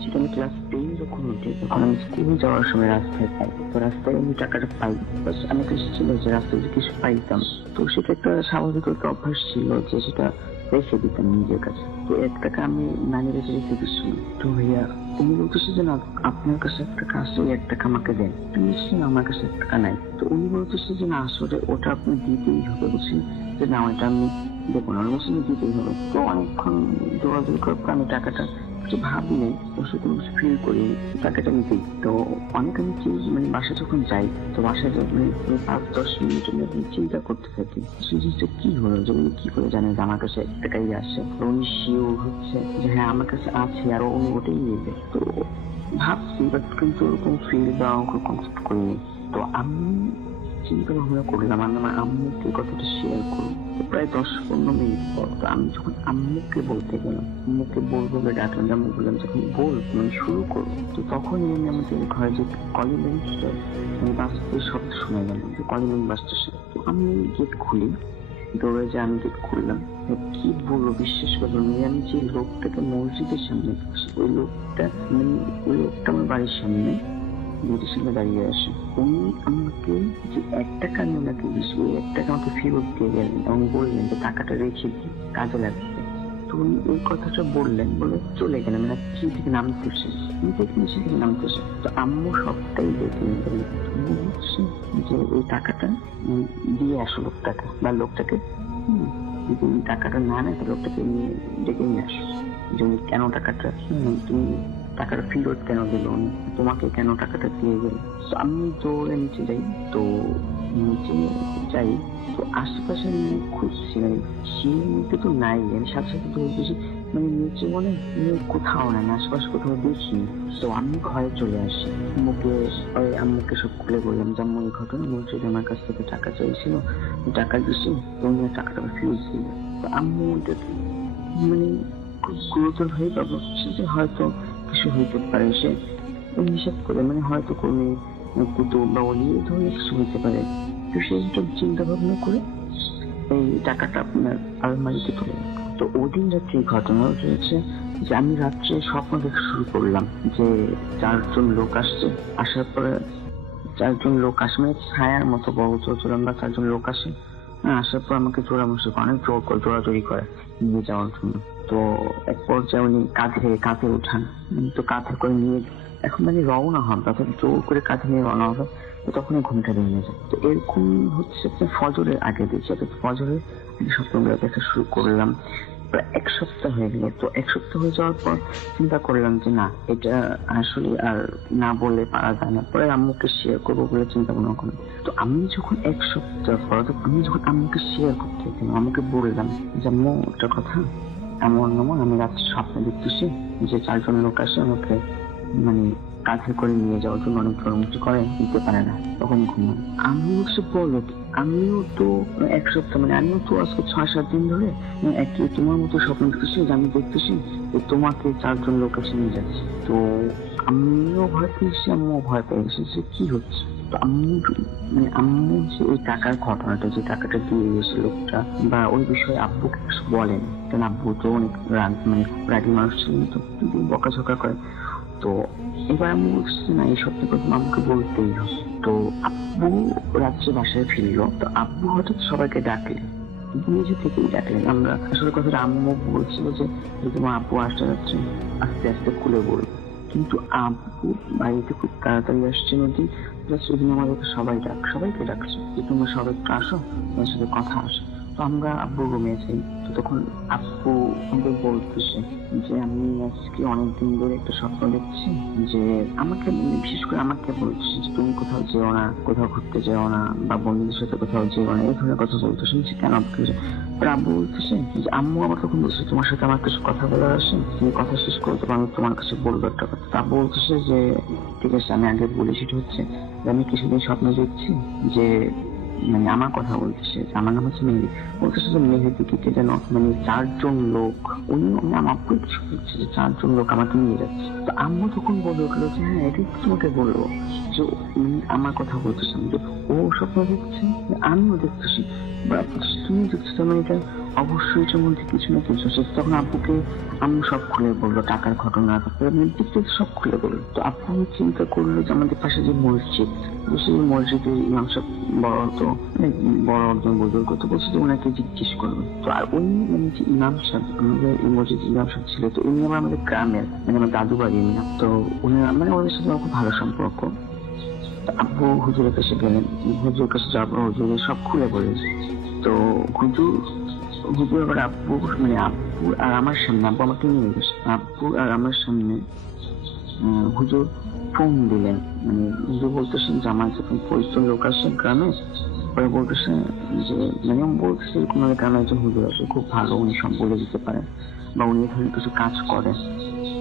সেটা আমি ক্লাস 10 যখন উঠি তখন আমি স্কুল যাওয়ার সময় রাস্তায় পাই, তো রাস্তায় আমি টাকাটা পাই, বাস আমার কাছে ছিল যে রাস্তায় যে কিছু পাইতাম, তো সেটা একটা স্বাভাবিক একটা অভ্যাস ছিল যে সেটা রেখে দিতাম নিজের কাছে। তো 1 টাকা আমি নানির কাছে রেখে দিচ্ছি। তো ভাইয়া উনি বলতেছে যে না আপনার কাছে 1 টাকা আছে, 1 টাকা আমাকে দেন। তুমি বলছি না আমার কাছে 1 টাকা নাই। তো উনি বলতেছে যে না আসলে ওটা আপনি দিতেই হবে। বলছি যে না ওইটা আমি দেবো না, বলছি দিতেই হবে। তো অনেকক্ষণ দৌড়াদৌড়ি করার পর আমি টাকাটা কিছু ভাবি নেই, ওর সাথে ফিল করি টাকাটা নিতেই। তো অনেক আমি মানে বাসা যখন যাই, তো বাসায় যখন 5-10 মিনিটের মধ্যে চিন্তা করতে থাকি সেই জিনিসটা কি হলো, যে উনি কি করে জানে যে আমার কাছে 1 টাকাই আসে, উনি শিওর হচ্ছে যে হ্যাঁ আমার কাছে আছে আর উনি ওটাই নেবে। তো ভাবছি বাট কিন্তু ওরকম ফিল বা কনসেপ্ট করিনি। তো আমি চিন্তা ভাবনা করলাম আমার আম্মুকে কথাটা শেয়ার করবো। তো প্রায় 10-15 মিনিট পর তো আমি যখন আম্মুকে বলতে গেলাম, আম্মুকে বলবো ডাকলাম, আম্মু বললাম যখন বল মানে শুরু করবো, তো তখনই আমি আমাদের ঘরে যে কলিং বেলটা আমি বাসের শব্দ শুনে গেলাম যে কলিং বেল বাজতেছে। তো আমি গেট খুলি, দৌড়ে যে আমি গেট খুললাম। কি বলবো বিশ্বাস করলাম, আমি যে লোকটাকে মসজিদের সামনে দেখছি, ওই লোকটা মানে ওই লোকটা আমার বাড়ির সামনে গেটের সামনে দাঁড়িয়ে আসে। উনি আমাকে যে 1 টাকা আমি ওনাকে দিয়েছি, ওই 1 টাকা আমাকে ফেরত দিয়ে গেলেন এবং বললেন যে টাকাটা রেখে দিই, কাজে লাগবে। তো উনি ওই কথাটা বললেন, বলে চলে গেলেন। কি থেকে নামতেছে, নিচে থেকে নামতেছে। তো আম্মু সবটাই দেখে বলছে যে ওই টাকাটা দিয়ে আসো লোকটাকে, বা লোকটাকে যদি টাকাটা না নেয় তো লোকটাকে নিয়ে ডেকে নিয়ে আসো, যে উনি কেন টাকাটা তুমি টাকাটা ফেরত কেন দিল, উনি তোমাকে কেন টাকাটা দিয়ে গেল। তো আমি দৌড়ে নিচে যাই। তো নিচে যাই তো আশেপাশে খুঁজছি, মানে সেই মুখে তো নাই। আমি সাথে সাথে দৌড়তেছি, মানে নিচে মনে কোথাও নাই, আশেপাশে কোথাও দেখিনি। তো আমি ঘরে চলে আসি, আম্মুকে সব খুলে বললাম যে আম্মু এই ঘটনা, মসজিদ আমার কাছ থেকে টাকা চাইছিল, টাকা দিছি, তো উনি টাকাটা ফেরত দিল। তো আম্মু ওটাকে মানে খুব গুরুতর হয়ে ভাবছে যে হয়তো কিছু হইতে পারে, সে হিসাব করে মানে হয়তো কোনো কুতুব বা অলি ধরে কিছু হইতে পারে। তো সেইটা চিন্তা ভাবনা করে এই টাকাটা আপনার আলমারিতে তুলে। তো ওদিন রাত্রে ঘটনা হয়েছে যে আমি রাত্রে স্বপ্ন দেখতে শুরু করলাম যে 4 জন লোক আসছে, আসার পরে 4 জন লোক আসে, মানে ছায়ার মতো বড় চোরাম্বা 4 জন লোক আসে। আসার পর আমাকে চোরামুষি অনেক জোরাজোরি করে নিয়ে যাওয়ার জন্য। তো এক পর্যায়ে উনি কাঁধে উঠান, তো কাঁধে করে নিয়ে এখন মানে রওনা হন, তারপর জোর করে কাঁধে নিয়ে রওনা হবে। তো তখনই ঘুমটা ভেঙে যায়। তো এরকম হচ্ছে ফজরের আগে দিয়েছে, ফজরের স্বপ্নগুলো দেখা শুরু করলাম। প্রায় 1 সপ্তাহ হয়ে গেল। তো 1 সপ্তাহ হয়ে যাওয়ার পর চিন্তা করলাম যে না এটা আসলে আর না বলে পারা যায় না, পরে আম্মুকে শেয়ার করবো বলে চিন্তা ভাবনা করলাম। তো আমি যখন 1 সপ্তাহ পর আমি যখন আম্মুকে শেয়ার করতে গেলাম, আমাকে বললাম যে আম্মু একটা কথা, এমন আমি রাত্রে স্বপ্নে দেখতেছি যে 4 জন লোক আসে আমাকে মানে কাঁধে করে নিয়ে যাওয়ার জন্য অনেক ধর্মটি করে, দিতে পারে না, তখন ঘুমান। আমি হচ্ছে বলো আমিও তো 1 সপ্তাহ মানে আমিও তো আজকে 6-7 দিন ধরে একই তোমার মতো স্বপ্ন দেখতেছি যে আমি দেখতেছি যে তোমাকে 4 জন লোক এসে নিয়ে যাচ্ছে। তো আমিও ভয় পেয়েছি, আম্মুও ভয় পেয়েছি যে কি হচ্ছে। তো আম্মু যে এই টাকার ঘটনাটা, যে টাকাটা দিয়ে গেছে লোকটা, বা ওই বিষয়ে আব্বুকে কিছু বলেন, কারণ আব্বু তো অনেক রাগী মানুষ ছিলেন, তো বকাঝকা করে। তো এবার আমি বলছি না এই সত্যি কথা আম্মুকে বলতেই হবে। তো আব্বু রাত্রে বাসায় ফিরলো। তো আব্বু হঠাৎ সবাইকে ডাকলেন, নিজে থেকেই ডাকলেন। আমরা আসলে কথাটা আম্মু বলছিল যে তোমার আব্বু আসতে যাচ্ছে, আস্তে আস্তে খুলে বলবো, কিন্তু আব্বু বাড়িতে খুব তাড়াতাড়ি আসছে নদী। সেদিন আমাদেরকে সবাইকে ডাকছে যে তোমরা সবাই একটু আসো, তোমার সাথে কথা আসো। তো আমরা আব্বুর রুমে যাই। তো তখন আব্বু আমাদের বলতেছে যে আমি আজকে অনেকদিন ধরে একটা স্বপ্ন দেখছি, যে আমাকে বিশেষ করে আমাকে বলছে যে তুমি কোথাও যেও না, কোথাও ঘুরতে যেও না, বা বন্ধুদের সাথে কোথাও যেও না, এই ধরনের কথা বলতে শুনছি। কেন আব্বু বলতেছে যে আম্মু আমার তখন বলছে তোমার সাথে আমার কিছু কথা বলার আছে, তুমি কথা শেষ করে তখন আমি তোমার কাছে বলবো একটা কথা। আব্বু বলতেছে যে ঠিক আছে আমি আগে বলি। সেটা হচ্ছে আমি কিছুদিন স্বপ্ন দেখছি যে মানে আমার কথা বলতেছে, আমার নাম হচ্ছে মেহেদি, বলতেছে যে মেহেদিকে যেন মানে 4 জন লোক, উনি আমার কিছু বলছে যে 4 জন লোক আমাকে নিয়ে যাচ্ছে। তো আম্মু তখন বলে উঠলো যে হ্যাঁ এটাই তোমাকে বলবো, যে আমার কথা বলতেছে, যে ও স্বপ্ন দেখছে, আমিও দেখতেছি, বা তুমি দেখছো, মানে এটা অবশ্যই এটার মধ্যে কিছু না কিছু আছে। তখন আব্বুকে আম্মু সব খুলে বললো, টাকার ঘটনা, তারপরে দিক সব খুলে বললো। তো আব্বু চিন্তা করলো যে আমাদের পাশে যে মসজিদ, সেই মসজিদের ইমাম সাহেব বড় তো বড় একজন বুজুর্গ, তো বলছে যে ওনাকে জিজ্ঞেস করবে। তো আর উনি মানে যে ইমাম সাহেব, আমাদের এই মসজিদের ইমাম সাহেব ছিল, তো উনি আবার আমাদের গ্রামের, মানে আমার দাদু বাড়ি ইমাম। তো উনি মানে ওদের সাথে খুব ভালো সম্পর্ক। আব্বু হুজুরের কাছে গেলেন, হুজুরের কাছে যাবো, হুজুরের সব খুলে বলেছে। তো হুজুর আবার আব্বু মানে আব্বু আর আমার সামনে, আব্বু আমাকে নিয়ে গেছে, আব্বু আর আমার সামনে হুজুর ফোন দিলেন। মানে হুজুর বলতেছেন যে আমার যখন পরিচিত লোক আসে গ্রামে, পরে বলতেছে যে মানে বলতেছে কোনো গ্রামে একজন হুজুর আছে, খুব ভালো, উনি সব বলে দিতে পারেন বা উনি এখানে কিছু কাজ করেন,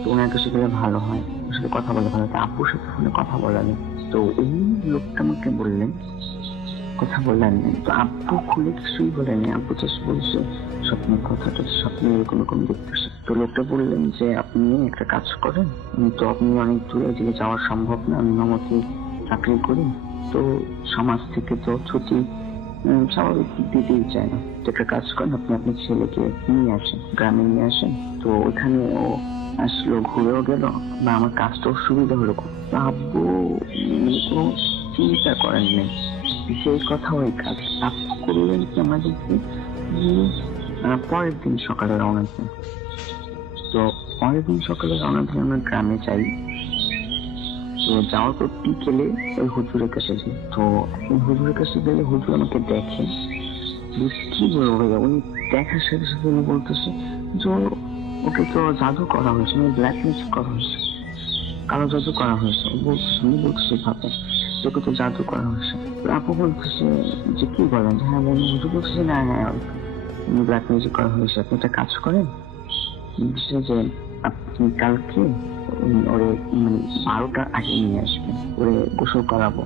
তো ওনার কাছে গেলে ভালো হয়, ওর সাথে কথা বলে ভালো হয়। আব্বুর সাথে ফোনে কথা বলালেন, তো এই লোকটা আমাকে বললেন, কথা বললেন। তো আব্বু খুলে কিছুই বলেনি, আব্বু জাস্ট বলছে স্বপ্নের কথাটা, স্বপ্নে এরকম রকম দেখতেছে। তো লোকটা বললেন যে আপনি একটা কাজ করেন, তো আপনি অনেক দূরে দিকে যাওয়া সম্ভব না, আমি মামাকে চাকরি করি, তো সমাজ থেকে তো ছুটি স্বাভাবিক দিতেই চায় না, তো একটা কাজ করেন, আপনি আপনার ছেলেকে নিয়ে আসেন, গ্রামে নিয়ে আসেন। তো ওইখানে ও আসলো, ঘুরেও গেল, বা আমার কাজটাও সুবিধা হলো। তো আব্বু কোনো চিন্তা করেন নাই, সেই কথা ওই কাজ আব্বু করলেন কি আমাদেরকে পরের দিন সকালে রওনা দিলেন। তো পরের দিন সকালে রওনা দিলে আমরা গ্রামে যাই। তো যাওয়ার পর বিকেলে ওই হুজুরের কাছে যাই। তো ওই হুজুরের কাছে গেলে হুজুর আমাকে দেখে, কি বলবো ভাইয়া, উনি দেখার সাথে সাথে উনি বলতেছে যে ওকে তো জাদু করা হয়েছে, মানে ব্ল্যাক ম্যাজিক করা হয়েছে, কালো জাদু করা হয়েছে। উনি বলতেছে ভাবে ওকে তো জাদু করা হয়েছে। আপু বলতেছে যে কি বলেন, হ্যাঁ হুজুর বলতেছে না, হ্যাঁ ব্ল্যাক ম্যাজিক করা হয়েছে, আপনি একটা কাজ করেন, বলছে যে আপনি কালকে ওরে মানে 12টার আগে নিয়ে আসবেন, ওরে গোসল করাবো,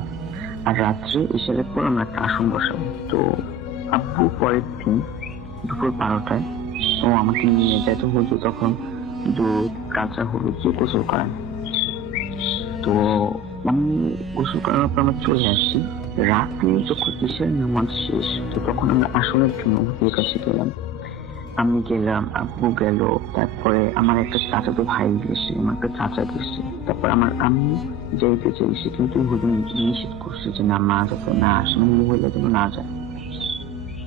আর রাত্রে ইশারের পর আমরা একটা আসন বসাবো। তো আব্বু পরের দিন দুপুর 12টায় ও আমাকে নিয়ে যায়। তো হুজুর তখন দুধ, কাঁচা হলুদ দিয়ে গোসল করান। তো আমি গোসল করার পর আমরা চলে আসি। রাতে যখন ইশার নামাজ শেষ, তো তখন আমরা আসনের জন্য হুজুরের কাছে গেলাম। আমি গেলাম, আব্বু গেল, তারপরে আমার একটা চাচাতো ভাই গেছে, আমার একটা চাচা গেছে, তারপর আমার আম্মু যাইতে চাইছে, কিন্তু হুজুর নিষেধ করছে যে না, মা যাতে না আসে, মহিলা যেন না যায়।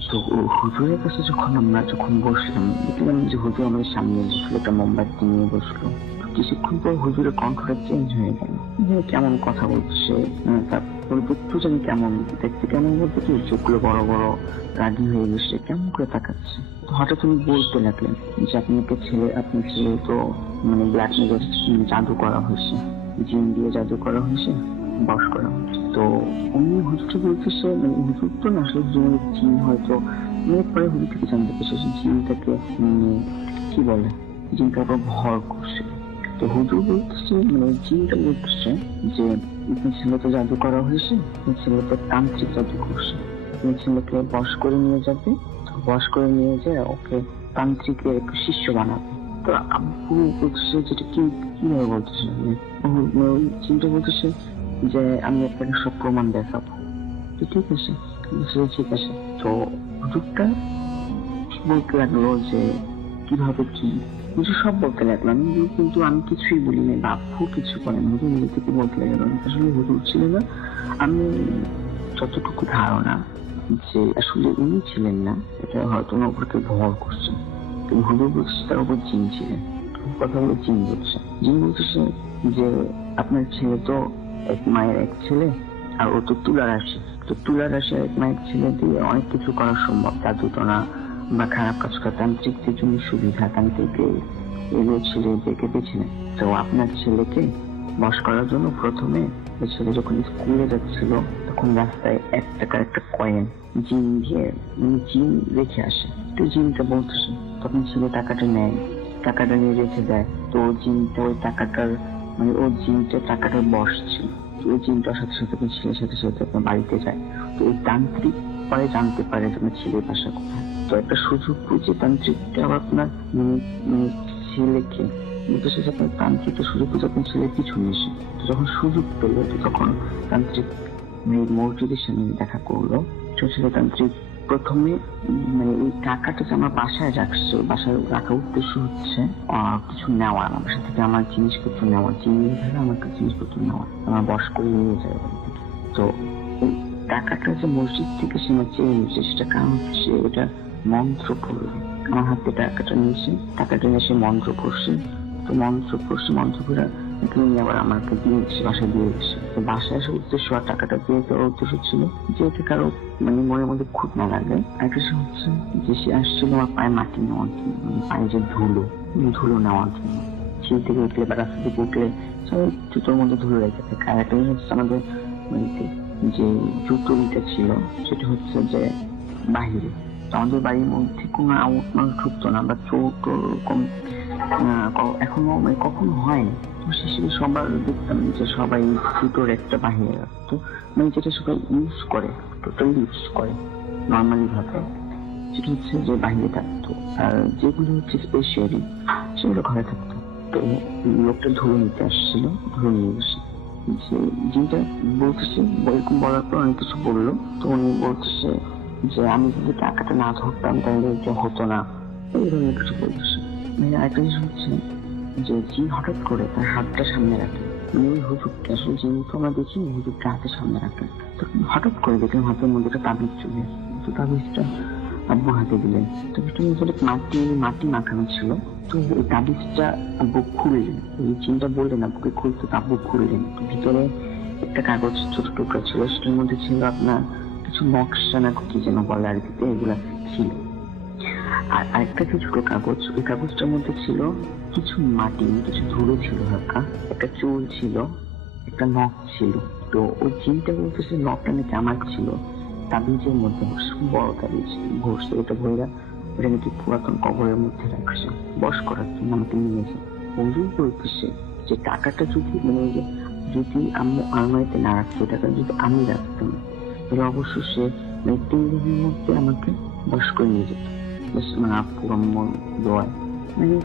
তো হুজুরের কাছে যখন বসলাম, দেখলাম যে হুজুর আমাদের সামনে বসলো, একটা মোমবাতি নিয়ে বসলো। কিছুক্ষণ পর হুজুরের কণ্ঠটা চেঞ্জ হয়ে গেল, কেমন কথা বলছে, তারপর একটু জানি কেমন দেখতে, কেমন বলতে কি চোখগুলো বড় বড়, রাগি হয়ে গেছে, কেমন করে তাকাচ্ছে। হঠাৎ উনি বলতে লাগলেন যে আপনার ছেলে তো মানে ব্ল্যাক ম্যাজিক জাদু করা হয়েছে, জিন দিয়ে জাদু করা হয়েছে, বশ করা হয়েছে। তো উনি হুজুরটা বলতেছে, মানে হুজুর তো না আসলে জিন হয়তো মানে পরে হুজুর থেকে জানতে পেরেছে জিনটাকে কি বলে, জিনটার উপর ভর করছে। তো হুজুর বলতেছে, মানে জিনটা বলতেছে যে আপনার ছেলে তো জাদু করা হয়েছে, আপনার ছেলে তো তান্ত্রিক জাদু করছে, আপনার ছেলেকে বশ করে নিয়ে যাবে, বশ করে নিয়ে যায় ওকে তান্ত্রিকের একটু শিষ্য বানাবে। তো আব্বু বলতেছে যেটা কিভাবে বলতেছে, চিন্তা বলতেছে যে আমি আপনাকে সব প্রমাণ দেখাবো। তো ঠিক আছে, ঠিক আছে। তো হুজুরটা বলতে লাগলো যে কিভাবে কি, হুজুর সব বলতে লাগলাম, কিন্তু আমি কিছুই বলি না, আব্বু কিছু করেন, হুজুর নিজে থেকে বলতে লাগলাম। আসলে হুজুর ছিল না, আমি যতটুকু ধারণা যে আসলে উনি ছিলেন না, এটা হয়তো ওনার উপর কেউ ভর করছে, কিন্তু হুজুর বলছে তার উপর জিন ছিলেন। কথা বলে জিন বলতেছে যে আপনার ছেলে তো এক মায়ের এক ছেলে, আর ও তো তুলা রাশি, তো তুলা রাশি এক মায়ের ছেলে দিয়ে অনেক কিছু করা সম্ভব, জাদুটনা বা খারাপ কাজ করা, তান্ত্রিকদের জন্য সুবিধা, তান্ত্রিকের এগুলো ছেলে দেখে পেয়েছিলেন। তো আপনার ছেলেকে বশ করার জন্য প্রথমে ওই ছেলে যখন স্কুলে যাচ্ছিল, তখন রাস্তায় 1 টাকার একটা কয়েন জিন দিয়ে জিন রেখে আসে। তো জিনটা বলতেছে, তখন ছেলে টাকাটা নেয়, টাকাটা নিয়ে রেখে দেয়। তো জিনটা ওই টাকাটার মানে ও জিনটা টাকাটার বশ ছিল। তো ওই জিনটার সাথে সাথে ছেলের সাথে সাথে আপনার বাড়িতে যায়। তো ওই তান্ত্রিক পরে জানতে পারে যে আপনার ছেলের বাসা কোথায়। তো একটা সুযোগ বুঝে তান্ত্রিকটা আপনার ছেলেকে বলতেছে যে আপনার তান্ত্রিকটা সুযোগ বুঝে আপনার ছেলের পিছনে এসে, তো যখন সুযোগ পেলো, তো তখন তান্ত্রিক মসজিদের সামনে দেখা করলো। ছেলে তান্ত্রিক প্রথমে মানে এই টাকাটা যে আমার বাসায় রাখছে, বাসায় রাখার উদ্দেশ্য হচ্ছে কিছু নেওয়া, আমার বাসা থেকে আমার জিনিসপত্র নেওয়া, চিনি ধরে আমাকে জিনিসপত্র নেওয়া, আমার বস করে নিয়ে যায় বাড়ি থেকে। তো ওই টাকাটা যে মসজিদ থেকে সে আমার চেয়ে নিয়েছে, সেটা কারণ হচ্ছে এটা মন্ত্র পড়বে। আমার হাতে টাকাটা নিয়েছে, টাকাটা নিয়ে সে মন্ত্র পড়ছে, তো মন্ত্র পড়ছে, মন্ত্র করে নিয়ে আবার আমাকে দিয়ে গেছে, বাসায় দিয়ে গেছে। তো বাসায় আসার উদ্দেশ্য আর টাকাটা দিয়ে দেওয়ার উদ্দেশ্য ছিল যে এটা কারো মানে মনের মধ্যে খুঁত না লাগে। আরেকটা হচ্ছে যে সে আসছিল আমার পায়ে মাটি নেওয়ার জন্য, পায়ে যে ধুলো নেওয়ার জন্য। সেই থেকে উঠলে বা রাস্তা থেকে উঠলে সবাই জুতোর মধ্যে ধুলো রেখে থাকে। আর একটা হচ্ছে আমাদের বাড়িতে যে জুতোটা ছিল সেটা হচ্ছে যে বাহিরে, তো আমাদের বাড়ির মধ্যে কোনো আউট মানুষ ঢুকতো না, বা চোর ওরকম এখনো মানে কখনো হয়নি। তো সেসব সবার দেখতাম যে সবাই জুতোর একটা বাহিরে রাখতো, মানে যেটা সবাই ইউজ করে, টোটালি ইউজ করে নর্মালি ভাবে, সেটা হচ্ছে যে বাহিরে থাকতো। আর যেগুলো হচ্ছে স্পেশালি সেগুলো ঘরে থাকতো। তো লোকটা ধুলো নিতে আসছিল, ধুলো নিয়ে গেছে, যে যেটা বলতেছে এরকম বলার পর অনেক কিছু বললো। তো উনি বলতেছে যে আমি যদি টাকাটা না ধরতাম তাহলে এটা হতো না, এই ধরনের কিছু বলতেছে। মানে আরেকটা জিনিস হচ্ছে যে হঠাৎ করে তার হাতটা সামনে রাখে, মানে ওই হুজুরটা আসলে যেহেতু আমরা দেখি হুজুরটা হাতের সামনে রাখে, তো হঠাৎ করে দেখলাম হাতের মধ্যে একটা তাবিজ চলে আসে। তো তাবিজটা আব্বু হাতে দিলেন, তাবিজটা মধ্যে মাটি মাখানো ছিল। তো ওই তাবিজটা আব্বু খুললেন, ওই চিন্তা বললেন আব্বুকে খুলতে, আব্বু খুললেন। তো ভিতরে একটা কাগজ ছোট টুকরা ছিল, সেটার মধ্যে ছিল আপনার কিছু নকশা না কি যেন বলে আর কি, এগুলা ছিল। আর আরেকটা ছোট কাগজ, ওই কাগজটার মধ্যে ছিল কিছু মাটি, কিছু ধুলো ছিল হালকা, একটা চুল ছিল, একটা নখ ছিল। তো ওই চিন্তা বলতেছে নখটা নাকি আমার ছিল, তাবিজের মধ্যে বড় তাবিজ ভরছে, এটা ভৈরা ওটা নাকি পুরাতন কবরের মধ্যে রাখছে বস করার জন্য আমাকে নিয়েছে। হুজুর বলতেছে যে টাকাটা যদি মানে যদি আমি আলমারিতে না রাখতো, টাকা যদি আমি রাখতাম তাহলে অবশ্য সে 3 দিনের মধ্যে আমাকে বস করে নিয়ে যেত। মানে আপু আম্মুর দোয়ায় মানে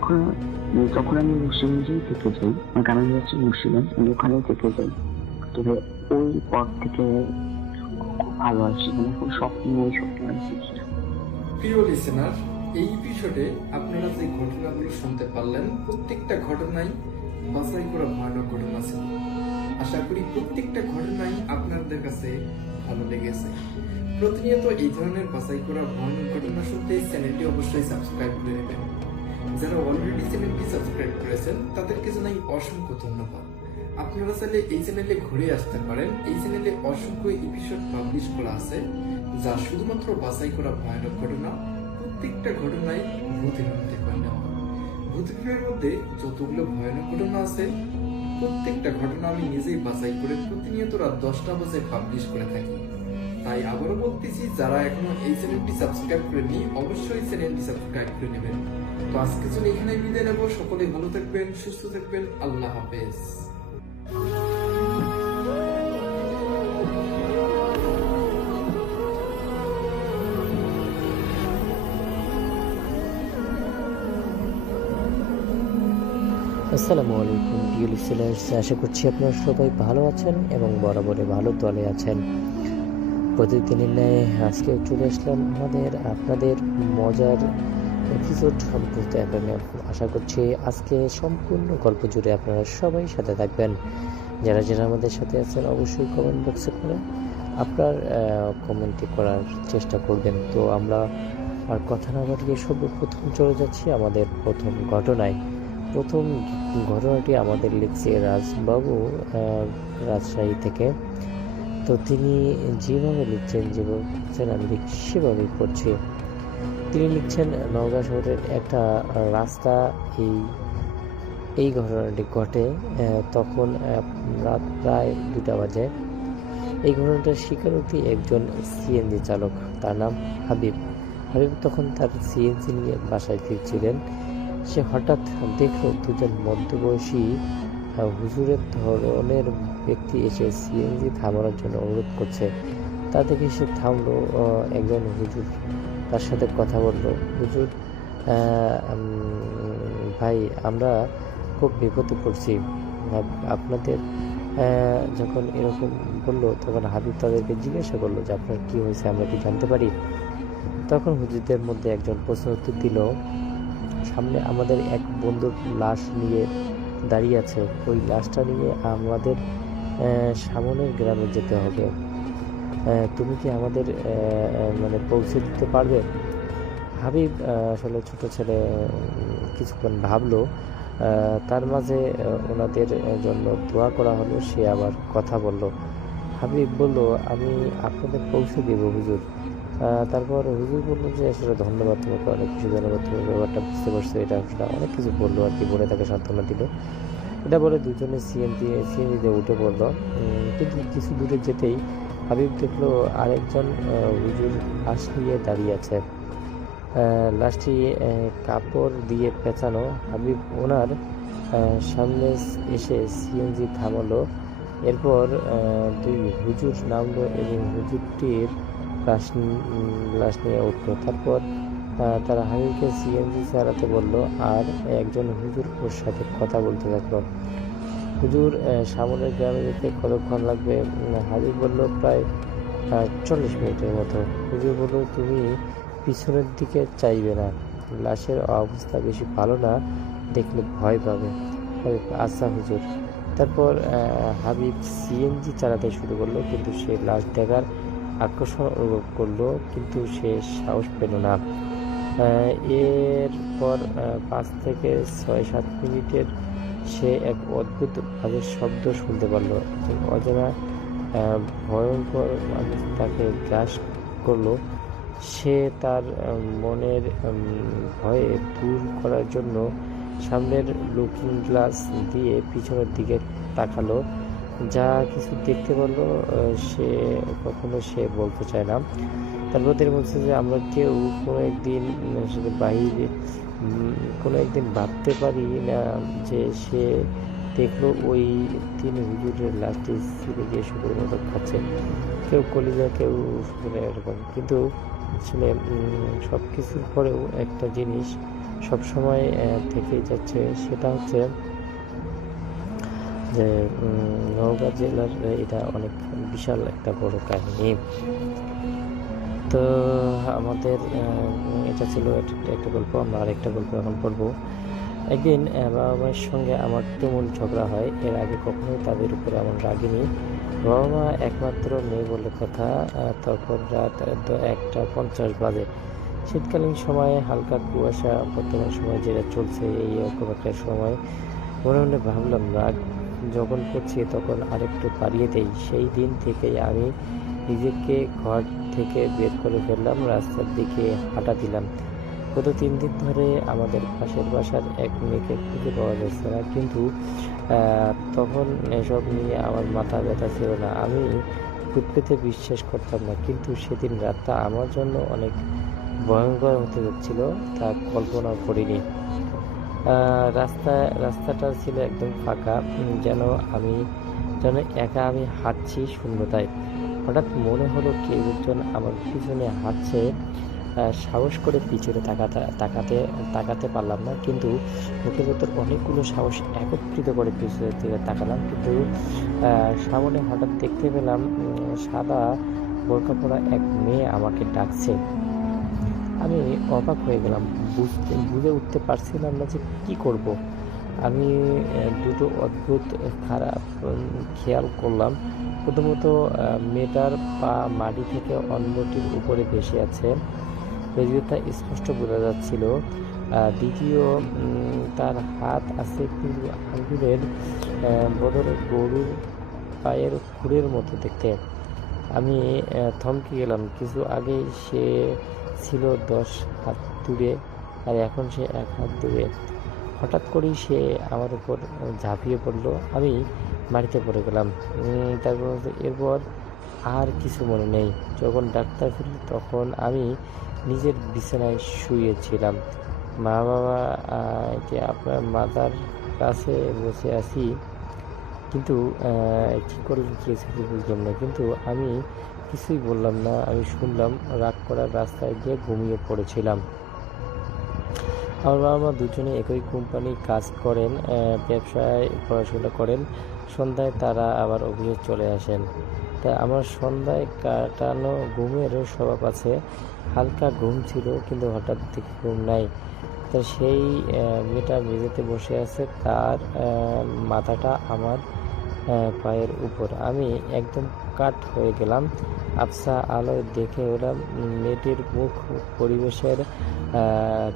যখন আমি মুসলিমজেই থেকে যাই, আমার গ্রামের হচ্ছে মুসলিম, আমি ওখানেই থেকে যাই। তবে ওই পর থেকে খুব ভালো আছি, মানে খুব স্বপ্ন আছি। প্রিয় লিসেনার, এই এপিসোডে আপনারা যে ঘটনাগুলো শুনতে পারলেন, প্রত্যেকটা ঘটনাই বাছাই করা ভয়ানক ঘটনা ছিল। আশা করি প্রত্যেকটা ঘটনাই আপনাদের কাছে ভালো লেগেছে। প্রতিনিয়ত এই ধরনের বাছাই করা ভয়ানক ঘটনা শুনতে চ্যানেলটি অবশ্যই সাবস্ক্রাইব করে নেবেন। যারা অলরেডি চ্যানেলটি সাবস্ক্রাইব করেছেন তাদেরকে জানাই অসংখ্য ধন্যবাদ। আপনারা চাইলে এই চ্যানেলে ঘুরে আসতে পারেন। এই চ্যানেলে অসংখ্য এপিসোড পাবলিশ করা আছে, যা শুধুমাত্র বাছাই করা ভয়ানক ঘটনা। প্রত্যেকটা ঘটনাই ভূতের মধ্যে নেওয়া। ভূতের মধ্যে যতগুলো ভয়ানক ঘটনা আছে, প্রত্যেকটা ঘটনা আমি নিজেই বাছাই করে প্রতিনিয়ত রাত 10টা বাজে পাবলিশ করে থাকি। তাই আবারও বলতেছি, যারা এখনো এই চ্যানেলটি সাবস্ক্রাইব করেনি অবশ্যই চ্যানেলটি সাবস্ক্রাইব করে নেবেন। তো আজকের জন্য এখানেই বিদায় নেব। সকলে ভালো থাকবেন, সুস্থ থাকবেন। আল্লাহ হাফেজ। আসসালামু আলাইকুম প্রিয় লিসেনার্স, আশা করছি আপনারা সবাই ভালো আছেন এবং বরাবরে ভালো দলে আছেন। প্রতিদিনের ন্যায় আজকেও চলে আসলাম আপনাদের মজার এপিসোড বলতে এফএমে। আশা করছি আজকে সম্পূর্ণ গল্প জুড়ে আপনারা সবাই সাথে থাকবেন। যারা আমাদের সাথে আছেন অবশ্যই কমেন্ট বক্সে করে আপনার কমেন্টটি করার চেষ্টা করবেন। তো আমরা আর কথা না বাড়িয়ে সর্বপ্রথম চলে যাচ্ছি আমাদের প্রথম ঘটনায়। প্রথম ঘটনাটি আমাদের লিখছে রাজবাবু, রাজশাহী থেকে। তো তিনি যেভাবে লিখছেন আমি সেভাবেই পড়ছি। তিনি লিখছেন, নওগাঁ শহরের একটা রাস্তা এই ঘটনাটি ঘটে তখন রাত প্রায় 2টা বাজে। এই ঘটনাটার স্বীকারোক্তি একজন সিএনজি চালক, তার নাম হাবিব তখন তার সিএনজি নিয়ে বাসায় ফিরছিলেন। সে হঠাৎ দেখল দুজন মধ্যবয়সী হুজুরের ধরনের ব্যক্তি এসে সিএনজি থামানোর জন্য অনুরোধ করছে। তা দেখে সে থামলো। একজন হুজুর তার সাথে কথা বলল, হুজুর ভাই, আমরা খুব বিপদে পড়ছি। আপনাদের যখন এরকম বললো তখন হাবিব তাদেরকে জিজ্ঞাসা করলো যে আপনার কি হয়েছে, আমরা কি জানতে পারি? তখন হুজুরদের মধ্যে একজন প্রশ্ন উত্তর দিল, সামনে আমাদের এক বন্ধুর লাশ নিয়ে দাঁড়িয়ে আছে, ওই লাশটা নিয়ে আমাদের সামনের গ্রামে যেতে হবে। তুমি কি আমাদের মানে পৌঁছে দিতে পারবে? হাবিব আসলে ছোট ছেলে কিছুক্ষণ ভাবলো, তার মাঝে ওনাদের জন্য দোয়া করা হলো। সে আবার কথা বলল। হাবিব বলল, আমি আপনাদের পৌঁছে দেব হুজুর। তারপর হুজুর বললো যে আসলে ধন্যবাদ, তোমাকে অনেক কিছু ধন্যবাদ, তুমি ব্যাপারটা বুঝতে পারছো, এটা অনেক কিছু বললো আর কি, বলে তাকে সান্ত্বনা দিল। এটা বলে দুজনে সিএনজিতে উঠে পড়লো। কিন্তু কিছু দূরে যেতেই হাবিব দেখলো আরেকজন হুজুর লাশ নিয়ে দাঁড়িয়ে আছে। লাশটি কাপড় দিয়ে পেঁচানো। হাবিব ওনার সামনে এসে সিএনজি থামালো। এরপর দুই হুজুর নামলো এবং হুজুরটির লাশ নিয়ে উঠলো। তারপর তারা হাবিবকে সিএনজি চালাতে বললো আর একজন হুজুর ওর সাথে কথা বলতে থাকলো। হুজুর, সামনের গ্রামে যেতে কতক্ষণ লাগবে? হাবিব বলল, প্রায় 40 মিনিটের মতো। হুজুর বলল, তুমি পিছনের দিকে চাইবে না, লাশের অবস্থা বেশি ভালো না, দেখলে ভয় পাবে। আচ্ছা হুজুর। তারপর হাবিব সিএনজি চালাতে শুরু করলো, কিন্তু সে লাশ দেখার আকর্ষণ অনুভব করলো, কিন্তু সে সাহস পেল না। এরপর 5 থেকে 6-7 মিনিটের সে এক অদ্ভুত বাজের শব্দ শুনতে পারলো। একজন অজানা ভয়ঙ্কর মানুষ তাকে গ্রাস করলো। সে তার মনের ভয়ে দূর করার জন্য সামনের লুকিং গ্লাস দিয়ে পিছনের দিকে তাকালো। যা কিছু দেখতে পারলো সে কখনো সে বলতে চায় না। তারপর তিনি বলছে যে আমরা কেউ কোনো একদিন ভাবতে পারি না যে সে দেখলো ওই 3 হুজুরের লাশটি ছিঁড়ে গিয়ে শুকুরের মতো খাচ্ছে, কেউ কলিজা, কেউ এরকম। কিন্তু আসলে সব কিছুর পরেও একটা জিনিস সবসময় থেকেই যাচ্ছে, সেটা হচ্ছে যে নওগাঁ জেলার এটা অনেক বিশাল একটা বড় কাহিনী। তো আমাদের এটা ছিল একটা গল্প। আমরা আরেকটা গল্প এখন পড়বো। একদিন বাবা মায়ের সঙ্গে আমার তুমুল ঝগড়া হয়। এর আগে কখনোই তাদের উপরে এমন রাগিনি। বাবা মা একমাত্র মেয়ে বলে কথা। তখন রাত 1:50 বাজে। শীতকালীন সময়ে হালকা কুয়াশা, বর্তমান সময় যেটা চলছে এই রকম একটা সময়। মনে মনে ভাবলাম, রাগ যখন করছি তখন আরেকটু বাড়িয়ে দেই। সেই দিন থেকেই আমি নিজেকে ঘর থেকে বের করে ফেললাম, রাস্তার দিকে হাঁটা দিলাম। গত 3 দিন ধরে আমাদের পাশের বাসার এক মেয়েকে খুঁজে পাওয়া যাচ্ছে না, কিন্তু তখন এসব নিয়ে আমার মাথা ব্যথা ছিল না। আমি ভূত পেতে বিশ্বাস করতাম না, কিন্তু সেদিন রাতটা আমার জন্য অনেক ভয়ঙ্কর হতে যাচ্ছিল, তা কল্পনা করিনি। রাস্তাটা ছিল একদম ফাঁকা, যেন একা আমি হাঁটছি শূন্যতায়। হঠাৎ মনে হলো কেউ একজন আমার পিছনে হাঁটছে। সাহস করে পিছনে তাকাতে পারলাম না, কিন্তু মুখের ভেতর অনেকগুলো সাহস একত্রিত করে পিছনের দিকে তাকালাম। কিন্তু সামনে হঠাৎ দেখতে পেলাম সাদা বোরকা পরা এক মেয়ে আমাকে ডাকছে। আমি অবাক হয়ে গেলাম, বুঝে উঠতে পারছিলাম না যে কি করব। আমি দুটো অদ্ভুত খারাপ খেয়াল করলাম। প্রথমত, মেয়েটার পা মাটি থেকে অন্যটির উপরে ভেসে আছে, তা স্পষ্ট বোঝা যাচ্ছিল। দ্বিতীয়, তার হাত আছে কিন্তু আঙ্গুলের বদলে গরুর পায়ের খুঁড়ের মতো দেখতে। আমি থমকে গেলাম। কিছু আগে সে ছিল 10 হাত দূরে, আর এখন সে 1 হাত দূরে। হঠাৎ করেই সে আমার উপর ঝাঁপিয়ে পড়লো। আমি মাটিতে পড়ে গেলাম। এরপর আর কিছু মনে নেই। যখন ডাক্তার ফিরল তখন আমি নিজের বিছানায় শুয়েছিলাম। মা বাবা যে আপনার মাথার কাছে বসে আছি, কিন্তু কী করলেন কি বুঝলাম না। কিন্তু আমি কিছুই বললাম না। আমি শুনলাম, রাগ করার রাস্তায় গিয়ে ঘুমিয়ে পড়েছিলাম। আমার বাবা মা দুজনে একই কোম্পানি কাজ করেন, ব্যবসায় পড়াশোনা করেন। সন্ধ্যায় তারা আবার অফিসে চলে আসেন। তা আমার সন্ধ্যায় কাটানো ঘুমেরও স্বভাব আছে, হালকা ঘুম ছিল কিন্তু হঠাৎ থেকে ঘুম নাই। তো সেই মেয়েটা মেঝেতে বসে আছে, তার মাথাটা আমার পায়ের উপর। আমি একদম কাট হয়ে গেলাম। আবছা আলোয় দেখে ওলাম মেয়েটির মুখ পরিবেশের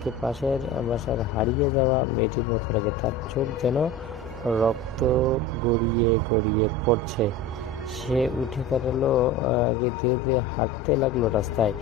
কে পাশের বাসার হারিয়ে যাওয়া মেয়েটির মতো লাগে। তার চোখ যেন রক্ত গড়িয়ে গড়িয়ে পড়ছে। সে উঠে দাঁড়ালো, ধীরে ধীরে হাঁটতে লাগলো রাস্তায়।